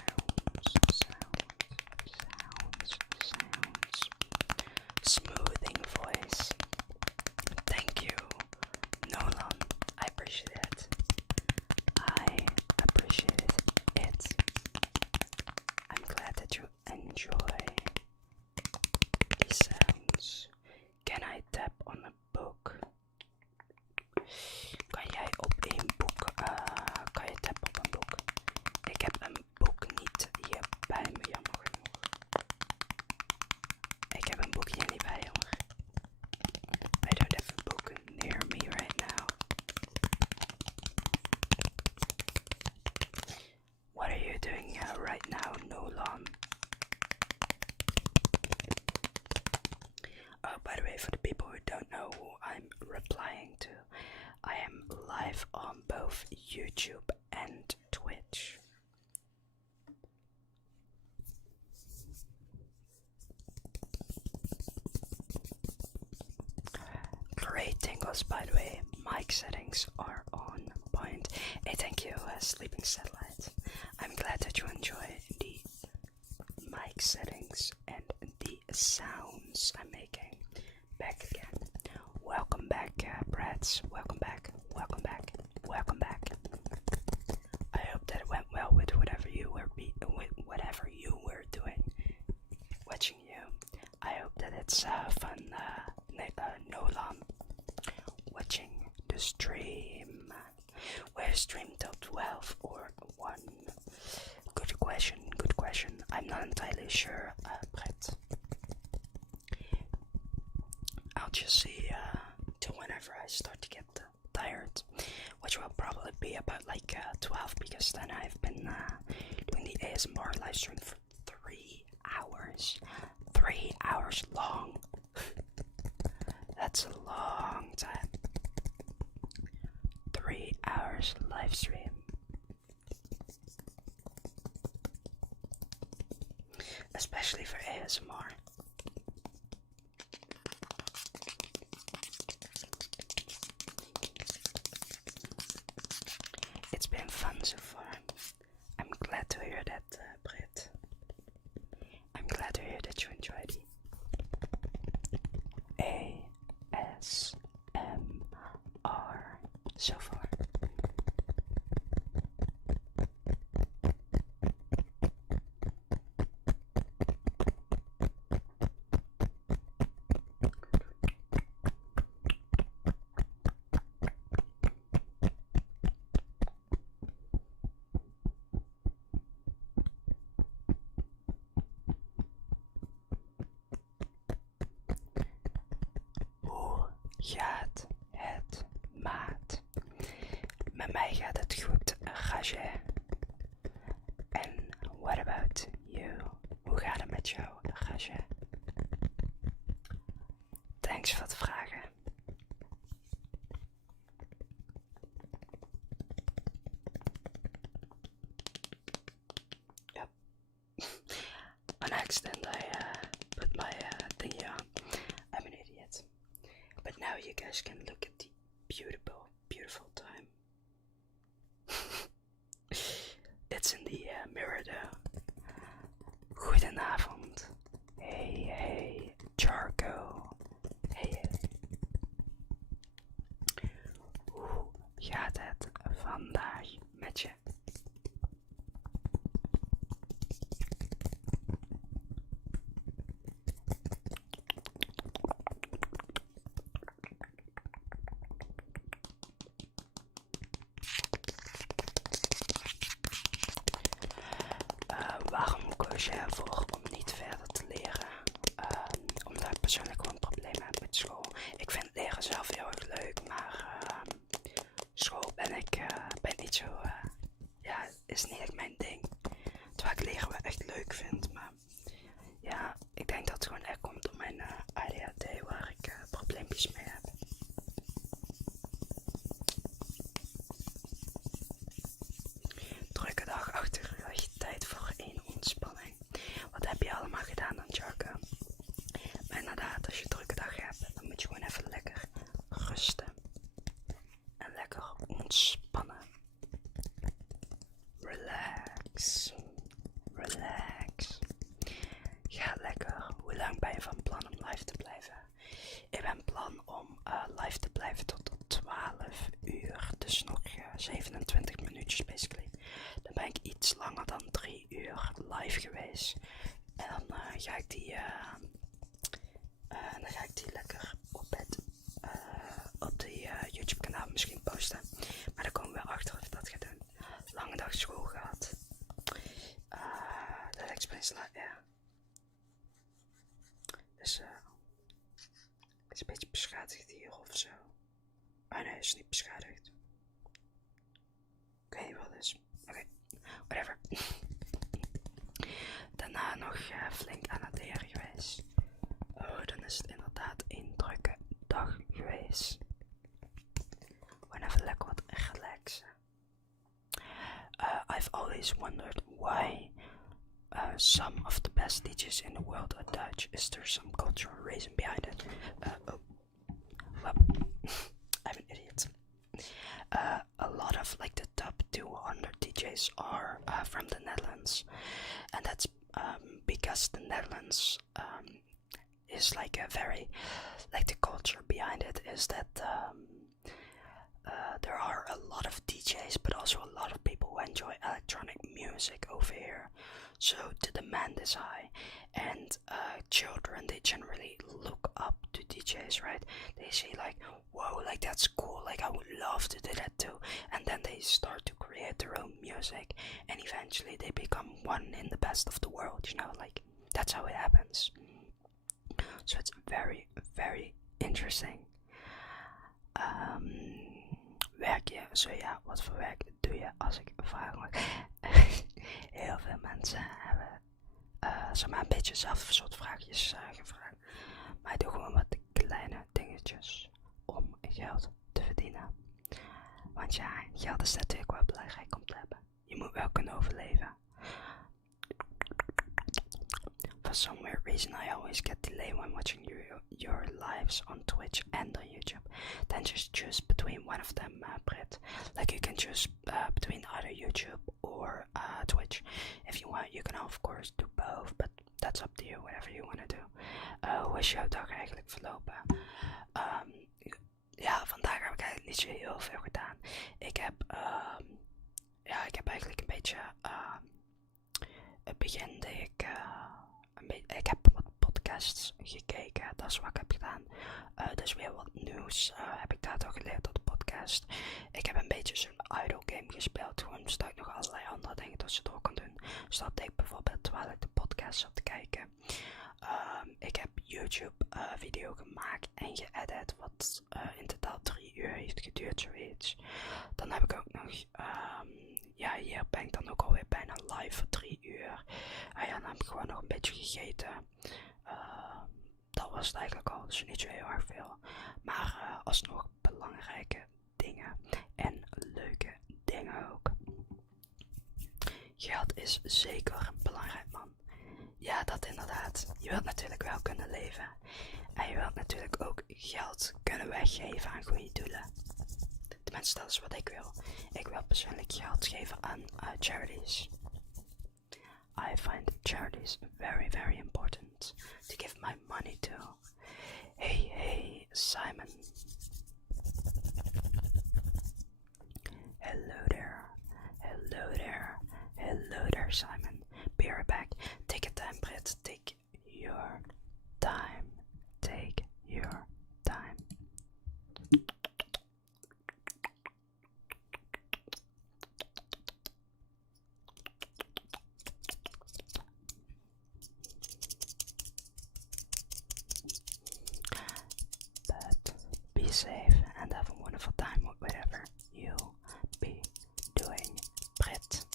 Smoothing voice. Thank you, Nolan. I appreciate it. I appreciate it. I'm glad that you enjoy these sounds. Can I tap on a book? Kan jij op een boek, kan je tappen op een boek? Ik heb een boek niet hier bij me, jammer genoeg. Ik heb een boek hier niet bij, jongen. I don't have a book near me right now. What are you doing right now, Nolan? Oh, by the way, for the people who don't know who I'm replying to, I am live on both YouTube and Twitch. Great tingles, by the way. Mic settings are on point. Hey, thank you, Sleeping Satellite. I'm glad that you enjoy the mic settings and the sounds I'm making. Back again. Welcome back, brats. Welcome back. Welcome back. Welcome back. I hope that it went well with whatever you were doing. Watching you. I hope that it's fun, Nolan. Watching the stream. We're streamed till 12 or 1. Good question, good question. I'm not entirely sure, Brett. I'll just see till whenever I start to get tired, which will probably be about like 12, because then I've been doing the ASMR live stream for 3 hours. 3 hours long. That's a long time. 3 hours live stream. Especially for ASMR. It's been fun so far. I'm glad to hear that, Britt. I'm glad to hear that you enjoyed the ASMR so far. Gaat het, maat? Met mij gaat het goed, Gage. En what about you? Hoe gaat het met jou, Gage? Thanks voor het vragen. Yep. On accident, I put my thingy on. I'm an idiot. But now you guys can look at the beautiful time. It's in the mirror though. Goedenavond. Hey, Jargo. Hey. Hoe gaat het vandaag met je? Waarom koos je ervoor om niet verder te leren? Omdat ik persoonlijk gewoon problemen heb met school. Ik vind leren zelf heel erg leuk, maar school ben niet zo, ja, is niet echt mijn ding. Terwijl ik leren wel echt leuk vind, maar ja, lang ben je van plan om live te blijven? Ik ben plan om live te blijven tot 12 uur. Dus nog 27 minuutjes basically. Dan ben ik iets langer dan 3 uur live geweest. En dan ga ik die lekker op de YouTube kanaal misschien posten. Maar dan komen we weer achter of ik dat ga doen. Lange dag school gehad. Dat explains a lot, ja. Dus het is een beetje beschadigd hier of zo. Oh nee, het is niet beschadigd. Ik weet niet wat het is. Oké, whatever. Daarna nog flink aan het leren geweest. Oh, dan is het inderdaad een drukke dag geweest. Gewoon even lekker wat relaxen. I've always wondered why some of the best DJs in the world are Dutch. Is there some cultural reason behind it? Well, I'm an idiot. A lot of like the top 200 DJs are from the Netherlands, and that's because the Netherlands is like a very, like the culture behind it is that there are a lot of DJs, but also a lot of people who enjoy electronic music over here. So the demand is high, and children, they generally look up to DJs, right? They say like, whoa, like that's cool, like I would love to do that too. And then they start to create their own music, and eventually they become one in the best of the world, you know, like that's how it happens. So it's very, very interesting. Werk je? Zo ja, wat voor werk doe je als ik vraag mag? Heel veel mensen hebben zeg maar een beetje zelf soort vraagjes gevraagd. Maar ik doe gewoon wat kleine dingetjes om geld te verdienen. Want ja, geld is natuurlijk wel belangrijk om te hebben. Je moet wel kunnen overleven. For some weird reason, I always get delay when watching your lives on Twitch and on YouTube. Then just choose between one of them, Brit. Like you can choose between either YouTube or Twitch. If you want, you can of course do both, but that's up to you, whatever you want to do. Hoe is jouw dag eigenlijk verlopen? Ja, vandaag heb ik eigenlijk niet zo heel veel gedaan. Ik heb eigenlijk een beetje het begin deed ik heb wat podcasts gekeken, dat is wat ik heb gedaan. Dus weer wat nieuws heb ik daar toch geleerd op de podcast. Ik heb een beetje zo'n idle game gespeeld, gewoon zodat ik nog allerlei andere dingen tussendoor kan doen. Dus dat deed ik bijvoorbeeld terwijl ik de podcast zat te kijken. Ik heb YouTube video gemaakt en geëdit, wat in totaal 3 uur heeft geduurd, zoiets. Dan heb ik ook nog, hier ben ik dan ook alweer bijna live voor 3 uur. Dan heb ik gewoon nog een beetje gegeten. Dat was het eigenlijk al, dus niet zo heel erg veel. Maar alsnog belangrijke dingen en leuke dingen ook. Geld is zeker belangrijk, man. Ja, dat inderdaad. Je wilt natuurlijk wel kunnen leven. En je wilt natuurlijk ook geld kunnen weggeven aan goede doelen. Tenminste, dat is wat ik wil. Ik wil persoonlijk geld geven aan charities. I find charities very, very important to give my money to. Hey, Simon. Hello there, Simon. Be right back. Take your time, Brit. Take your time. Take your time. But be safe and have a wonderful time with whatever you be doing, Brit.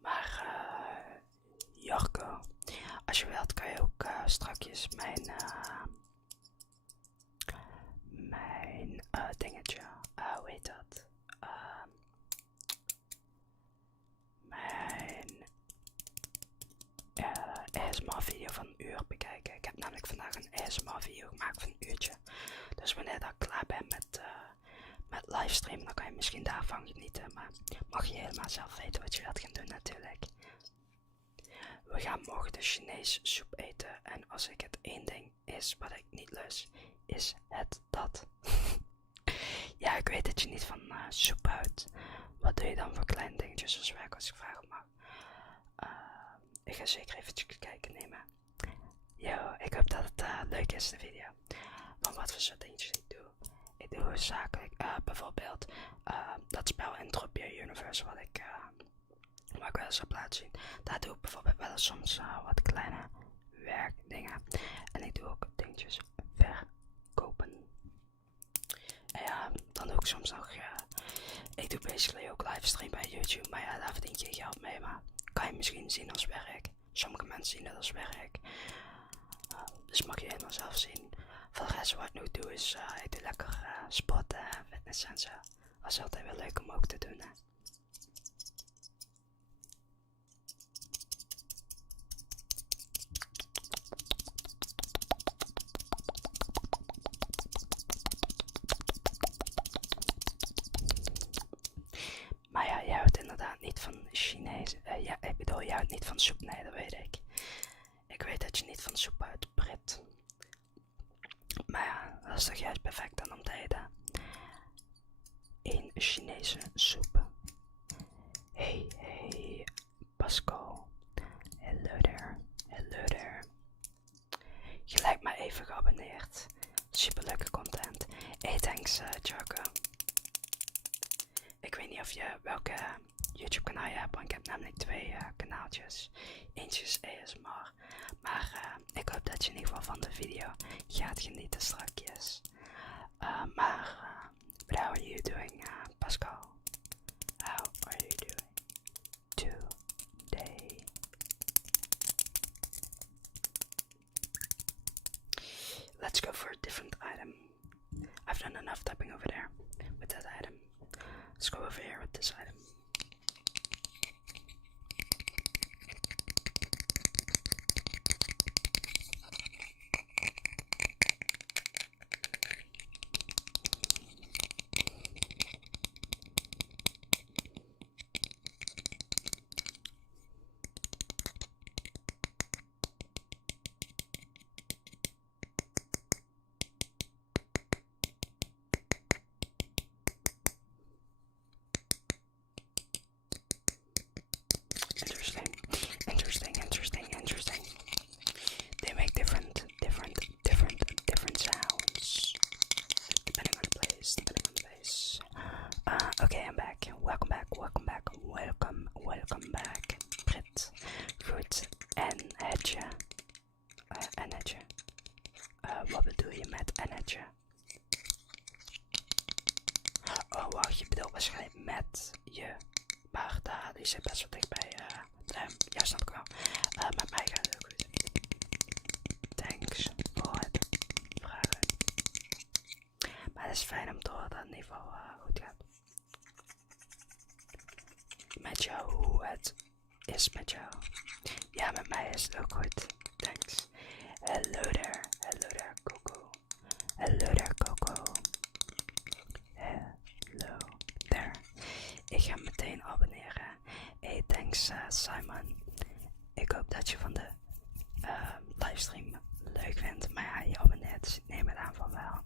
Maar Jarko, als je wilt kan je ook strakjes mijn dingetje, hoe heet dat? Mijn ASMR video van een uur bekijken. Ik heb namelijk vandaag een ASMR video gemaakt van een uurtje. Dus wanneer ik klaar ben met met livestreamen, dan kan je misschien daarvan genieten. Maar mag je helemaal zelf weten wat je gaat gaan doen natuurlijk. We gaan morgen de Chinese soep eten. En als ik het één ding is wat ik niet lust, is het dat. Ja, ik weet dat je niet van soep houdt. Wat doe je dan voor kleine dingetjes als werk als ik vragen mag? Ik ga zeker eventjes kijken nemen. Yo, ik hoop dat het leuk is de video. Van wat voor soort dingetjes ik doe. Ik doe zakelijk, bijvoorbeeld dat spel Entropia Universe wat ik wel eens heb laten zien. Daar doe ik bijvoorbeeld wel eens soms wat kleine werkdingen. En ik doe ook dingetjes verkopen. En ja, dan doe ik soms nog, ik doe basically ook livestream bij YouTube. Maar ja, daar verdien je geld mee, maar kan je misschien zien als werk. Sommige mensen zien dat als werk. Dus mag je helemaal zelf zien. Voor de rest wat ik nu doe is, ik doe lekker sporten, fitness en zo. Dat is altijd wel leuk om ook te doen, hè. Maar ja, jij houdt inderdaad niet van Chinees. Ja, ik bedoel, jij houdt niet van soep. Nee, dat weet ik. Ik weet dat je niet van soep houdt, Brit. Maar ja, dat is toch juist perfect dan om te eten. Een Chinese soep. Hey, Pascal. Hello there. Je lijkt me even geabonneerd. Super leuke content. Hey, thanks, Jaco. Ik weet niet of je welke YouTube kanaal je hebt, want ik heb namelijk 2 kanaaltjes. Eentje is ASMR. Maar ik hoop dat je in ieder geval van de video gaat genieten strakjes. But how are you doing, Pascal? How are you doing today? Let's go for a different item. I've done enough tapping over there with that item. Let's go over here with this item. Interesting. They make different sounds depending on the place. Okay, I'm back. Welcome back. Brit. Goed. En etje. Wat bedoel je met etje? Oh, wacht, je bedoelt waarschijnlijk met je. Maar die zit best wel dichtbij. Ja, snap ik wel. Met mij gaat het ook goed. Thanks voor het vragen. Maar het is fijn om te horen dat het in ieder geval goed gaat. Met jou, hoe het is met jou. Ja, met mij is het ook goed. Thanks. Hello there, Coco. Hello there. Ik ga meteen abonneren. Hey, thanks Simon. Ik hoop dat je van de livestream leuk vindt. Maar ja, je abonneert, dus ik neem het aan van wel.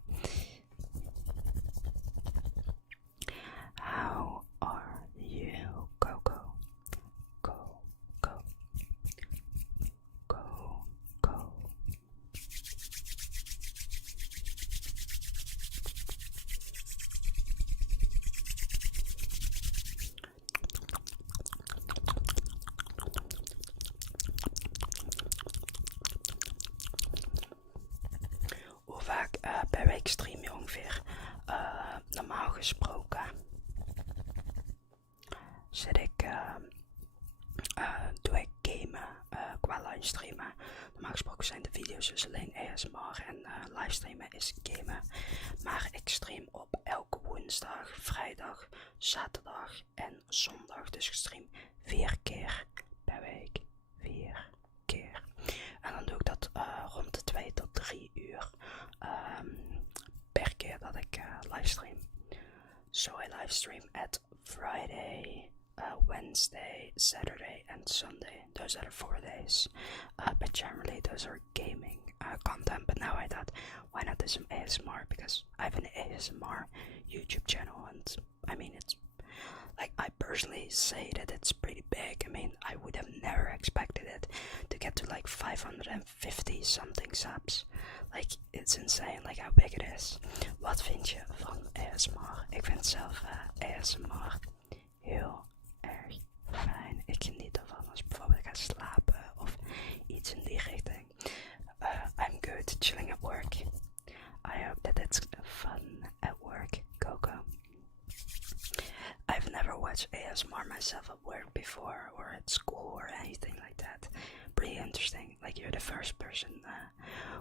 How are you, Coco? Go. Hoe vaak per week stream je ongeveer? Normaal gesproken doe ik gamen qua livestreamen. Normaal gesproken zijn de video's dus alleen ASMR en livestreamen is gamen. Maar ik stream op elke woensdag, vrijdag, zaterdag en zondag. Dus ik stream 4 keer per week. 4 keer. En dan doe ik dat rond de 2 tot 3 uur per keer dat ik livestream. So I live stream at Friday, Wednesday, Saturday, and Sunday. Those are the 4 days. But generally, those are gaming content. But now I thought, why not do some ASMR? Because I have an ASMR YouTube channel, and I mean, it's like, I personally say that it's pretty big. I mean, I would have never expected it to get to like 550 something subs. Like, it's insane, like how big it is. Wat vind je van ASMR? Ik vind zelf ASMR heel erg fijn. Ik geniet ervan als bijvoorbeeld ik ga slapen of iets in die richting. I'm good chilling at work. I hope that it's fun at work, Coco. I've never watched ASMR myself at work before, or at school, or anything like that. Pretty interesting. Like, you're the first person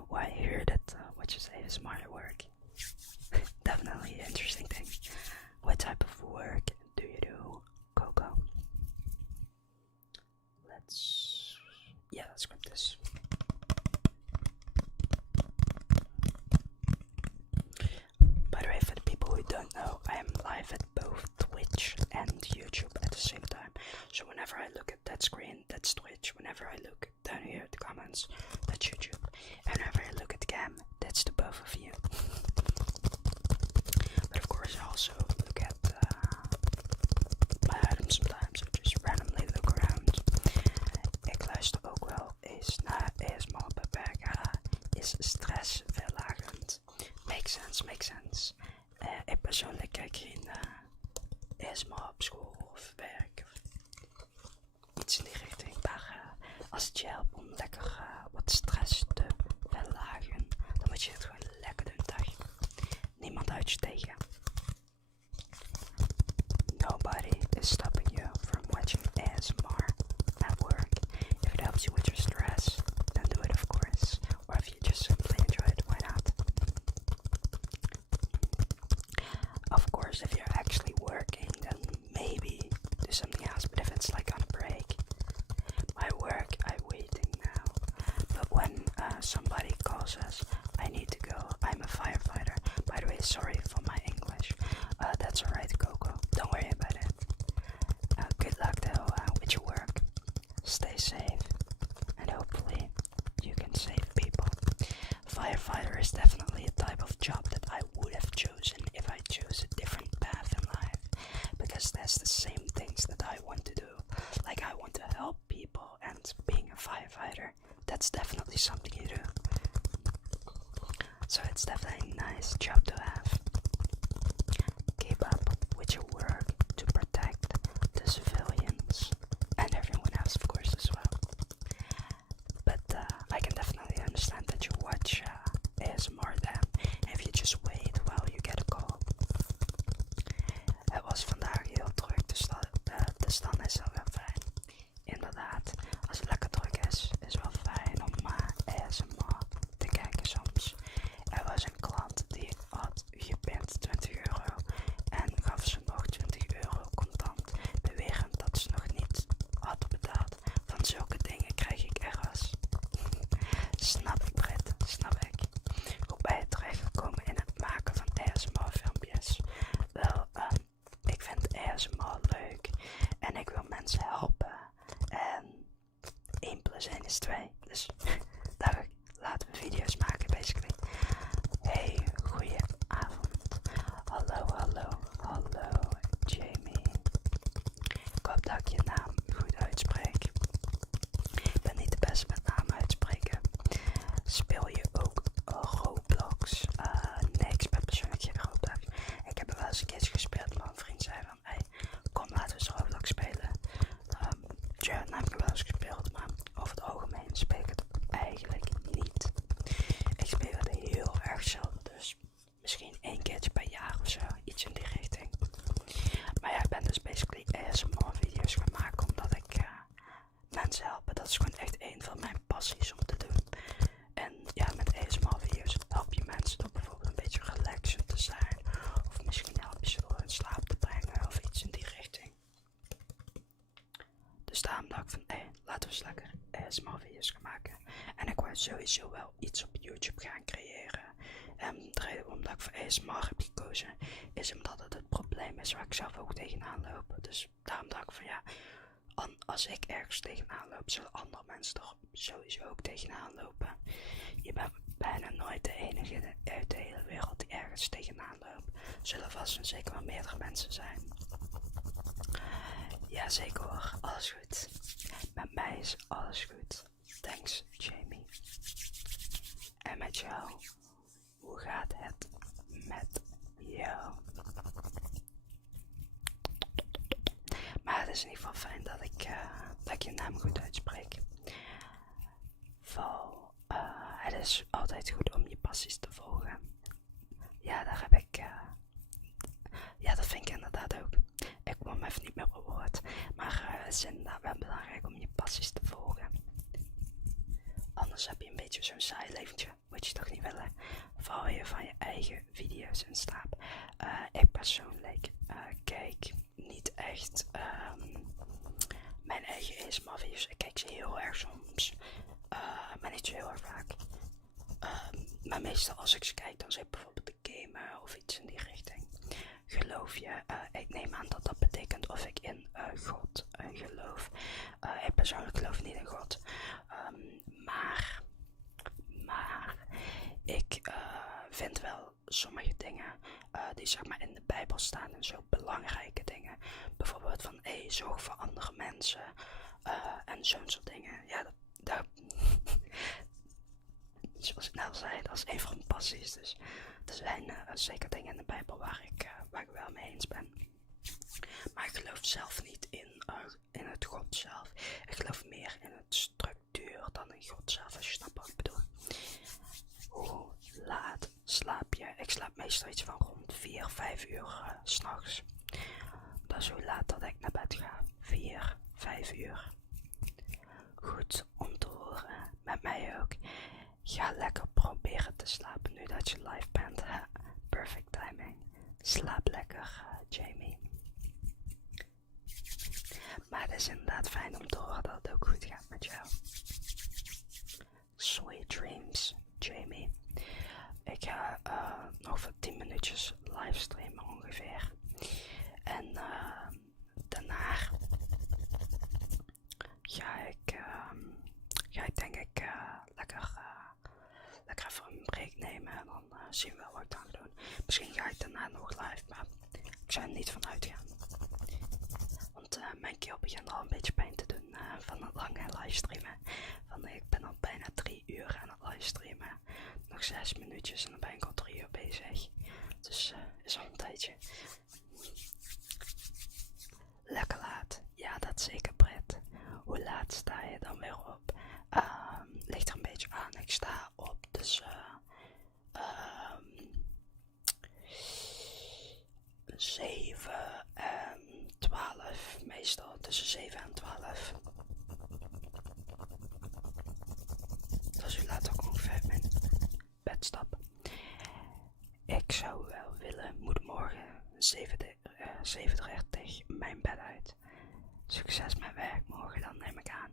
who I hear that watches ASMR at work. Definitely an interesting thing. What type of work do you do, Coco? Let's grab this. By the way, for the people who don't know, I am live at both Twitch and YouTube at the same time. So whenever I look at that screen, that's Twitch. Whenever I look down here at the comments, that's YouTube. And whenever I look at the cam, that's the both of you. But of course, I also look at my items sometimes. I just randomly look around. Ik luister ook wel eens naar ASMR beperken. Is stressverlagend. Makes sense. Ik persoonlijk kijk geen ASMR op school of werk of iets in die richting. Maar als het je helpt om lekker wat stress te verlagen, dan moet je het gewoon lekker doen, dag. Niemand houdt je tegen. Nobody is stopping you from watching ASMR at work. If it helps you with your stress, then do it, of course. Or if you just simply enjoy it, why not? Of course, if you're actually working, then maybe do something else. But if it's like on a break, my work, I'm waiting now. But when somebody calls us, I need to go. I'm a firefighter. By the way, sorry for my English. That's alright, Coco. Don't worry about it. Good luck though with your work. Stay safe, and hopefully you can save people. Firefighter is definitely a type of job that I would have chosen if I chose a different path in life, because that's the same things that I want to do. Like, I want to help people, and being a firefighter, that's definitely something you do. So it's definitely a nice job to have. Keep up with your work to protect the civilians and everyone else, of course, as well. But I can definitely understand that you watch ASMR then, if you just wait while you get a call. Het was vandaag heel druk, dus de stand is wel fijn. Inderdaad, als het lekker druk is, is het wel fijn om ASMR te kijken soms. Er was een klant die had gepint 20 euro en gaf ze nog 20 euro contant, bewerend dat ze nog niet had betaald. Van zulke dingen krijg ik ergens. Snap ik, Britt, snap ik. Hoe ben je terechtgekomen in het maken van ASMR-filmpjes? Wel, ik vind ASMR leuk en ik wil mensen helpen. En 1 + 1 is 2. Dus dacht ik, laten we video's maken, basically. Hey, goeie avond. Hallo, Jamie. Ik hoop dat ik je naam goed uitspreek. Ik ben niet de beste met namen uitspreken. Speel je ook Roblox? Nee, ik speel persoonlijk geen Roblox. Ik heb er wel eens een keertje gespeeld, maar een vriend zei van, hey, kom, laten we eens Roblox spelen. Ja, dan heb ik wel eens gespeeld, maar over het algemeen speel ik het eigenlijk niet. Ik speel het heel erg zelden, dus misschien 1 keertje per jaar of zo, iets in die richting. Maar ja, ik ben dus basically ASMR video's gaan maken omdat ik mensen helpen. Dat is gewoon echt een van mijn passies om te doen. En ja, met ASMR video's help je mensen door bijvoorbeeld een beetje relaxed te zijn. Of misschien help je ze door in slaap te brengen of iets in die richting. Dus daarom dacht ik van, hey, laten we eens lekker ASMR video's gaan maken. En ik wou sowieso wel iets op YouTube gaan creëren. En de reden waarom ik voor ASMR heb gekozen is omdat het probleem is waar ik zelf ook tegenaan loop. Dus daarom dacht ik van ja, als ik ergens tegenaan loop, zullen andere mensen er sowieso ook tegenaan lopen. Je bent bijna nooit de enige uit de hele wereld die ergens tegenaan loopt. Zullen vast en zeker wel meerdere mensen zijn. Ja, zeker hoor, alles goed. Met mij is alles goed. Thanks, Jamie. En met jou? Hoe gaat het met jou? Maar het is in ieder geval fijn dat ik je naam goed uitspreek. Het is altijd goed om je passies te volgen. Ja, daar heb ik... ja, dat vind ik inderdaad ook. Ik kwam me even niet meer op woord. Maar het is inderdaad wel belangrijk om je passies te volgen. Anders heb je een beetje zo'n saai leventje. Moet je toch niet willen? Val je van je eigen video's in slaap. Ik persoonlijk kijk niet echt mijn eigen ASMR-video's. Ik kijk ze heel erg soms. Maar niet zo heel erg vaak. Maar meestal als ik ze kijk, dan zit bijvoorbeeld de gamen of iets in die richting. Geloof je? Ik neem aan dat dat betekent of ik in God geloof. Ik persoonlijk geloof niet in God. Maar ik vind wel sommige dingen die zeg maar in de Bijbel staan en zo belangrijke dingen. Bijvoorbeeld van zorg voor andere mensen en zo'n soort dingen. Ja, dat zoals ik net al zei, dat is een van mijn passies. Dus er zijn zeker dingen in de Bijbel waar ik wel mee eens ben. Maar ik geloof zelf niet in het God zelf. Ik geloof meer in het structuur dan in God zelf, als je snapt wat ik bedoel. Hoe laat slaap je? Ik slaap meestal iets van rond 4, 5 uur 's nachts. Dat is hoe laat dat ik naar bed ga. 4, 5 uur. Goed om te horen. Met mij ook. Ga lekker proberen te slapen nu dat je live bent. Perfect timing. Slaap lekker, Jamie. Maar het is inderdaad fijn om te horen dat het ook goed gaat met jou. Sweet dreams, Jamie. Ik ga nog voor 10 minuutjes livestreamen ongeveer. En daarna ga ik denk ik lekker even een break nemen en dan zien we wel wat ik dan ga doen. Misschien ga ik daarna nog live, maar ik zou er niet van uitgaan. Want mijn keel begint al een beetje pijn te doen van het lange livestreamen. Ik ben al bijna 3 uur aan het livestreamen. Nog 6 minuutjes en dan ben ik al 3 uur bezig. Dus is al een tijdje. Lekker laat. Ja, dat zeker, Brit. Hoe laat sta je dan weer op? Ligt er een beetje aan. Ik sta op tussen 7 en 12. Meestal tussen 7 en 12. Dus u laat ook ongeveer mijn bed stappen. Ik zou wel willen, moet morgen 7:30 mijn bed uit. Succes met werk morgen dan, neem ik aan.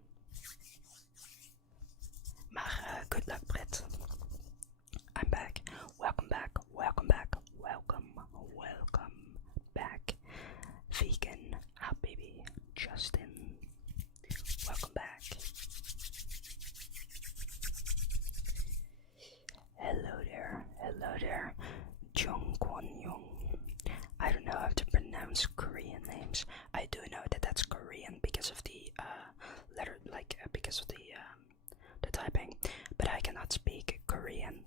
Maar good luck, Brit. I'm back. Welcome back. Welcome back. Welcome back. Vegan Habibi Justin. Welcome back. Hello there. Jung Kwon Young. I don't know how to pronounce Korean names. I do know that that's Korean because of the letter, because of the typing, but I cannot speak Korean.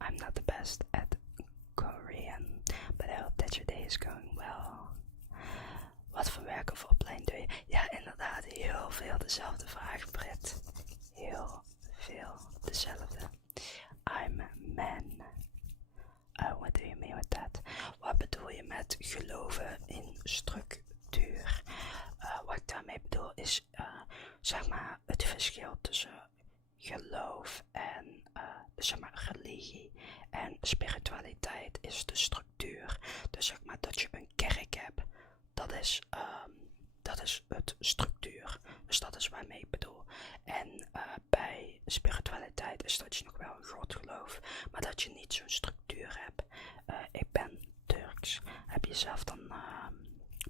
I'm not the best at Korean, but I hope that your day is going well. Wat voor werk of opleiding doe je? Ja, inderdaad, heel veel dezelfde vraag, Brit. Heel veel dezelfde. I'm a man. What do you mean with that? Wat bedoel je met geloven in structuur? Wat ik daarmee bedoel is, zeg maar, het verschil tussen geloof en zeg maar religie en spiritualiteit is de structuur. Dus zeg maar dat je een kerk hebt, dat is is het structuur. Dus dat is waarmee ik bedoel. En bij spiritualiteit is dat je nog wel een God gelooft, maar dat je niet zo'n structuur hebt. Ik ben Turks. Heb je zelf dan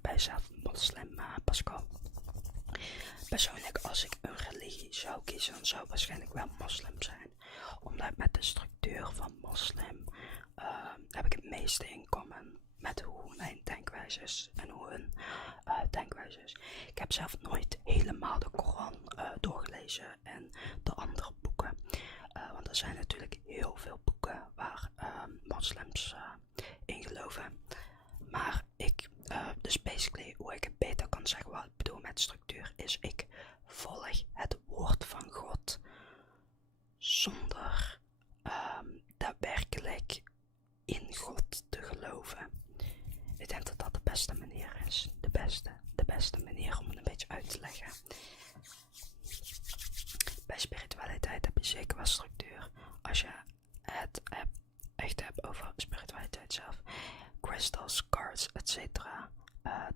bij jezelf moslim, Pascal? Persoonlijk, als ik een religie zou kiezen, dan zou het waarschijnlijk wel moslim zijn. Omdat met de structuur van moslim heb ik het meeste in common met hoe mijn denkwijze is en hoe hun denkwijze is. Ik heb zelf nooit helemaal de Koran doorgelezen en de andere boeken. Want er zijn natuurlijk heel veel boeken waar moslims in geloven. Maar dus basically, hoe ik het beter kan zeggen wat ik bedoel met structuur, is ik volg het woord van God zonder daadwerkelijk in God te geloven. Ik denk dat dat de beste manier is. De beste manier om het een beetje uit te leggen. Bij spiritualiteit heb je zeker wel structuur. Als je het echt hebt over spiritualiteit zelf. Crystals, cards, etc.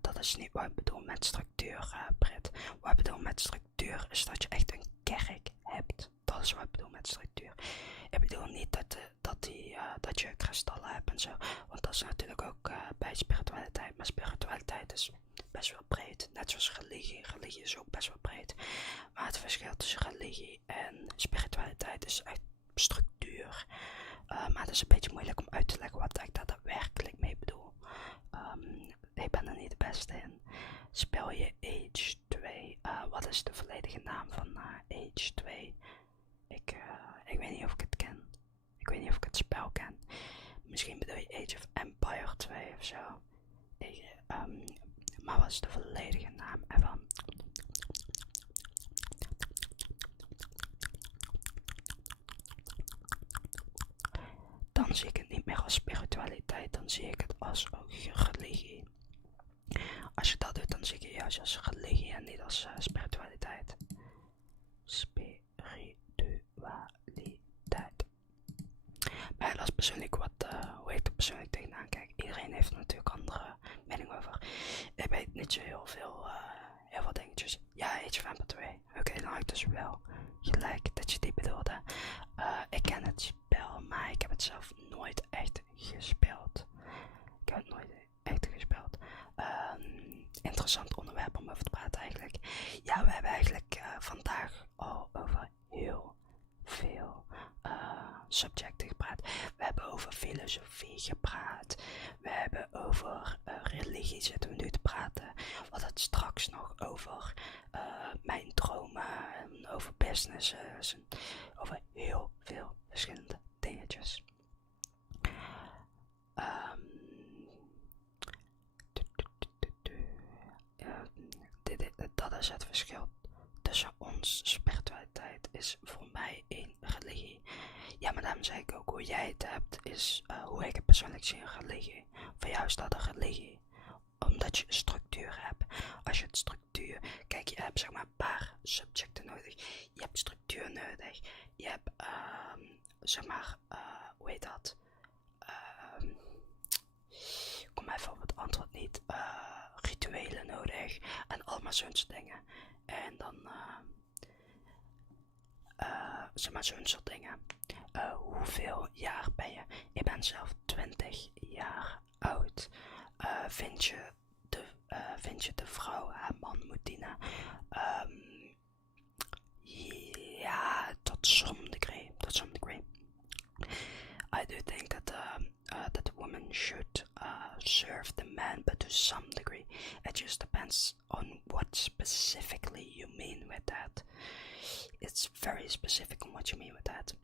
Dat is niet wat ik bedoel met structuur, Britt. Wat ik bedoel met structuur is dat je echt een kerk hebt. Dat is wat ik bedoel met structuur. Ik bedoel niet dat je kristallen hebt en zo. Want dat is natuurlijk ook bij spiritualiteit. Maar spiritualiteit is best wel breed. Net zoals religie. Religie is ook best wel breed. Maar het verschil tussen religie en spiritualiteit is echt structuur. Maar het is een beetje moeilijk om uit te leggen wat ik daar daadwerkelijk mee bedoel. Ik ben er niet de beste in. Spel je Age 2? Wat is de volledige naam van Age 2? Ik weet niet of ik het ken. Ik weet niet of ik het spel ken. Misschien bedoel je Age of Empire 2 of zo. Maar wat is de volledige naam ervan? Dan zie ik het niet meer als spiritualiteit, dan zie ik het als religie. Als je dat doet, dan zie ik het juist als religie en niet als spiritualiteit. Spiritualiteit. Maar dat is persoonlijk hoe ik er persoonlijk tegenaan kijk. Iedereen heeft er natuurlijk andere mening over. Ik weet niet zo heel veel dingetjes. Ja, Age of Empire 2. Oké, dan had ik dus wel gelijk dat je die bedoelde. Ik ken het spel, maar ik heb het zelf nooit echt gespeeld. Interessant onderwerp om over te praten eigenlijk. Ja, we hebben eigenlijk vandaag al over heel veel subjecten gepraat. We hebben over filosofie gepraat. We hebben over religie zitten we nu te praten. We hadden het straks nog over mijn dromen en over businesses en over heel veel verschillende dingetjes. Dat is het verschil tussen ons. Spiritualiteit is voor mij een religie. Ja, maar daarom zei ik ook hoe jij het hebt, is hoe ik het persoonlijk zie in religie. Voor jou is dat een religie. Omdat je een structuur hebt. Als je het structuur... Kijk, je hebt zeg maar een paar subjecten nodig. Je hebt structuur nodig. Je hebt, zeg maar, hoe heet dat? Ik kom even op het antwoord niet. Rituelen nodig. En allemaal zo'n soort dingen. En dan, zeg maar zo'n soort dingen. Hoeveel jaar ben je? Ik ben zelf 20 jaar oud. Vind je de vrouw haar man moet dienen? Ja, tot some degree. I do think that the woman should serve the man, but to some degree. It just depends on what specifically you mean with that. It's very specific on what you mean with that.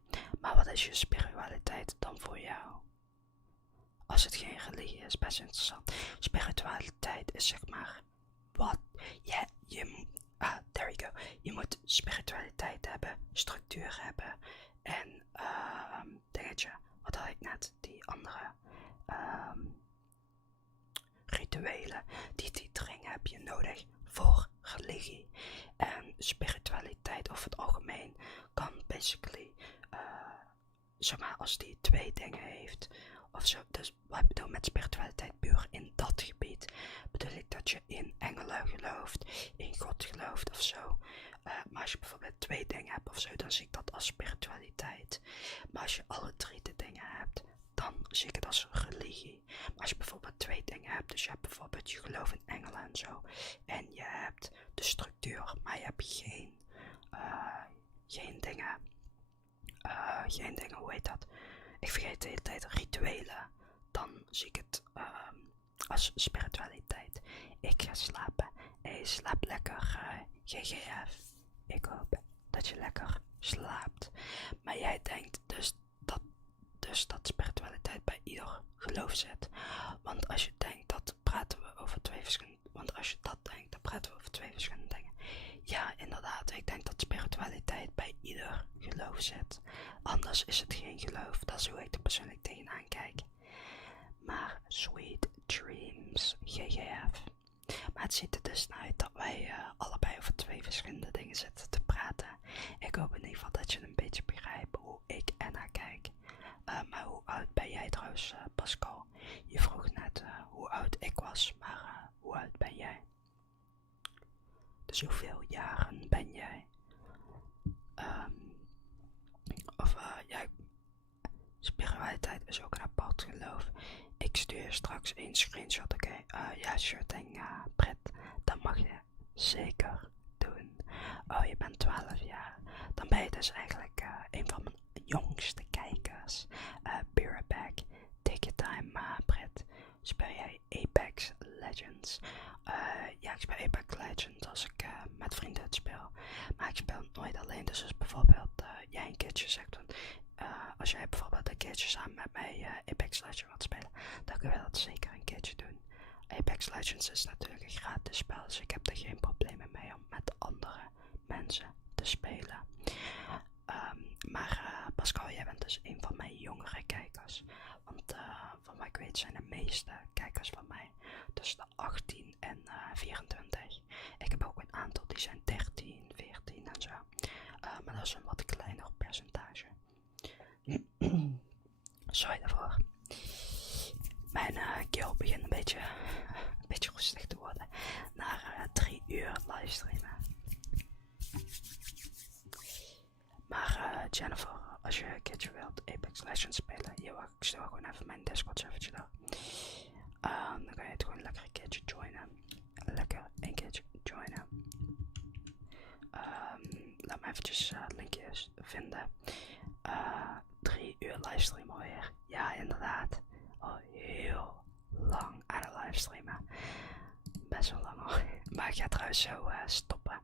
Maar wat is je spiritualiteit dan voor jou? Als het geen religie is, best interessant. Spiritualiteit is zeg maar wat there you go. Je moet spiritualiteit hebben, structuur hebben en dingetje. Wat had ik net? Die andere rituelen. Die titering heb je nodig voor religie. En spiritualiteit over het algemeen kan basically, zeg maar, als die twee dingen heeft of zo. Dus wat ik bedoel met spiritualiteit puur in dat gebied, bedoel ik dat je in engelen gelooft, in God gelooft of zo. Maar als je bijvoorbeeld 2 dingen hebt of zo, dan zie ik dat als spiritualiteit. Maar als je alle 3 de dingen hebt, dan zie ik het als religie. Maar als je bijvoorbeeld 2 dingen hebt, dus je hebt bijvoorbeeld je geloof in engelen en zo, en je hebt de structuur, maar je hebt geen dingen, hoe heet dat? Ik vergeet de hele tijd, rituelen. Dan zie ik het als spiritualiteit. Ik ga slapen. Hey, slaap lekker, GGF. Ik hoop dat je lekker slaapt. Maar jij denkt dus dat spiritualiteit bij ieder geloof zit. Want als je denkt, dat praten we over 2 verschillende. Want als je dat denkt, dan praten we over 2 verschillende dingen. Ja, inderdaad. Ik denk dat spiritualiteit bij ieder geloof zit. Anders is het geen geloof. Dat is hoe ik er persoonlijk tegenaan kijk. Maar sweet dreams, GGF. Maar het ziet er dus naar uit dat wij allebei over 2 verschillende dingen zitten te praten. Ik hoop in ieder geval dat je een beetje begrijpt hoe ik ernaar kijk. Maar hoe oud ben jij trouwens, Pascal? Je vroeg net hoe oud ik was, maar hoe oud ben jij? Dus hoeveel jaren ben jij? Ja, spiritualiteit is ook een apart geloof. Ik stuur straks een screenshot, oké? Ja, sure thing, Brett. Dat mag je zeker doen. Oh, je bent 12 jaar. Dan ben je dus eigenlijk een van mijn jongste kijkers. Be right back. Take your time, Brett. Speel jij Apex Legends? Ja, ik speel Apex Legends als ik met vrienden het speel. Maar ik speel nooit alleen. Dus als bijvoorbeeld jij een keertje zegt, als jij bijvoorbeeld een keertje samen met mij Apex Legends wilt spelen, dan kunnen we dat zeker een keertje doen. Apex Legends is natuurlijk een gratis spel, dus ik heb er geen problemen mee om met andere mensen te spelen. Maar Pascal, jij bent dus een van mijn jongere kijkers. Want van wat ik weet zijn de meeste kijkers van mij tussen de 18 en 24. Ik heb ook een aantal die zijn 13, 14 en zo. Maar dat is een wat kleiner percentage. Sorry daarvoor. Mijn keel begint een beetje rustig te worden. Na 3 uur livestreamen. Maar Jennifer, als je een keertje wilt Apex Legends spelen, hier wacht, ik stel gewoon even mijn Discord servertje daar. Dan kan je het gewoon lekker een keertje joinen. Lekker een keertje joinen. Laat me eventjes linkjes vinden. 3 uur livestream alweer. Ja, inderdaad. Al heel lang aan het livestreamen. Best wel lang hoor. Maar ik ga trouwens zo stoppen.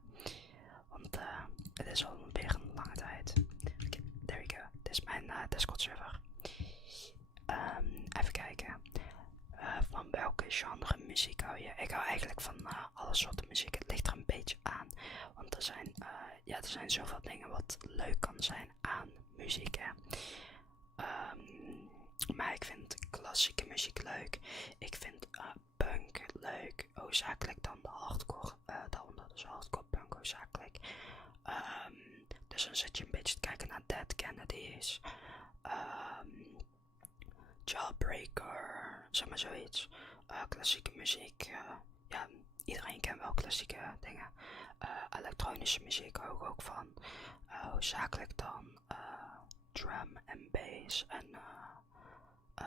Want het is alweer een lange tijd. Okay, there we go. Dit is mijn Discord server. Even kijken. Van welke genre muziek hou je? Ik hou eigenlijk van alle soorten muziek. Het ligt er een beetje aan. Want er zijn zoveel dingen wat leuk kan zijn aan muziek. Hè. Maar ik vind klassieke muziek leuk. Ik vind punk leuk. Hoofdzakelijk dan de hardcore. Daaronder dus hardcore punk hoofdzakelijk. Dus dan zit je een beetje te kijken naar Dead Kennedys. Jawbreaker, zeg maar zoiets. Klassieke muziek, ja, iedereen kent wel klassieke dingen. Elektronische muziek hou ik ook van. Hoofdzakelijk dan drum en bass en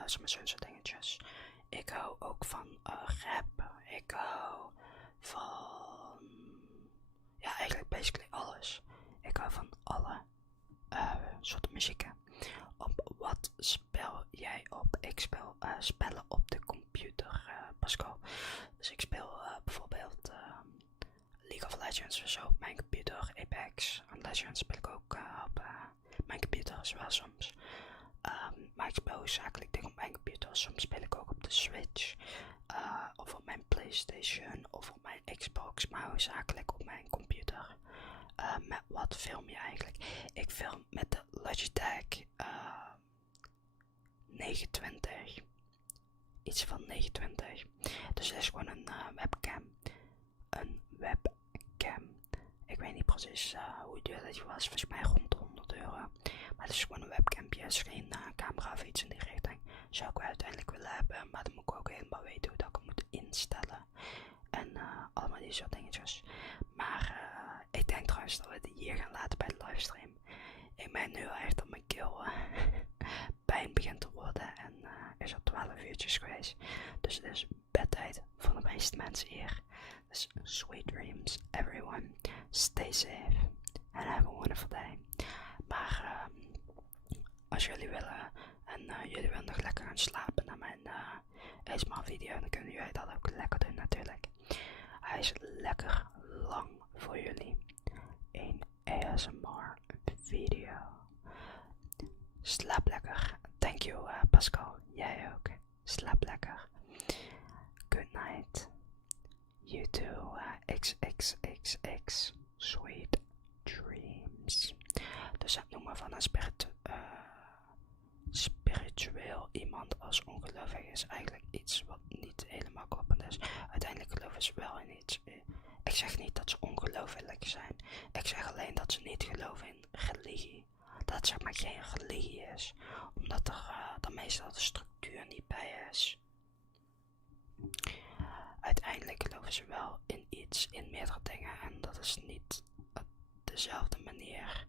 zeg maar zo'n soort dingetjes. Ik hou ook van rap. Ik hou van, ja, eigenlijk basically alles. Ik hou van alle soorten muzieken. Op wat speel jij op? Ik speel spellen op de computer, Pascal. Dus ik speel bijvoorbeeld League of Legends of zo op mijn computer. Apex Legends speel ik ook op mijn computer, zowel soms. Maar ik speel zakelijk dingen op mijn computer. Soms speel ik ook op de Switch. Of op mijn PlayStation. Of op mijn Xbox. Maar zakelijk op mijn computer. Met wat film je eigenlijk? Ik film met de Logitech 920. Iets van 920. Dus het is gewoon een webcam. Een webcam. Ik weet niet precies hoe duur dat was. Volgens mij rond de €100. Maar het is gewoon een webcampje. Het is geen camera of iets in die richting. Zou ik wel uiteindelijk willen hebben. Maar dan moet ik ook helemaal weten hoe dat ik het moet instellen. En die soort dingetjes. Maar ik denk trouwens dat we het hier gaan laten bij de livestream. Ik ben nu echt op mijn keel pijn begint te worden en is al 12 uurtjes geweest. Dus het is bedtijd voor de meeste mensen hier. Dus sweet dreams everyone. Stay safe and have a wonderful day. Maar als jullie willen en jullie willen nog lekker gaan slapen naar mijn ASMR video, dan kunnen jullie dat ook lekker doen natuurlijk. Hij is lekker lang voor jullie. Een ASMR video. Slaap lekker. Thank you Pascal. Jij ook. Slaap lekker. Good night. You too. XXXX. Sweet dreams. Dus het noemen van een spiritueel iemand als ongelovig is eigenlijk iets wat niet helemaal kloppend is. Uiteindelijk geloven ze wel in iets. Ik zeg niet dat ze ongelovig zijn. Ik zeg alleen dat ze niet geloven in religie. Dat het zeg maar geen religie is. Omdat er dan meestal de structuur niet bij is. Uiteindelijk geloven ze wel in iets, in meerdere dingen. En dat is niet op dezelfde manier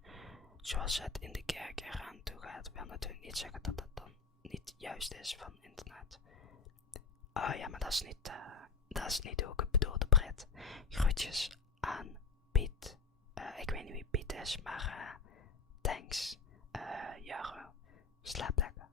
zoals het in de kerk eraan toe gaat. Wil natuurlijk niet zeggen dat het dan niet juist is van internet. Oh ja, maar dat is niet hoe ik het bedoelde, Brit. Groetjes aan Piet. Ik weet niet wie Piet is, maar thanks. Jaro. Slaap lekker.